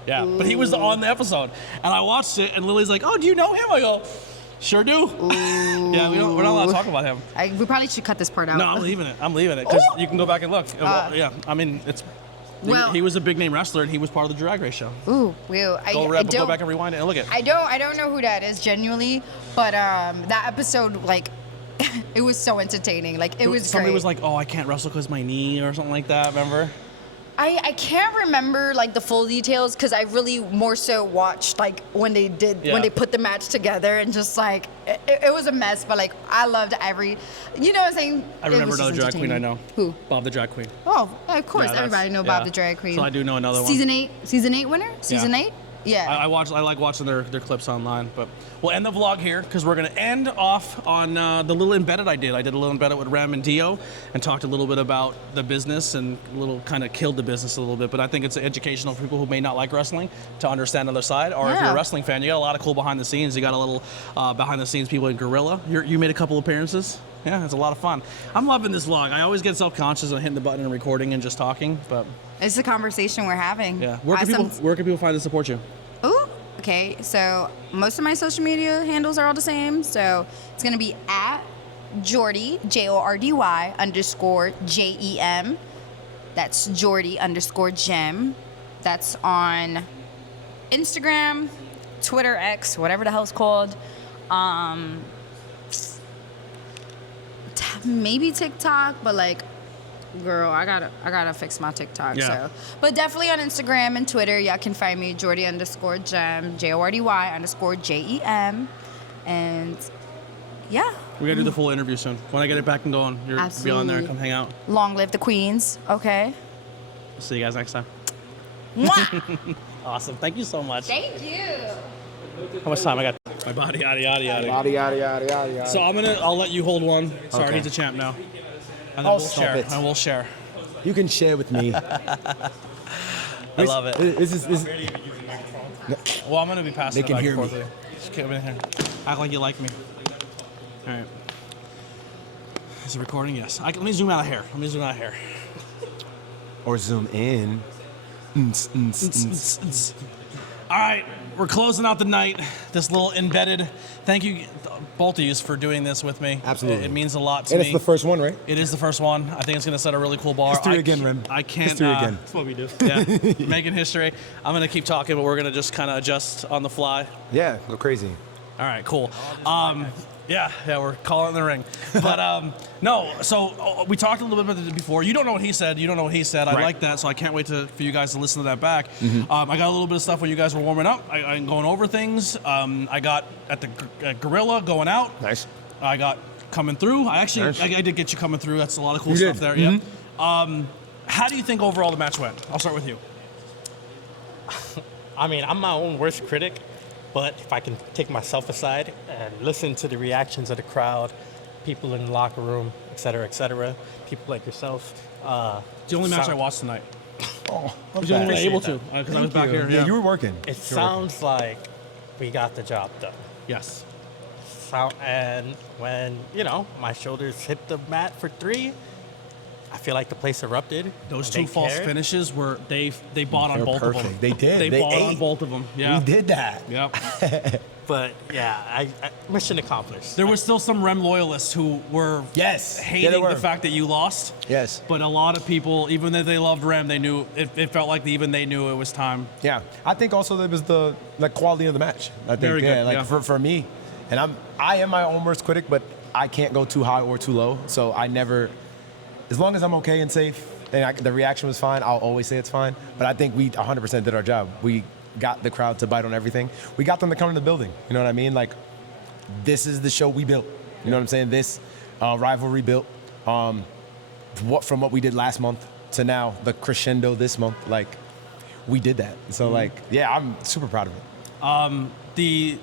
Yeah, but he was on the episode, and I watched it, and Lily's like, "Oh, do you know him?" I go, "Sure do." Yeah, we're not allowed to talk about him. We probably should cut this part out. No, I'm leaving it because you can go back and look. Yeah, I mean, Well- he was a big name wrestler, and he was part of the Drag Race show. Ooh, well, Go back and rewind it and look at it. I don't know who that is genuinely, but that episode, like, it was so entertaining. Like, it was Somebody great. was like, "Oh, I can't wrestle because my knee" or something like that. Remember? I can't remember like the full details because I really more so watched like when they put the match together, and just like it was a mess, but like I loved every, what I'm saying. I remember another drag queen I know. Who? Bob the drag queen. Oh, of course, Yeah, everybody know Bob the drag queen. So I do know another one. Season 8 winner. Season 8. Yeah. I like watching their clips online. But we'll end the vlog here because we're gonna end off on the little embedded I did. I did a little embedded with Rem and Dio and talked a little bit about the business and a little kind of killed the business a little bit. But I think it's educational for people who may not like wrestling to understand the other side. Or if you're a wrestling fan, you got a lot of cool behind the scenes. You got a little behind the scenes people in Gorilla. You made a couple appearances. Yeah, it's a lot of fun. I'm loving this vlog. I always get self-conscious of hitting the button and recording and just talking, but It's the conversation we're having. yeah. Where can people find and support you? Ooh, okay. So most of my social media handles are all the same. So it's gonna be at Jordy JORDY _JEM. That's Jordy _Gem. That's on Instagram, Twitter, X, whatever the hell it's called. Maybe TikTok, but like, girl, I gotta fix my TikTok. Yeah. So, but definitely on Instagram and Twitter, y'all can find me Jordy _Gem, JORDY _JEM, and yeah. We gotta do the full interview soon. When I get it back and going, you're be on there and come hang out. Long live the queens. Okay. See you guys next time. Mwah! Awesome. Thank you so much. Thank you. How much time I got? My body, yada yada yada. Yada, yada, yada, yada, yada. So I'll let you hold one. Sorry, Okay. he's a champ now. And then I'll we'll stop share. it. And we'll share. You can share with me. I love it. Well, I'm gonna be passing They it can back hear and forth me. with you. Just come in here. Act like you like me. All right. Is it recording? Yes. Let me zoom out of here. Or zoom in. All right, we're closing out the night. This little embedded. Thank you, both of you, for doing this with me. Absolutely. It means a lot to And me. it's the first one, right? It is the first one. I think it's going to set a really cool bar. History again, Rem. I can't. History again. That's what we do. Yeah, making history. I'm going to keep talking, but we're going to just kind of adjust on the fly. Yeah, go crazy. All right, cool. Yeah, we're calling the ring. But no, so we talked a little bit about it before. You don't know what he said. You don't know what he said. I Right. like that, so I can't wait for you guys to listen to that back. Mhm. I got a little bit of stuff when you guys were warming up. I'm going over things. I got at the Gorilla going out. Nice. I got coming through. I actually, Nice. I did get you coming through. That's a lot of cool You stuff did. there. Mhm. Yeah. How do you think overall the match went? I'll start with you. I mean, I'm my own worst critic, but if I can take myself aside and listen to the reactions of the crowd, people in the locker room, et cetera, people like yourself. It's the only match I watched tonight. Oh, I was the only one able to Appreciate that. because I was back here. Yeah, you were working. It You were sounds like we got the job done. Yes. And when, my shoulders hit the mat for 3, I feel like the place erupted. Those and two they false cared. finishes were they bought on They're both of them. perfect. They did. They bought on ate. both of them. Yeah. We did that. Yep. But yeah, I mission accomplished. There was still some Rem loyalists who were hating the fact that you lost. Yes. But a lot of people, even though they loved Rem, they knew it felt like even they knew it was time. Yeah, I think also there was the quality of the match. I think Very good, like yeah. for me, and I am my own worst critic, but I can't go too high or too low. So I never, as long as I'm okay and safe, and the reaction was fine, I'll always say it's fine. But I think we 100% did our job. We got the crowd to bite on everything. We got them to come to the building. You know what I mean? Like, this is the show we built. You know what I'm saying? This rivalry built. From what we did last month to now the crescendo this month, like we did that. So yeah, I'm super proud of it.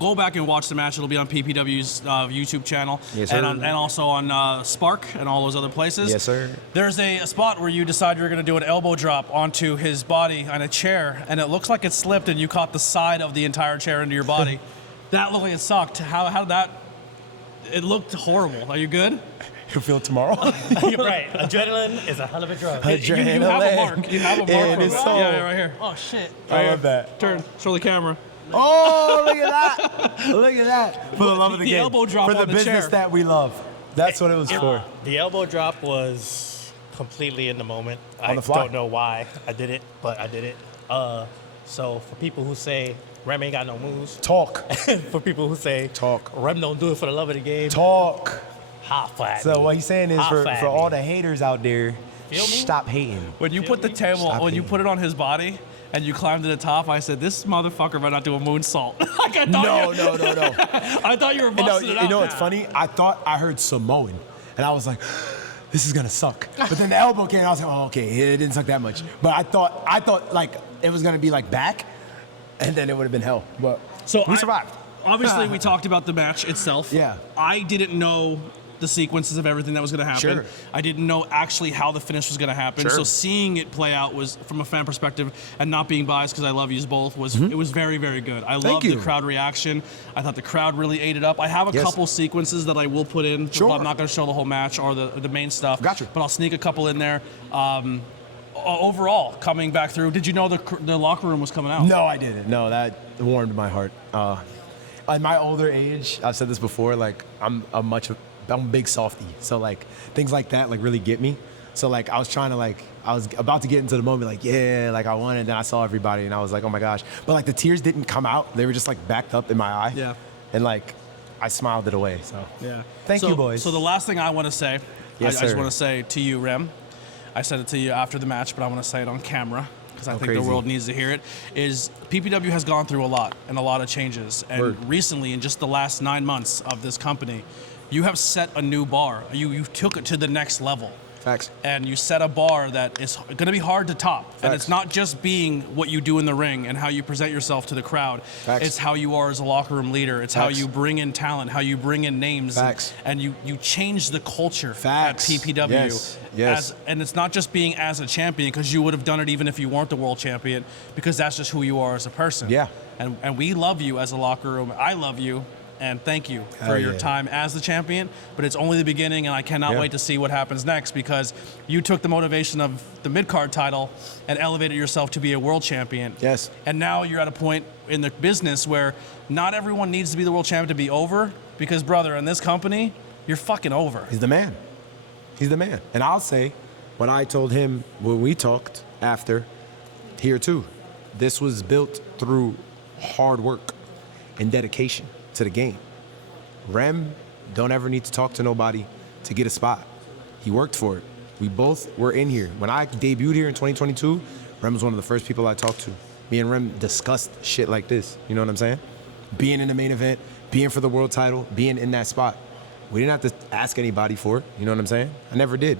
Go back and watch the match. It'll be on PPW's YouTube channel. Yes, sir. And also on Spark and all those other places. Yes, sir. There's a spot where you decide you're going to do an elbow drop onto his body on a chair, and it looks like it slipped and you caught the side of the entire chair into your body. That looked like it sucked. How did that? It looked horrible. Are you good? You'll feel tomorrow. You're right. Adrenaline is a hell of a drug. You have a mark. You have a mark. In his Yeah, soul. yeah, right here. Oh shit. I love that. Turn. Show the camera. Oh, look at that. Look at that. For the love of the game. elbow drop For the on the business chair. that we love. That's what it was for. The elbow drop was completely in the moment. On the fly. I don't know why I did it, but I did it. So for people who say Rem ain't got no moves, talk. For people who say Rem don't do it for the love of the game, talk. Hot flat. So what he's saying is Hot for flat all me. the haters out there, Feel me? stop hating. When you put the table, Stop when you hating. put it on his body and you climbed to the top, I said, this motherfucker better not do a moonsault. No. I thought you were busting it out. You know what's funny? I thought I heard Samoan, and I was like, this is gonna suck. But then the elbow came, and I was like, oh, okay, it didn't suck that much. But I thought like it was gonna be like back, and then it would have been hell. But So we survived. Obviously, we talked about the match itself. Yeah. I didn't know the sequences of everything that was going to happen. Sure. I didn't know actually how the finish was going to happen. Sure. So seeing it play out was, from a fan perspective, and not being biased because I love you both, it was very, very good. I loved the crowd reaction. I thought the crowd really ate it up. I have a couple sequences that I will put in. Sure. I'm not going to show the whole match or the main stuff. Gotcha. But I'll sneak a couple in there. Overall, coming back through, did you know the locker room was coming out? No, I didn't. No, that warmed my heart. At my older age, I've said this before, like I'm a big softie. So like things like that like really get me. So like I was about to get into the moment, like, yeah, like I won, and then I saw everybody and I was like, oh my gosh. But like the tears didn't come out. They were just like backed up in my eye. Yeah. And like I smiled it away. So yeah. Thank you, boys. So the last thing I want to say, Yes, I just sir. want to say to you, Rem, I said it to you after the match, but I want to say it on camera because I think the world needs to hear it, is PPW has gone through a lot and a lot of changes. And recently, in just the last 9 months of this company, you have set a new bar. You took it to the next level. Facts. And you set a bar that is going to be hard to top. Facts. And it's not just being what you do in the ring and how you present yourself to the crowd. Facts. It's how you are as a locker room leader. It's how you bring in talent, how you bring in names. Facts. And you change the culture Facts. at PPW. Yes. Yes. And it's not just being as a champion, because you would have done it even if you weren't the world champion, because that's just who you are as a person. Yeah. And we love you as a locker room. I love you. And thank you for your time as the champion. But it's only the beginning, and I cannot wait to see what happens next, because you took the motivation of the mid-card title and elevated yourself to be a world champion. Yes. And now you're at a point in the business where not everyone needs to be the world champion to be over, because, brother, in this company, you're fucking over. He's the man. He's the man. And I'll say what I told him when we talked after here too. This was built through hard work and dedication to the game. Rem don't ever need to talk to nobody to get a spot. He worked for it. We both were in here. When I debuted here in 2022, Rem was one of the first people I talked to. Me and Rem discussed shit like this. You know what I'm saying? Being in the main event, being for the world title, being in that spot. We didn't have to ask anybody for it. You know what I'm saying? I never did.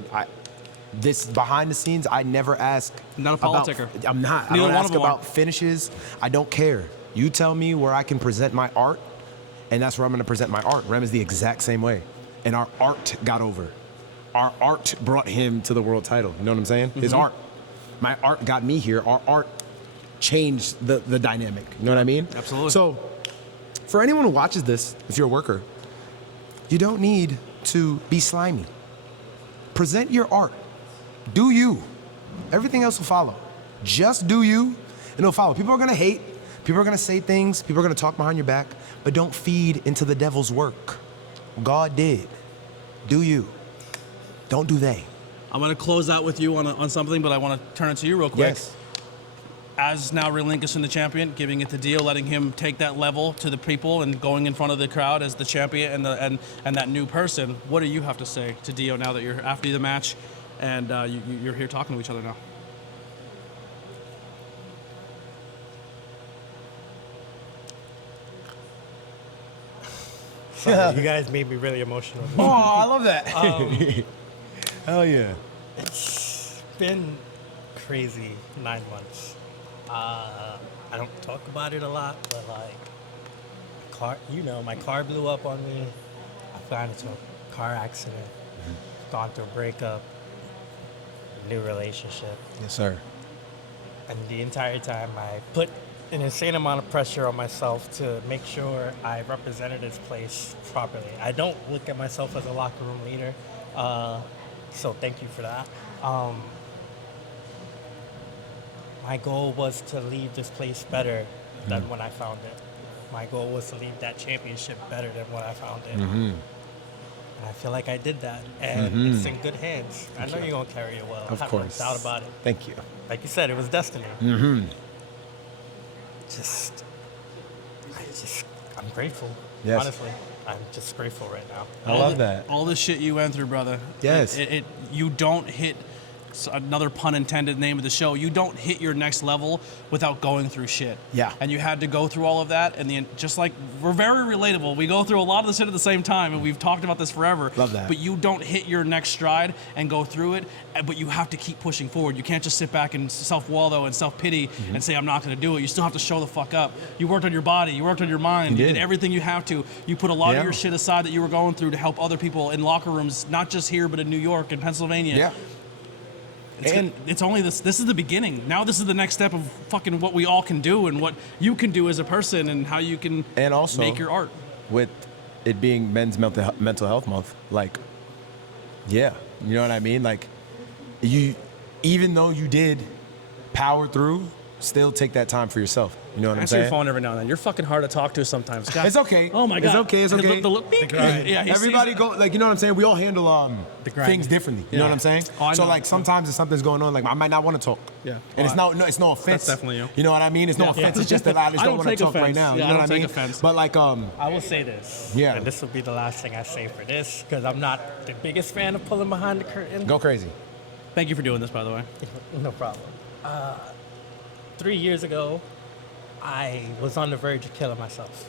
This behind the scenes, I never ask. Not a politicker. I'm not. I don't ask about finishes. I don't care. You tell me where I can present my art, and that's where I'm going to present my art. Rem is the exact same way. And our art got over. Our art brought him to the world title. You know what I'm saying? His art. My art got me here. Our art changed the dynamic. You know what I mean? Absolutely. So for anyone who watches this, if you're a worker, you don't need to be slimy. Present your art. Do you. Everything else will follow. Just do you, and it'll follow. People are going to hate. People are going to say things. People are going to talk behind your back. But don't feed into the devil's work. God did. Do you. Don't do they. I'm going to close out with you on something, but I want to turn it to you real quick. Yes. As now relinquishing the champion, giving it to Dio, letting him take that level to the people and going in front of the crowd as the champion and that new person, what do you have to say to Dio now that you're after the match and you're here talking to each other now? Sorry, you guys made me really emotional. Oh, I love that. Hell yeah. It's been crazy 9 months. I don't talk about it a lot, but like, my car blew up on me. I got into a car accident, gone through a breakup, new relationship. Yes, sir. And the entire time I put an insane amount of pressure on myself to make sure I represented this place properly. I don't look at myself as a locker room leader, so thank you for that. My goal was to leave this place better than when I found it. My goal was to leave that championship better than when I found it. And I feel like I did that, and it's in good hands. I know you're going to carry it well. Of I have course. no doubt about it. Thank you. Like you said, it was destiny. I'm grateful. Yes. Honestly, I'm just grateful right now. I love that. All the shit you went through, brother. Yes. You don't hit another pun intended name of the show, you don't hit your next level without going through shit. Yeah. And you had to go through all of that, and just like we're very relatable. We go through a lot of the shit at the same time, and we've talked about this forever. Love that. But you don't hit your next stride and go through it, but you have to keep pushing forward. You can't just sit back and self-wallow and self-pity and say, I'm not going to do it. You still have to show the fuck up. You worked on your body. You worked on your mind. You did everything you have to. You put a lot of your shit aside that you were going through to help other people in locker rooms, not just here, but in New York and Pennsylvania. Yeah. It's only this is the beginning. Now this is the next step of fucking what we all can do and what you can do as a person and how you can and also make your art. With it being Men's Mental Health Month, like, yeah, you know what I mean? Like, even though you did power through, still take that time for yourself. You know what I'm saying? Answer your phone every now and then. You're fucking hard to talk to sometimes. God. It's okay. Oh my God. It's okay. Yeah, everybody go, like, you know what I'm saying? We all handle things differently. You know what I'm saying? Oh, so like sometimes if something's going on, like I might not want to talk. Yeah. And it's no offense. That's definitely you. You know what I mean? It's no offense. It's just that I just don't want to talk right now. You know what I mean? Offense. But like I will say this. Yeah. And this will be the last thing I say for this, because I'm not the biggest fan of pulling behind the curtain. Go crazy. Thank you for doing this, by the way. No problem. 3 years ago, I was on the verge of killing myself.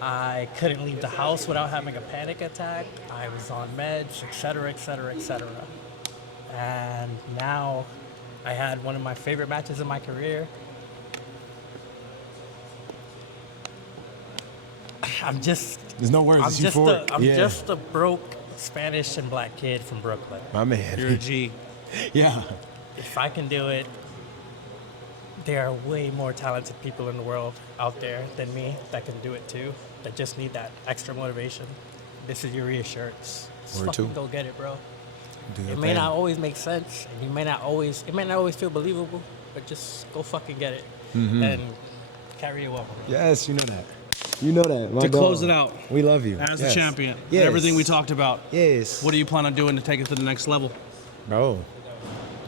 I couldn't leave the house without having a panic attack. I was on meds, et cetera, et cetera, et cetera. And now I had one of my favorite matches in my career. There's no words. I'm just a broke Spanish and black kid from Brooklyn. My man. You're a G. Yeah. If I can do it, there are way more talented people in the world out there than me that can do it too, that just need that extra motivation. This is your reassurance. Just fucking go get it, bro. It may not always make sense, and it may not always feel believable, but just go fucking get it and carry it well. Yes, you know that. You know that. My To dog. close it out, we love you. as the champion, Yes. everything we talked about. Yes. What do you plan on doing to take it to the next level? Bro,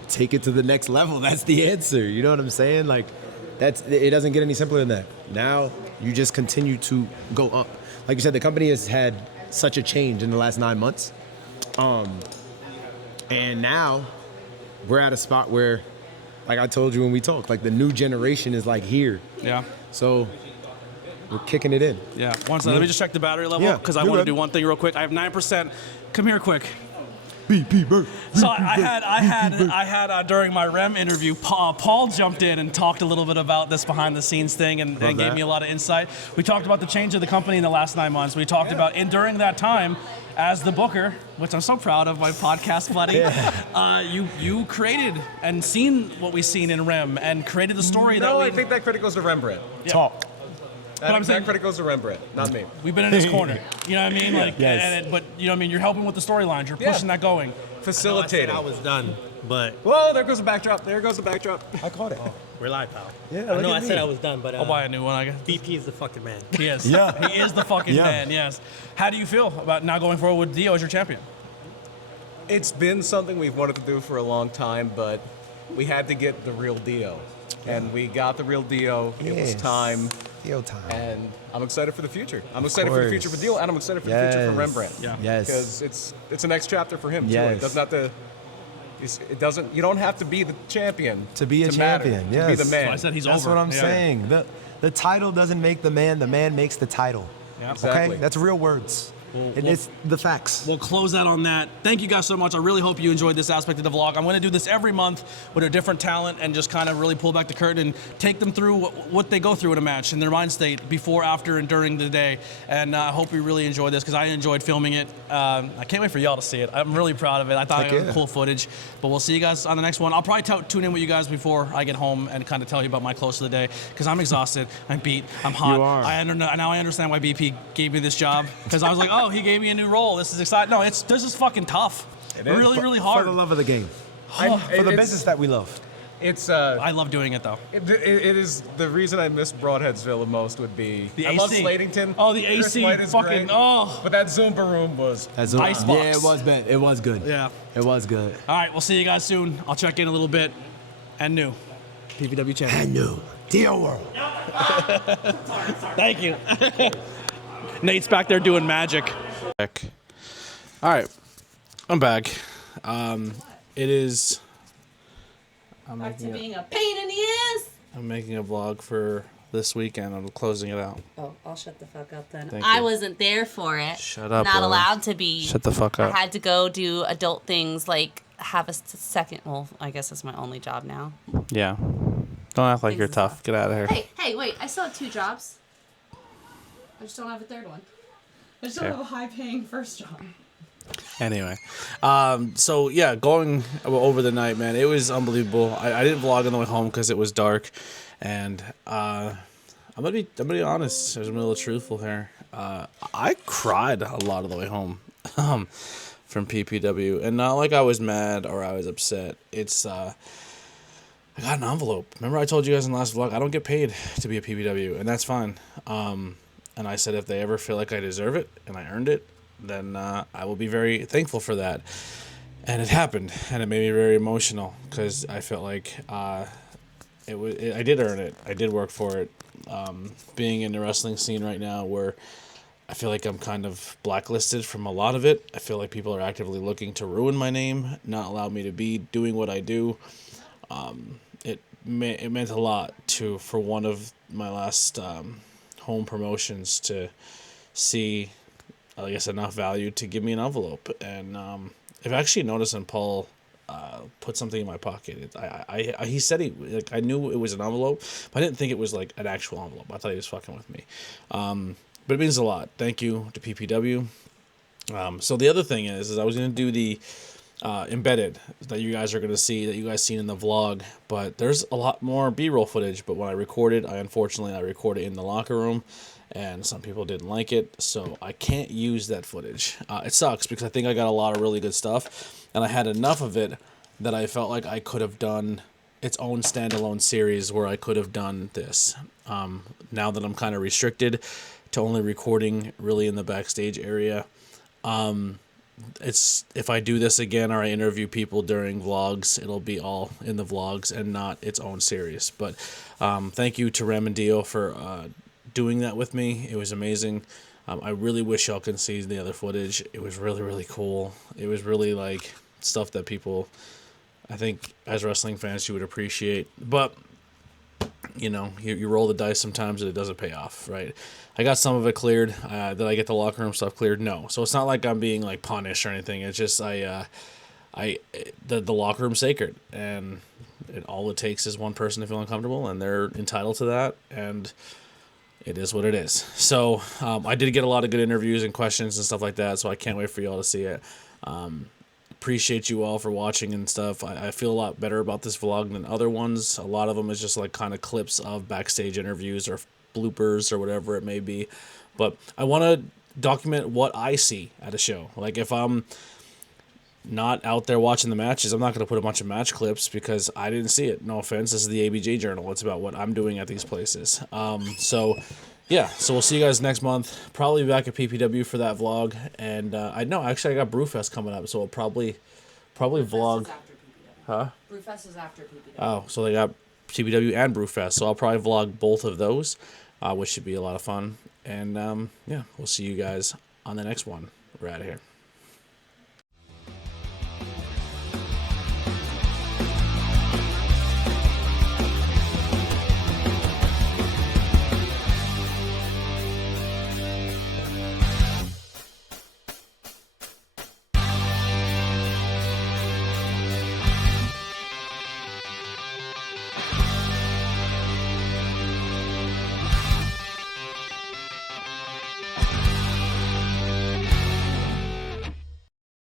take it to the next level. That's the answer. You know what I'm saying? Like, it doesn't get any simpler than that. Now you just continue to go up. Like you said, the company has had such a change in the last 9 months. And now we're at a spot where, like I told you when we talked, like the new generation is like here. Yeah. So we're kicking it in. Yeah. One second. Let me just check the battery level Yeah, because I you're want to good. do one thing real quick. I have 9%. Come here quick. BP Bird. So I had during my REM interview, Paul jumped in and talked a little bit about this behind the scenes thing and gave that. me a lot of insight. We talked about the change of the company in the last 9 months. We talked about, and during that time, as the booker, which I'm so proud of, my podcast buddy, you created and seen what we've seen in REM and created the story that I think that credit goes to Rembrandt. Yeah. Talk. But I'm saying that credit goes to Rembrandt, not me. we've been in his corner. You know what I mean? Like, Yes. but you know what I mean? You're helping with the storylines. You're pushing that going. Facilitating. I was done, but Whoa, there goes the backdrop. There goes the backdrop. I caught it. we're live, pal. Yeah, I look know at I said me. I was done, but I'll buy a new one, I guess. BP is the fucking man. He is. Yeah. He is the fucking Yeah. man, yes. How do you feel about now going forward with Dio as your champion? It's been something we've wanted to do for a long time, but we had to get the real Dio. And we got the real Dio. It was Yes. time. Dio time. And I'm excited for the future. I'm excited for the future for Dio, and I'm excited for the future for Yes. Rembrandt. Yeah. Yes. Because it's a next chapter for him too. Yes. It doesn't have to. It doesn't. You don't have to be the champion To be a matter, champion, to yes. be the man. I said he's That's over. what I'm Yeah. saying. The title doesn't make the man makes the title. Yeah. Exactly. Okay? That's real words. And it's the facts. We'll close that on that. Thank you guys so much. I really hope you enjoyed this aspect of the vlog. I'm going to do this every month with a different talent and just kind of really pull back the curtain and take them through what they go through in a match and their mind state before, after, and during the day. And I hope you really enjoyed this because I enjoyed filming it. I can't wait for y'all to see it. I'm really proud of it. I thought it was cool footage. But we'll see you guys on the next one. I'll probably tune in with you guys before I get home and kind of tell you about my close of the day because I'm exhausted. I'm beat. I'm hot. You are. Now I understand why BP gave me this job because I was like, oh, he gave me a new role. This is exciting. No, this is fucking tough. Really, really hard. For the love of the game. For the business that we love. It's I love doing it though. It is the reason I miss Broadheadsville the most would be The I love AC. Slatington. Oh, the Chris AC White is fucking- great, oh. But that Zumba room was Icebox. Yeah, it was bad. It was good. Yeah. It was good. All right, we'll see you guys soon. I'll check in a little bit. And new. PPW champion. And new. Dio World. Thank you. Nate's back there doing magic. All right, I'm back. It is Back to making being a pain in the ass. I'm making a vlog for this weekend. I'm closing it out. Oh, I'll shut the fuck up then. Thank I you. wasn't there for it. Shut up, Not Lily. allowed to be. Shut the fuck up. I had to go do adult things like have a second. Well, I guess it's my only job now. Yeah. Don't act like you're tough. Get out of here. Hey, wait! I still have 2 jobs. I just don't have a third one. I just don't Okay. have a high-paying first job. Anyway, so yeah, going over the night, man, it was unbelievable. I didn't vlog on the way home because it was dark, and I'm gonna be honest. I'm gonna be truthful here. I cried a lot of the way home from PPW, and not like I was mad or I was upset. It's I got an envelope. Remember I told you guys in the last vlog I don't get paid to be a PPW, and that's fine. And I said if they ever feel like I deserve it and I earned it, then I will be very thankful for that. And it happened, and it made me very emotional because I felt like I did earn it. I did work for it. Being in the wrestling scene right now, where I feel like I'm kind of blacklisted from a lot of it. I feel like people are actively looking to ruin my name, not allow me to be doing what I do. It meant a lot for one of my last home promotions to see, I guess, enough value to give me an envelope. And I've actually noticed when Paul put something in my pocket, he said I knew it was an envelope, but I didn't think it was like an actual envelope. I thought he was fucking with me. But it means a lot. Thank you to PPW. So the other thing is I was going to do the embedded that you guys are going to see, that you guys seen in the vlog, but there's a lot more B-roll footage. But when I recorded, I recorded in the locker room, and some people didn't like it, so I can't use that footage. It sucks because I think I got a lot of really good stuff, and I had enough of it that I felt like I could have done its own standalone series where I could have done this. Now that I'm kind of restricted to only recording really in the backstage area, it's if I do this again or I interview people during vlogs, it'll be all in the vlogs and not its own series. But thank you to Ram and Dio for doing that with me. It was amazing. I really wish y'all could see the other footage. It was really, really cool. It was really like stuff that people, I think as wrestling fans, you would appreciate. But you roll the dice sometimes and it doesn't pay off, right? I got some of it cleared. Did I get the locker room stuff cleared? No. So it's not like I'm being like punished or anything. It's just the locker room's sacred, and all it takes is one person to feel uncomfortable, and they're entitled to that, and it is what it is. So I did get a lot of good interviews and questions and stuff like that, so I can't wait for y'all to see it. Appreciate you all for watching and stuff. I feel a lot better about this vlog than other ones. A lot of them is just like kind of clips of backstage interviews or bloopers or whatever it may be. But I want to document what I see at a show. Like if I'm not out there watching the matches, I'm not going to put a bunch of match clips because I didn't see it. No offense. This is the ABJ Journal. It's about what I'm doing at these places. So we'll see you guys next month. Probably back at PPW for that vlog. And I got Brewfest coming up, so I'll probably vlog. Huh? Brewfest is after PPW. Oh, so they got PPW and Brewfest, so I'll probably vlog both of those, which should be a lot of fun. And we'll see you guys on the next one. We're out of here.